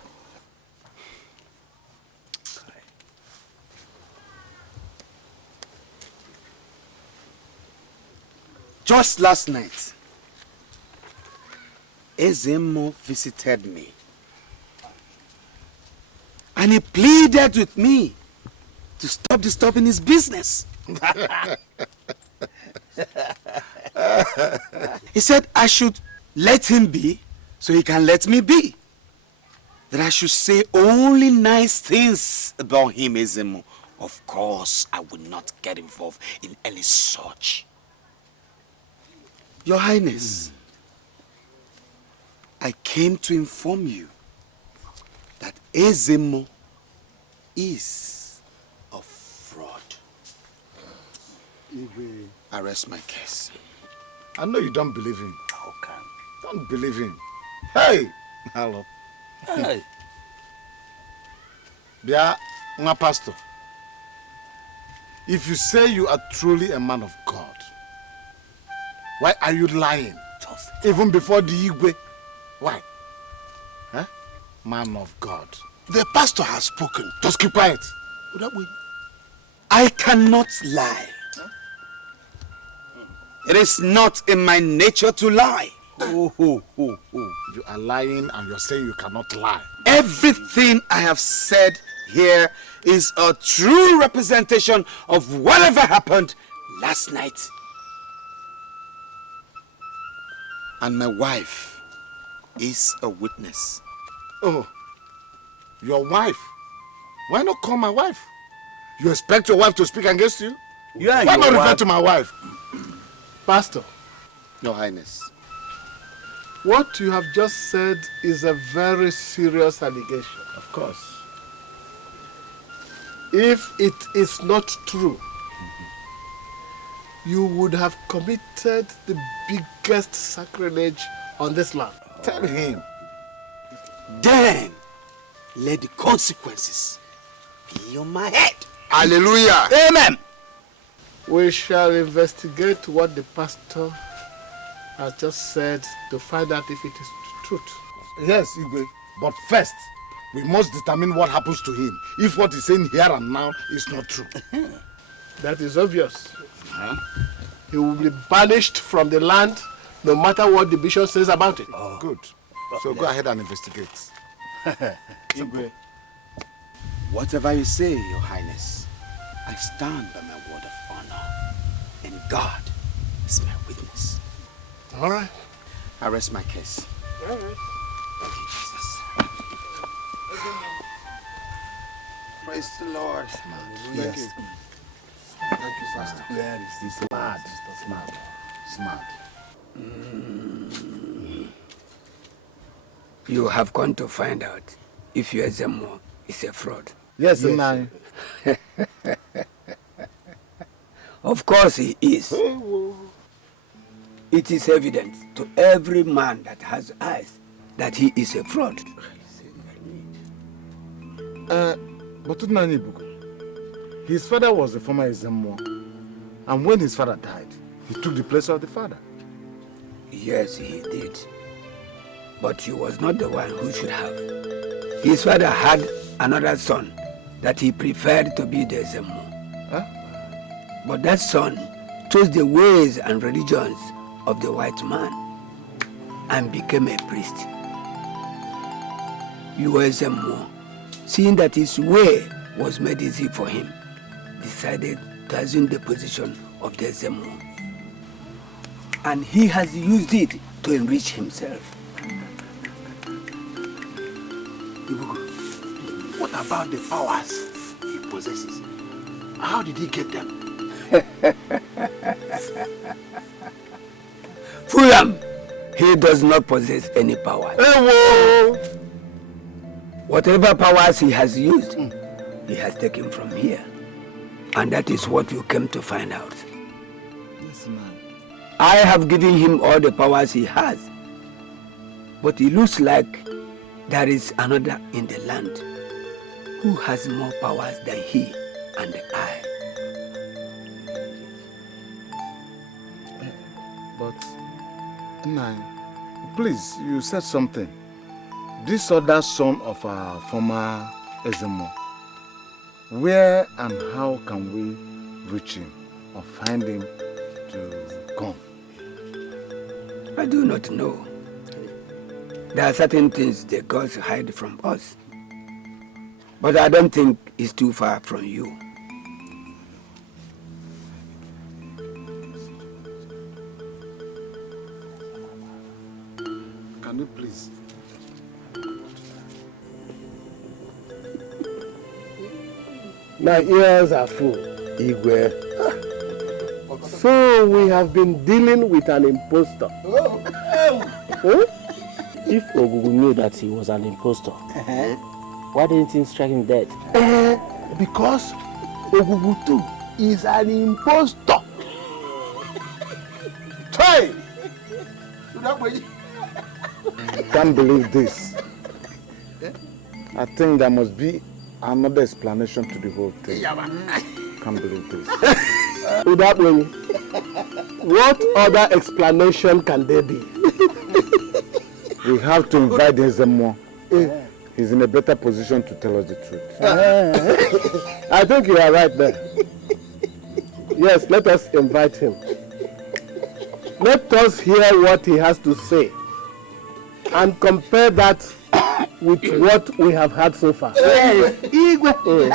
Just last night, Ezemo visited me. And he pleaded with me to stop disturbing his business. He said I should let him be so he can let me be. That I should say only nice things about him, Ezemo. Of course, I would not get involved in any such. Your Highness, I came to inform you that Ezemo is a fraud. I rest my case. I know you don't believe him. How can? Don't believe him. Hey! Hello. Hey. Bia, my pastor. If you say you are truly a man of God, why are you lying? Even before the Igwe? Why? Huh? Man of God. The pastor has spoken. Just keep quiet. I cannot lie. It is not in my nature to lie. You are lying and you're saying you cannot lie. Everything I have said here is a true representation of whatever happened last night. And my wife is a witness. Oh, your wife? Why not call my wife? You expect your wife to speak against you? Yeah, why not refer to my wife? Pastor. Your Highness. What you have just said is a very serious allegation. Of course. If it is not true, you would have committed the biggest sacrilege on this land. Tell him. then let the consequences be on my head. Hallelujah. Amen. We shall investigate what the pastor has just said to find out if it is truth. Yes, Igwe. But first, we must determine what happens to him if what he's saying here and now is not true. That is obvious. He will be banished from the land no matter what the bishop says about it. Oh. Good. So go ahead and investigate. Igwe, whatever you say, Your Highness, I stand by my word of honor, and God is my witness. All right. I rest my case. All right. Thank you, Jesus. Praise the Lord. Thank you. Thank you, Pastor. Where is this? Smart. You have gone to find out if your Zemo is a fraud. Yes, Nai. Of course he is. It is evident to every man that has eyes that he is a fraud. But Nani Buku, his father was the former Ezemo, and when his father died, he took the place of the father. Yes, he did. But he was not the one who should have. His father had another son that he preferred to be the Ezemo. Huh? But that son chose the ways and religions of the white man and became a priest. Ezemo, seeing that his way was made easy for him, decided to assume the position of the Ezemo. And he has used it to enrich himself. What about the powers he possesses? How did he get them? Fulham, he does not possess any power. Whatever powers he has used, he has taken from here. And that is what you came to find out. Yes, ma'am. I have given him all the powers he has. But it looks like there is another in the land who has more powers than he and I. But, Nai, please, you said something. This other son of our former Ezemo, where and how can we reach him or find him to come? I do not know. There are certain things the gods hide from us. But I don't think it's too far from you. Can you please? My ears are full, Igwe. So we have been dealing with an impostor. If Ogugu knew that he was an impostor, why didn't he strike him dead? Because Ogugu too is an impostor. Try! Can't believe this. I think there must be another explanation to the whole thing. Can't believe this. What other explanation can there be? We have to invite Ezemo. He's in a better position to tell us the truth. I think you are right there. Yes, let us invite him. Let us hear what he has to say and compare that with what we have had so far. Igwe!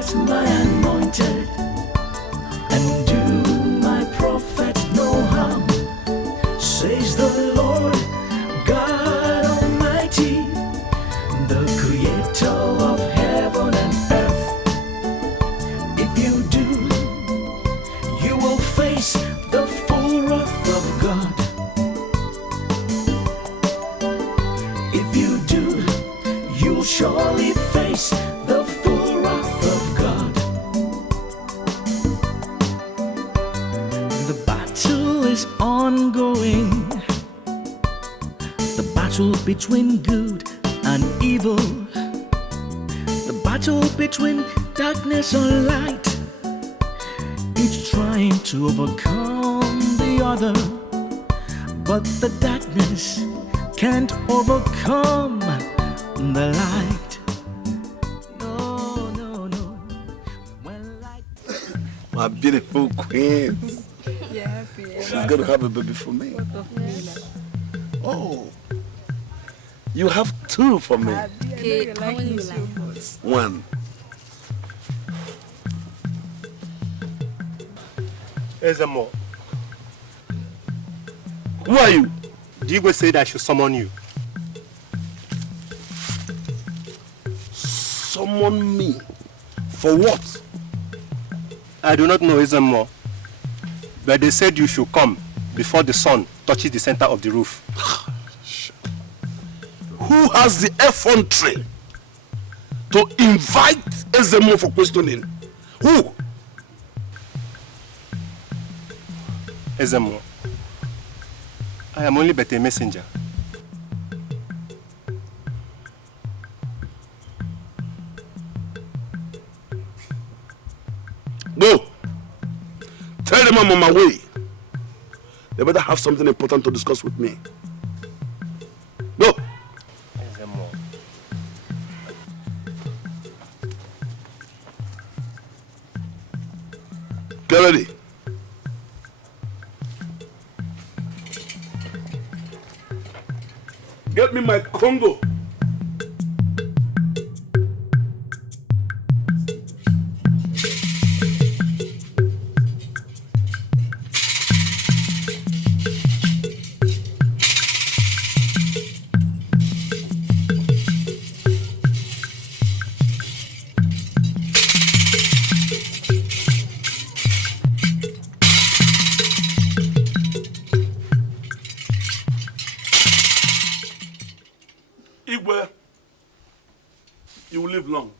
touch my anointed and do my prophet no harm, says the Lord God Almighty, the creator of heaven and earth. If you do, you will face the full wrath of God. If you do, you'll surely face the full wrath of God. The battle is ongoing, the battle between good and evil, the battle between darkness and light, each trying to overcome the other, but the darkness can't overcome the light. No, no, no. When light... My beautiful queen. Yeah, She's gonna have a baby for me. Oh, you have two for me. Okay, how many you like? One. Ezemo, who are you? Digo said I should summon you. Summon me? For what? I do not know Ezemo, but they said you should come before the sun touches the center of the roof. Who has the effrontery to invite Ezemo for questioning? Who? Ezemo, I am only but a messenger. Go. Tell them I'm on my way. They better have something important to discuss with me. Go. Ezemo. Get ready. Get me my Congo. You will live long.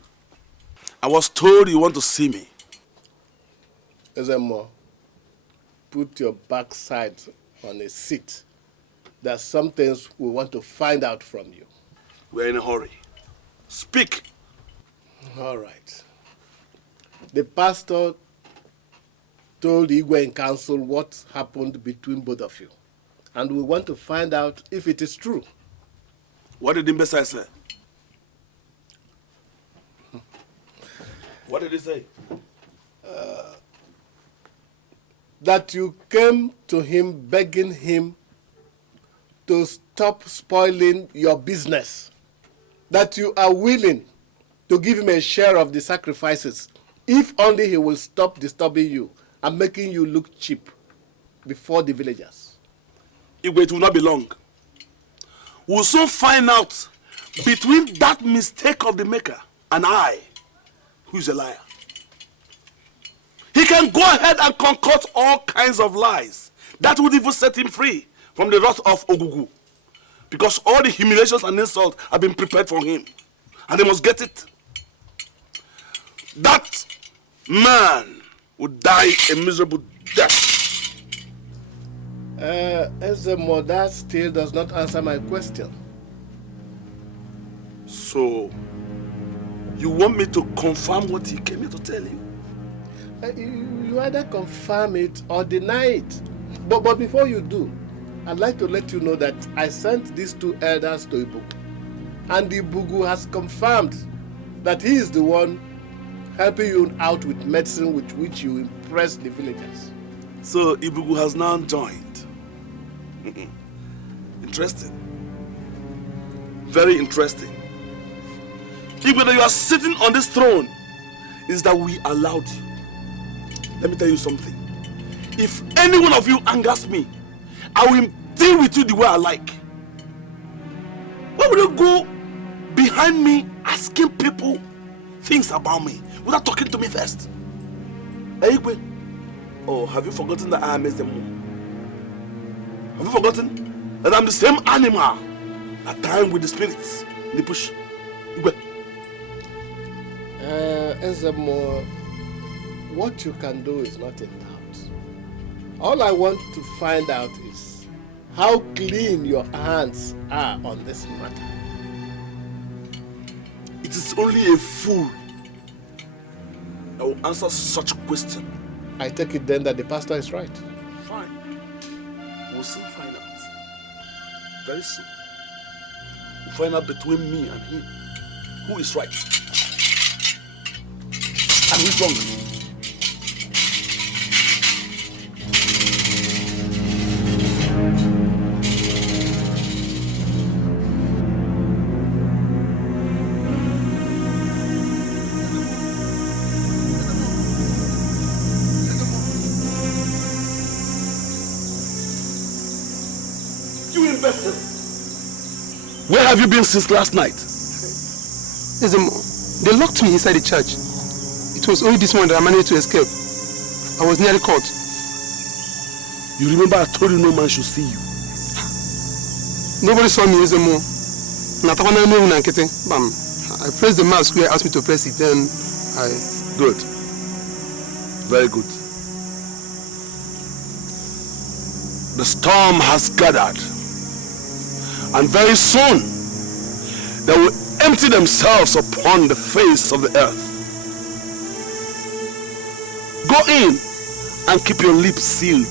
I was told you want to see me. Ezemo, put your backside on a seat. There are some things we want to find out from you. We're in a hurry. Speak. All right. The pastor told Igwe in council what happened between both of you. And we want to find out if it is true. What did Immerse say? What did he say? That you came to him begging him to stop spoiling your business. That you are willing to give him a share of the sacrifices if only he will stop disturbing you and making you look cheap before the villagers. It will not be long. We'll soon find out between that mistake of the maker and I, who is a liar. He can go ahead and concoct all kinds of lies that would even set him free from the wrath of Ogugu. Because all the humiliations and insults have been prepared for him. And he must get it. That man would die a miserable death. Ezemo, that still does not answer my question. So, you want me to confirm what he came here to tell you? You either confirm it or deny it. But before you do, I'd like to let you know that I sent these two elders to Ibu'S. And Ibu'S has confirmed that he is the one helping you out with medicine with which you impress the villagers. So Ibu'S has now joined. Interesting. Very interesting. Even though you are sitting on this throne, is that we allowed you. Let me tell you something. If any one of you angers me, I will deal with you the way I like. Why would you go behind me asking people things about me without talking to me first? Igwe, oh, have you forgotten that I am Ezemo? Have you forgotten that I'm the same animal that time with the spirits in the bush? Igwe. Ezemo, what you can do is not in doubt. All I want to find out is how clean your hands are on this matter. It is only a fool that will answer such a question. I take it then that the pastor is right. Fine. We'll soon find out. Very soon. We'll find out between me and him who is right and who's wrong. Where have you been since last night? They locked me inside the church. It was only this morning that I managed to escape. I was nearly caught. You remember I told you no man should see you? Nobody saw me, Ezemo. I pressed the mask where he asked me to press it, then I... Good. Very good. The storm has gathered. And very soon, they will empty themselves upon the face of the earth. Go in and keep your lips sealed.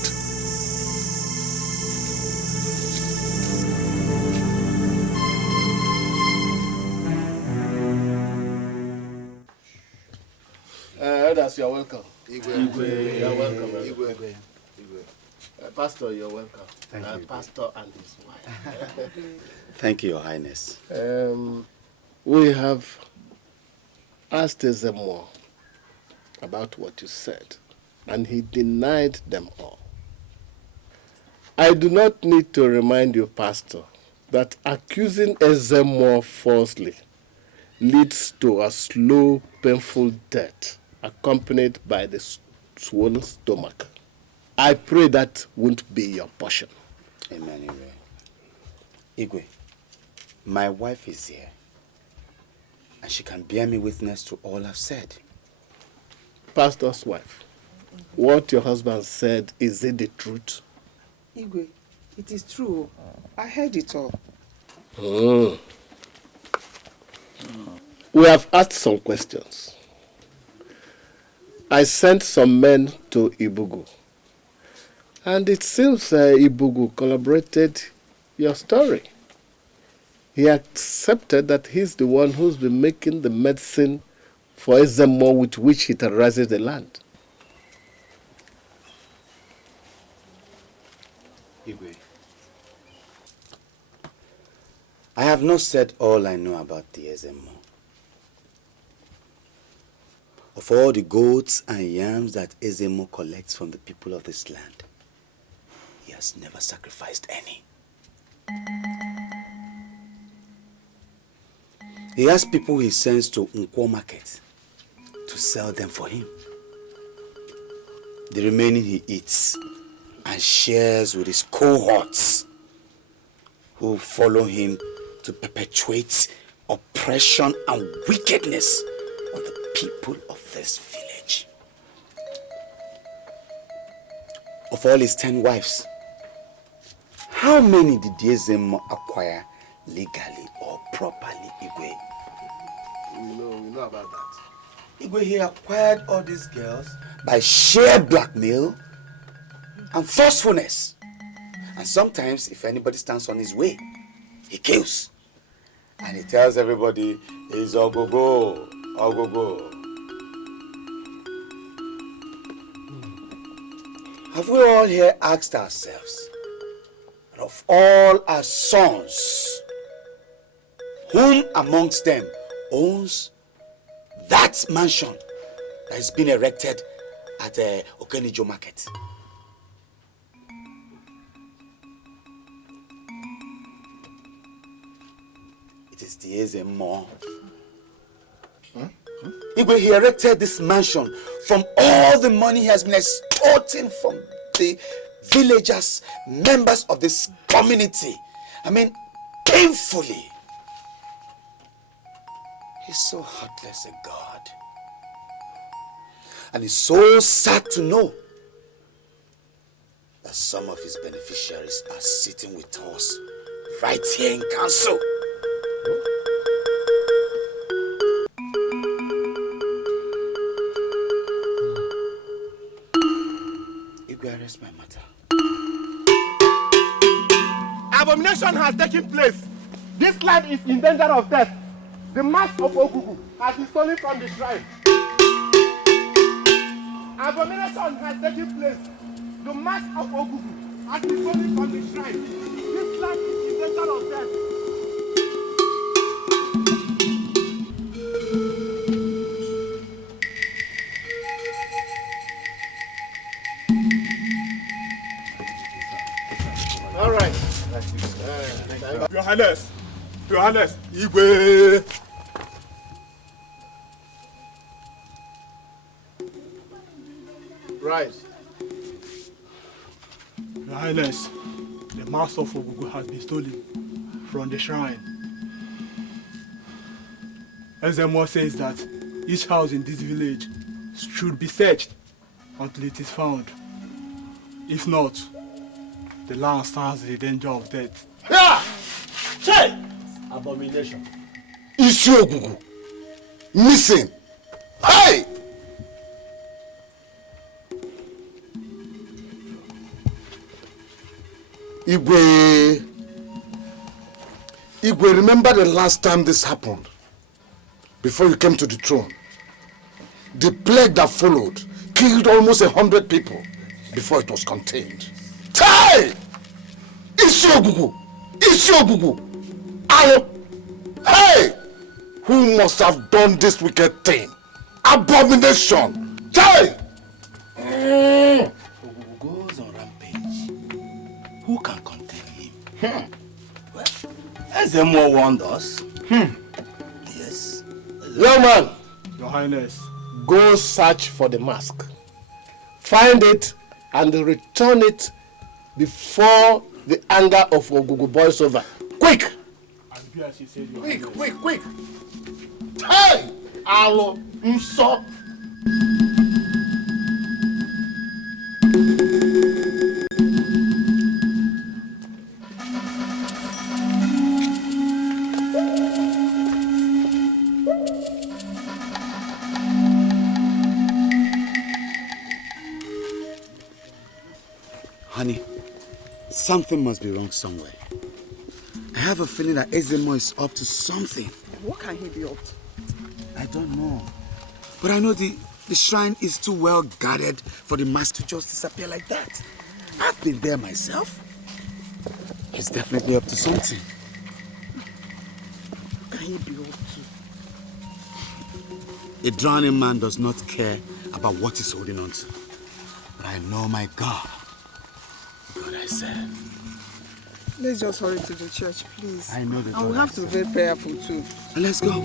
Elders, you're welcome. Igwe. You're welcome. Igwe. Pastor, you're welcome. Thank you. Pastor and his wife. Thank you, Your Highness. We have asked Ezemo about what you said, and he denied them all. I do not need to remind you, Pastor, that accusing Ezemo falsely leads to a slow, painful death accompanied by the swollen stomach. I pray that won't be your portion. Amen, Igwe, my wife is here, and she can bear me witness to all I've said. Pastor's wife, what your husband said, is it the truth? Igwe, it is true. I heard it all. We have asked some questions. I sent some men to Ibu'S, and it seems Ibu'S collaborated your story. He accepted that he's the one who's been making the medicine for Ezemo with which he terrorizes the land. Igwe, I have not said all I know about the Ezemo. Of all the goats and yams that Ezemo collects from the people of this land, he has never sacrificed any. He has people he sends to Nkwo market to sell them for him. The remaining he eats and shares with his cohorts who follow him to perpetuate oppression and wickedness on the people of this village. Of all his 10 wives, how many did Ezemo acquire legally or properly, Igwe? We know about that. Igwe, he acquired all these girls by sheer blackmail and forcefulness. And sometimes, if anybody stands on his way, he kills. And he tells everybody, he's Ogogo, Ogogo. Have we all here asked ourselves, of all our sons, whom amongst them owns that mansion that is being erected at Okenijo Market. It is the Ezemo. He erected this mansion from all the money he has been extorting from the villagers, members of this community. I mean, painfully. He's so heartless a God. And it's so sad to know that some of his beneficiaries are sitting with us right here in council. Arrest my matter. Abomination has taken place. This land is in danger of death. The mask of Ogugu has been stolen from the shrine. Abomination has taken place. The mask of Ogugu has been stolen from the shrine. This land is in danger of death. All right. Your Highness, Igwe. Rise. Your Highness, the mask of Ogugu has been stolen from the shrine. Ezemo says that each house in this village should be searched until it is found. If not, the land stands in the danger of death. Yeah! Say! Abomination. Issue Ogugu. Missing. Hey! Igwe, remember the last time this happened? Before you came to the throne. The plague that followed killed almost 100 people before it was contained. Hey! Issue Ogugu! Hey! Who must have done this wicked thing? Abomination! Hey! Ogugu goes on rampage. Who can contain him? Well, Ezemo warned us. Yes. Young man. Your Highness. Go search for the mask. Find it and return it before the anger of Ogugu boils over. Quick! Quick! Hey! Alo, Nso. Honey, something must be wrong somewhere. I have a feeling that Ezemo is up to something. What can he be up to? I don't know. But I know the shrine is too well guarded for the mask to just disappear like that. I've been there myself. He's definitely up to something. What can he be up to? A drowning man does not care about what he's holding on to. But I know my God. God, I said. Let's just hurry to the church, please. I know the And we have to be very prayerful too. Let's go.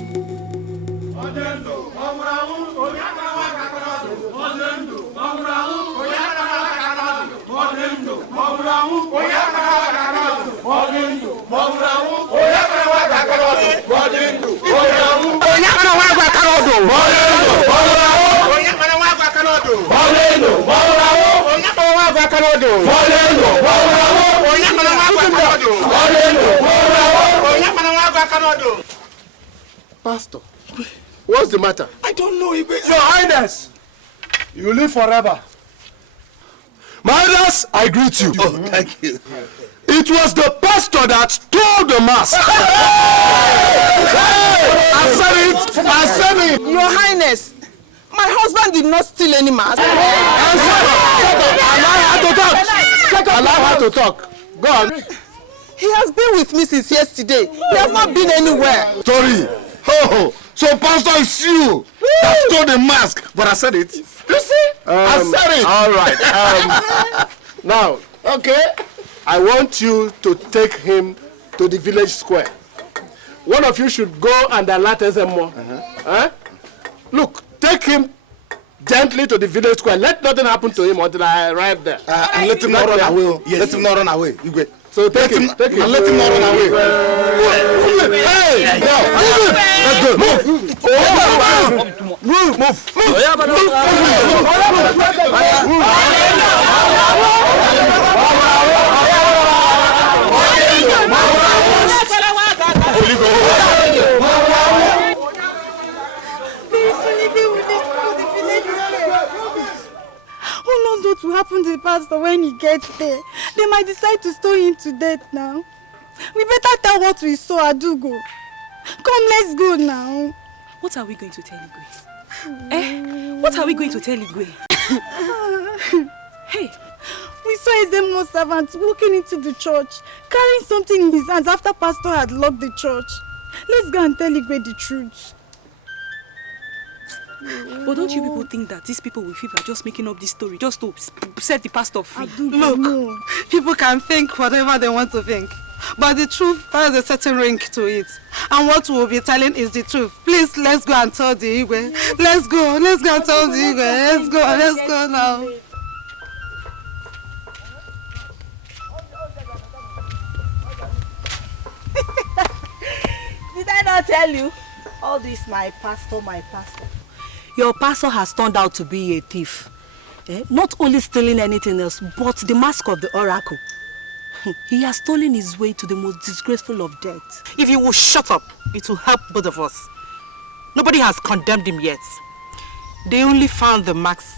Pastor, what's the matter? I don't know. Your Highness, you live forever. My Highness, I greet you. Oh, thank you. It was the pastor that stole the mask. I said it. Your Highness, my husband did not steal any mask. Allow her to talk. Go on. He has been with me since yesterday. He has not been anywhere. Tori, So, Pastor, it's you that stole the mask. But I said it. You see? I said it. All right. Now, okay, I want you to take him to the village square. One of you should go and alert SMO. Look, take him gently to the village square. Let nothing happen to him until I arrive there. And let him not run away. Yes. Let him not run away. You go. So take him. And let him not run away. Hey! Let's go. Move. Who knows what will happen to the pastor when he gets there? They might decide to stone him to death now. We better tell what we saw, Adugo. Come, let's go now. What are we going to tell Igwe? What are we going to tell Igwe? Hey, we saw a Zemo servant walking into the church, carrying something in his hands after pastor had locked the church. Let's go and tell Igwe the truth. But don't you people think that these people with fever are just making up this story just to set the pastor free? Look, people can think whatever they want to think, but the truth has a certain ring to it. And what we'll be telling is the truth. Please, let's go and tell the Igwe. Let's go and tell the Igwe. Let's go now. Did I not tell you? All this, my pastor. Your pastor has turned out to be a thief. Not only stealing anything else, but the mask of the oracle. He has stolen his way to the most disgraceful of death. If you will shut up, it will help both of us. Nobody has condemned him yet. They only found the marks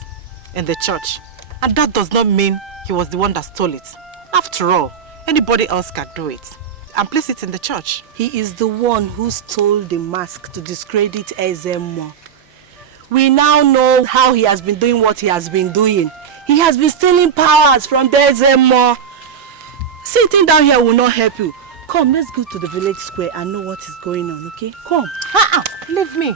in the church. And that does not mean he was the one that stole it. After all, anybody else can do it and place it in the church. He is the one who stole the mask to discredit Ezemo. We now know how he has been doing what he has been doing. He has been stealing powers from the Ezemo. Sitting down here will not help you. Come, let's go to the village square and know what is going on, okay? Come. Leave me.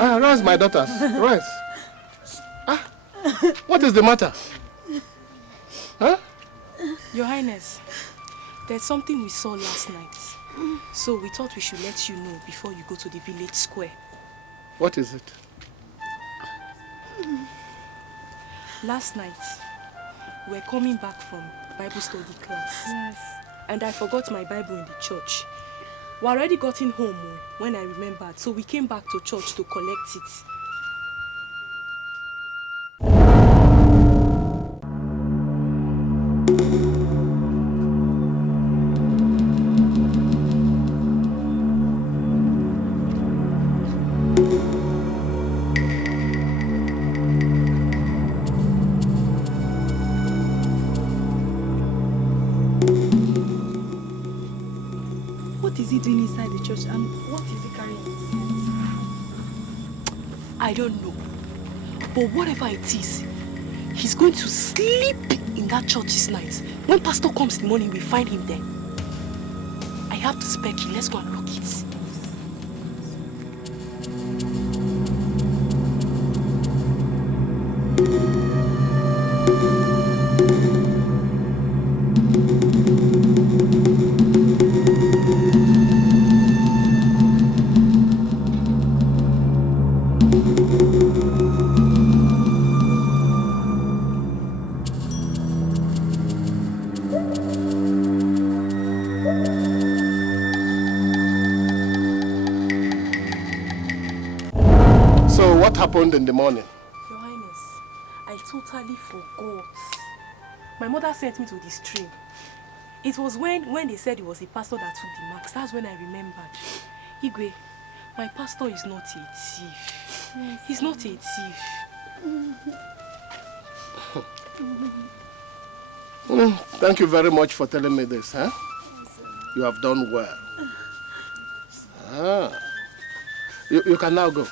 Rise, my daughters. Rise. What is the matter? Your Highness, there's something we saw last night. So we thought we should let you know before you go to the village square. What is it? Last night, we were coming back from Bible study class. Yes. And I forgot my Bible in the church. We already gotten home when I remembered, so we came back to church to collect it. What is he doing inside the church and what is he carrying? I don't know. But whatever it is, he's going to sleep in that church this night. When pastor comes in the morning, we find him there. I have to spare key. Let's go and lock it. What happened in the morning? Your Highness, I totally forgot. My mother sent me to the stream. It was when they said it was the pastor that took the marks. That's when I remembered. Igwe, my pastor is not a thief. He's not a thief. Thank you very much for telling me this, huh? You have done well. You can now go.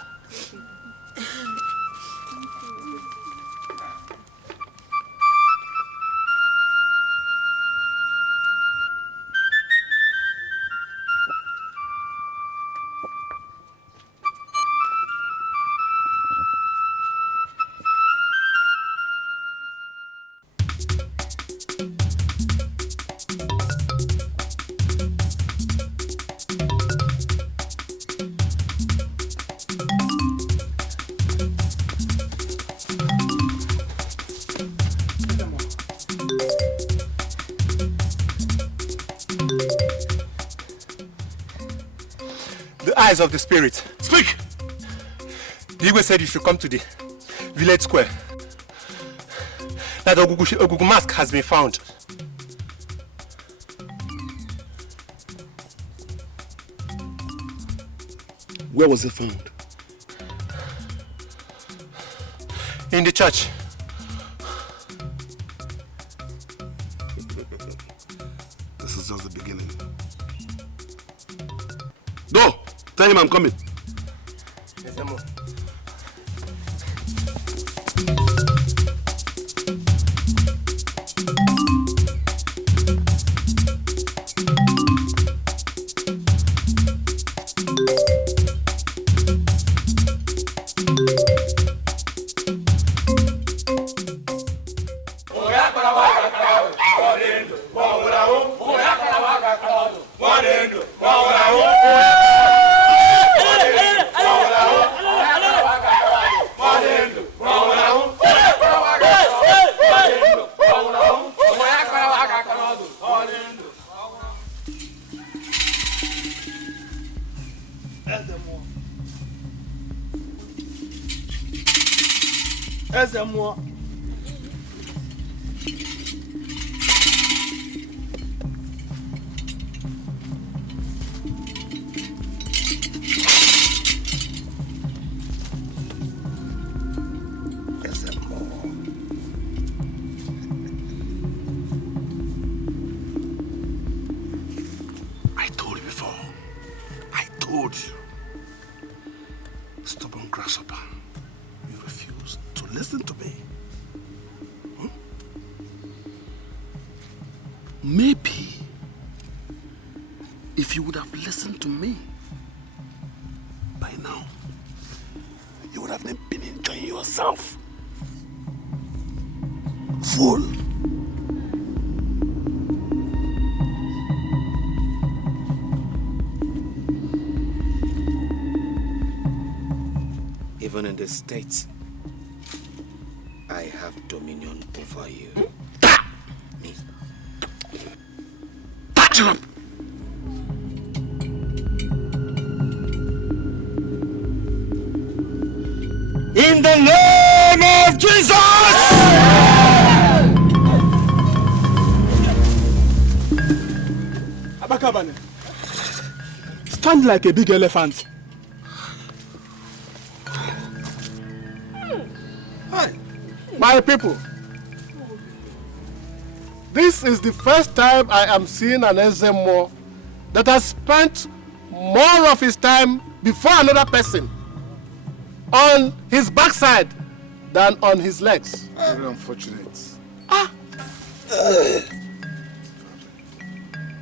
Eyes of the spirit. Speak! The Igwe said you should come to the village square. That Ogugu mask has been found. Where was it found? In the church. This is just the beginning. Go! Tell him I'm coming. Yes, Emo. Maybe if you would have listened to me by now, you would have been enjoying yourself. Fool. Even in the States, I have dominion over you. Me. Touch him! In the name of Jesus! Abakabane, stand like a big elephant. My people, this is the first time I am seeing an Ezemo that has spent more of his time before another person on his backside than on his legs. Very unfortunate.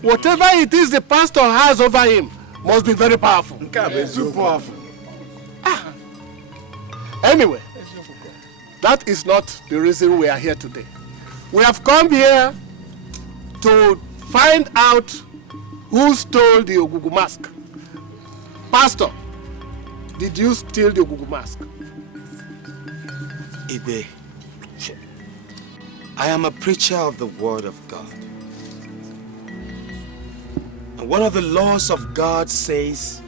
Whatever it is the pastor has over him must be very powerful. Too powerful. Anyway, that is not the reason we are here today. We have come here to find out who stole the Ogugu mask. Pastor, did you steal the Ogugu mask? Ibe, I am a preacher of the word of God. And one of the laws of God says,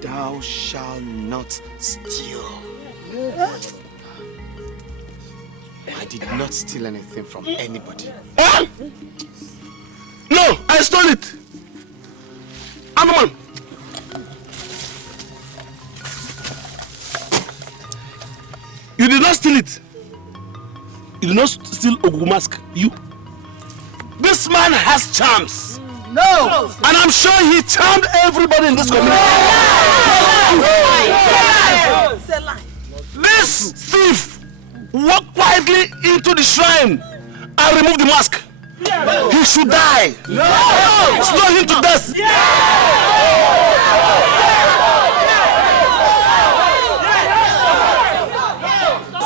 thou shalt not steal. I did not steal anything from anybody. No, I stole it. Anuman. You did not steal it. You did not steal Ogugu mask. You. This man has charms. No. And I'm sure he charmed everybody in this community. This thief walked quietly into the shrine and removed the mask. He should die. Stone him to death.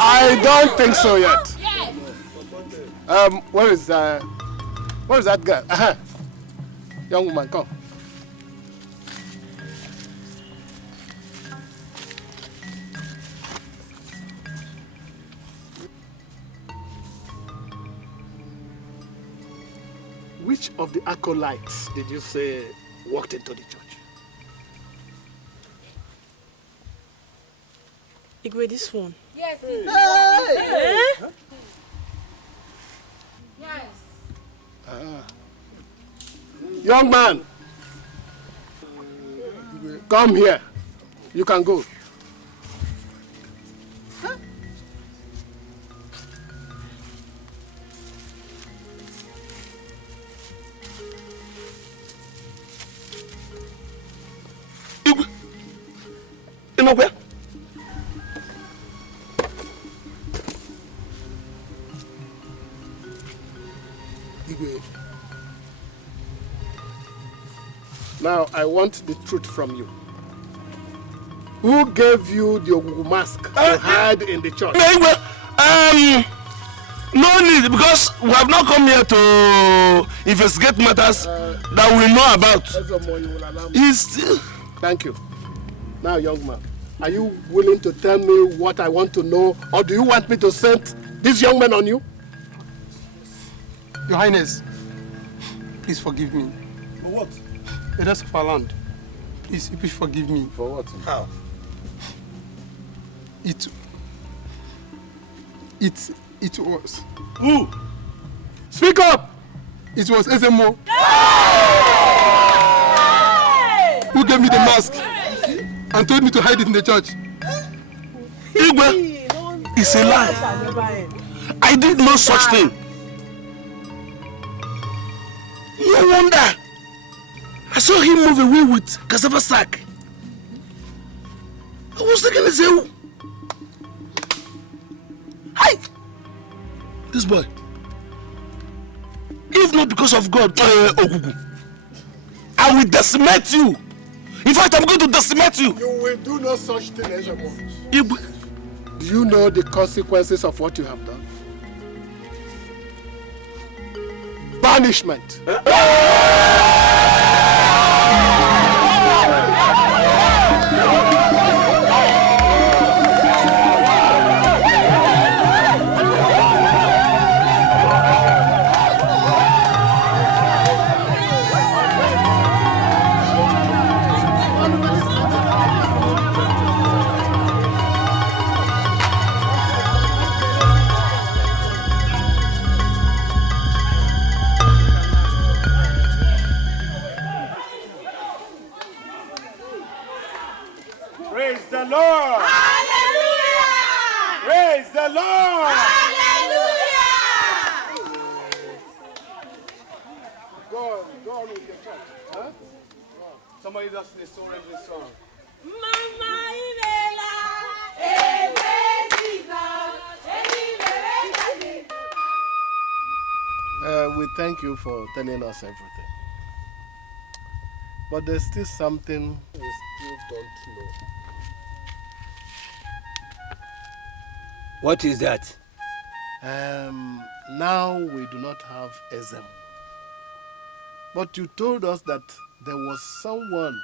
I don't think so yet. Where is that girl? Young woman, come. Which of the acolytes did you say walked into the church? Igwe, this one. Yes. Hey. Yes. Young man, come here. You can go. You know where? Now, I want the truth from you. Who gave you the Ogugu mask to hide in the church? No need, because we have not come here to investigate matters that we know about. Thank you. Now, young man, are you willing to tell me what I want to know, or do you want me to send this young man on you? Your Highness, please forgive me. For what? The rest of our land. Please forgive me. For what? How? It was. Who? Speak up! It was SMO who gave me the mask and told me to hide it in the church. Igwe, it's a lie. I did no such thing. No wonder. I saw him move away with cassava sack. I was thinking, who? Hi! This boy. If not because of God, Ogugu, I will decimate you. In fact, I'm going to decimate you. You will do no such thing, Ezemo. Igwe. Do you know the consequences of what you have done? Banishment. Praise the Lord! Hallelujah! Praise the Lord! Hallelujah! Go on with your church. Huh? Somebody just needs to read this song. Mama Ivela, we thank you for telling us everything. But there's still something we still don't know. What is that? Now we do not have Ezem. But you told us that there was someone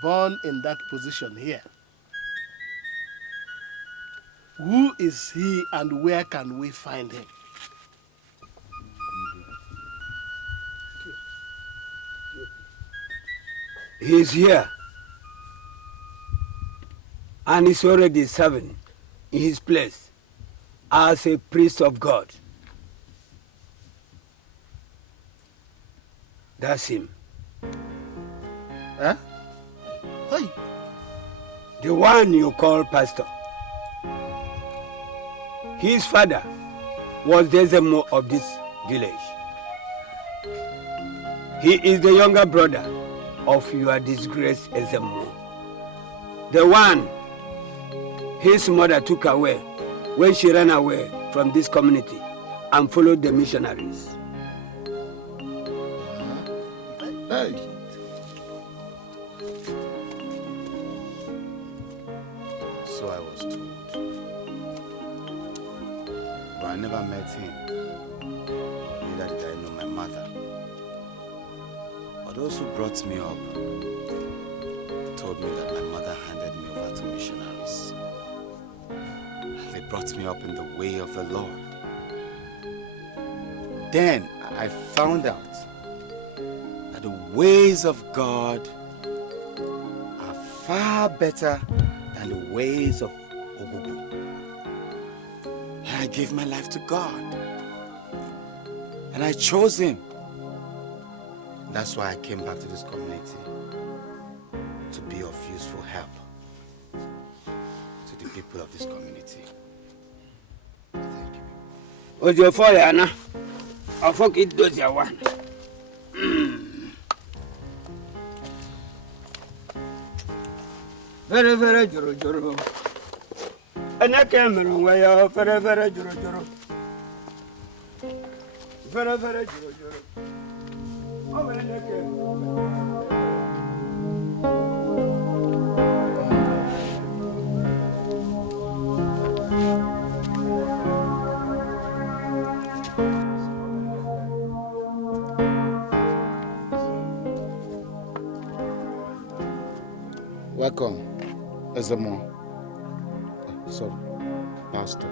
born in that position here. Who is he and where can we find him? He is here. And he's already serving in his place as a priest of God. That's him. Huh? Hey. The one you call pastor. His father was the Zemo of this village. He is the younger brother of your disgraced Ezemo. The one his mother took away when she ran away from this community and followed the missionaries. Hey. So I was told. But I never met him. Neither did I know my mother. But those who brought me up told me that my mother handed me over to missionaries. They brought me up in the way of the Lord. Then I found out that the ways of God are far better than the ways of Ogugu. I gave my life to God. And I chose him. That's why I came back to this community, to be of useful help to the people of this community. Ojo for yana. I forget those ya one. Very, very joro joro. And I came away very, very joro joro. Very, very joro joro. Oh, and I came. Welcome, Ezemo. Sorry, Pastor.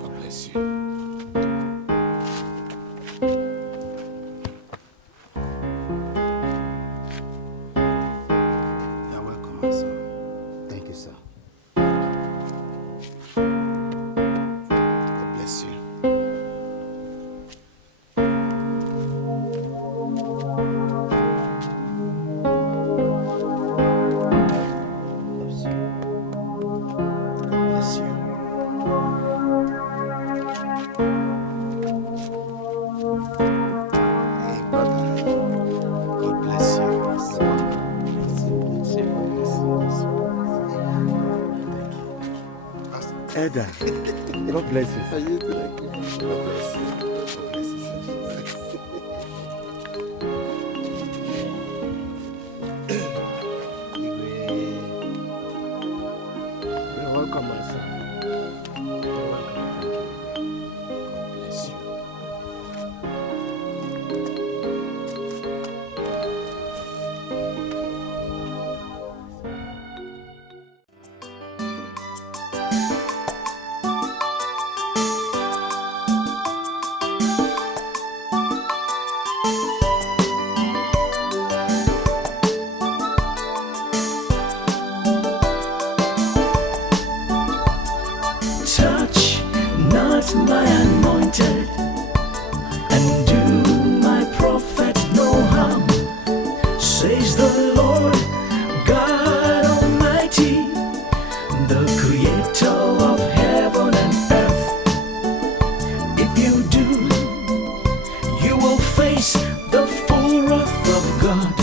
God bless you. You're welcome, my son. Thank you, sir. God bless you. Elder, God bless you. God bless you. God bless you, You're welcome, my son. You're welcome. God bless you. Touch not my anointed, and do my prophet no harm, says the Lord God Almighty, the creator of heaven and earth. If you do, you will face the full wrath of God.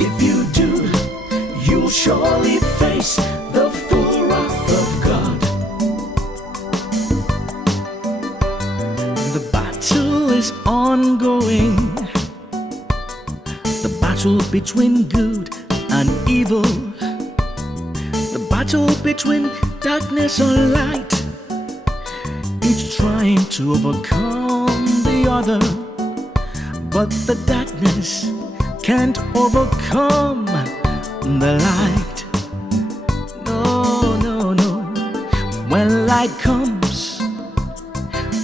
If you do, you'll surely face the full wrath of God. The battle is ongoing. The battle between good and evil. The battle between darkness and light. Each trying to overcome the other. But the darkness can't overcome the light. No, no, no. When light comes,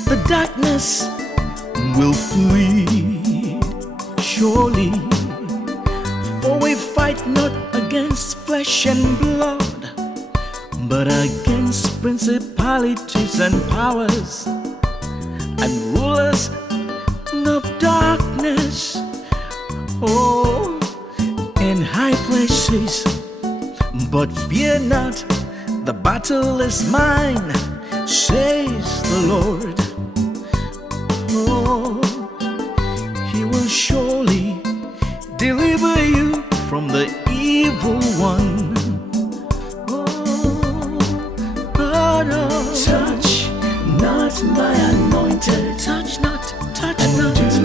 the darkness will flee. Surely, for we fight not against flesh and blood, but against principalities and powers and rulers of darkness. Oh, in high places. But fear not, the battle is mine, says the Lord. Oh, he will surely deliver you from the evil one. Touch not my anointed, touch not, and do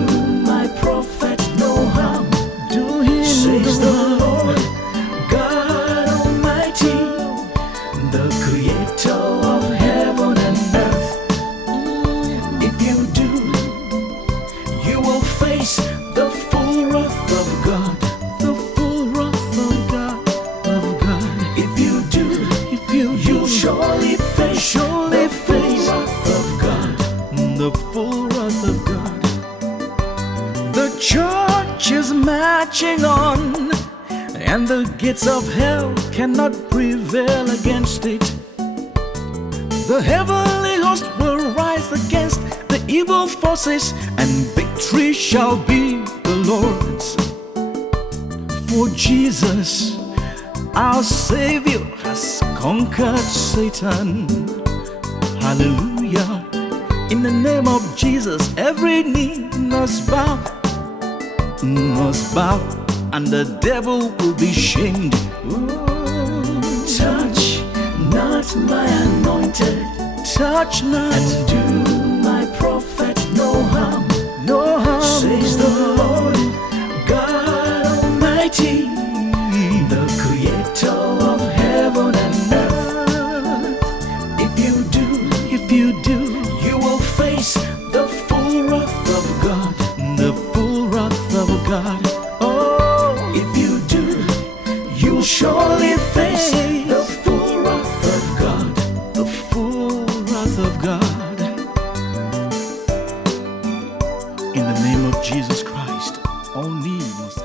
my prophet no harm. Do him says the Lord God Almighty, the creator of heaven and earth. If you do, you will face the full wrath of God, the full wrath of God, If you do, you'll surely face the full wrath of God, the full wrath of God. The church is marching on, and the gates of hell cannot prevail against it. The heavenly host will rise against the evil forces, and victory shall be the Lord's. For Jesus, our Savior, has conquered Satan. Hallelujah. In the name of Jesus, every knee must bow, and the devil will be shamed. Touch not my anointed, touch not, and do my prophet no harm, says the Lord God Almighty, the creator of heaven and earth. If you do, you will face the full wrath of God, the full wrath of God. Oh, if you do, you'll surely face the full wrath of God, the full wrath of God. In the name of Jesus Christ, all knee must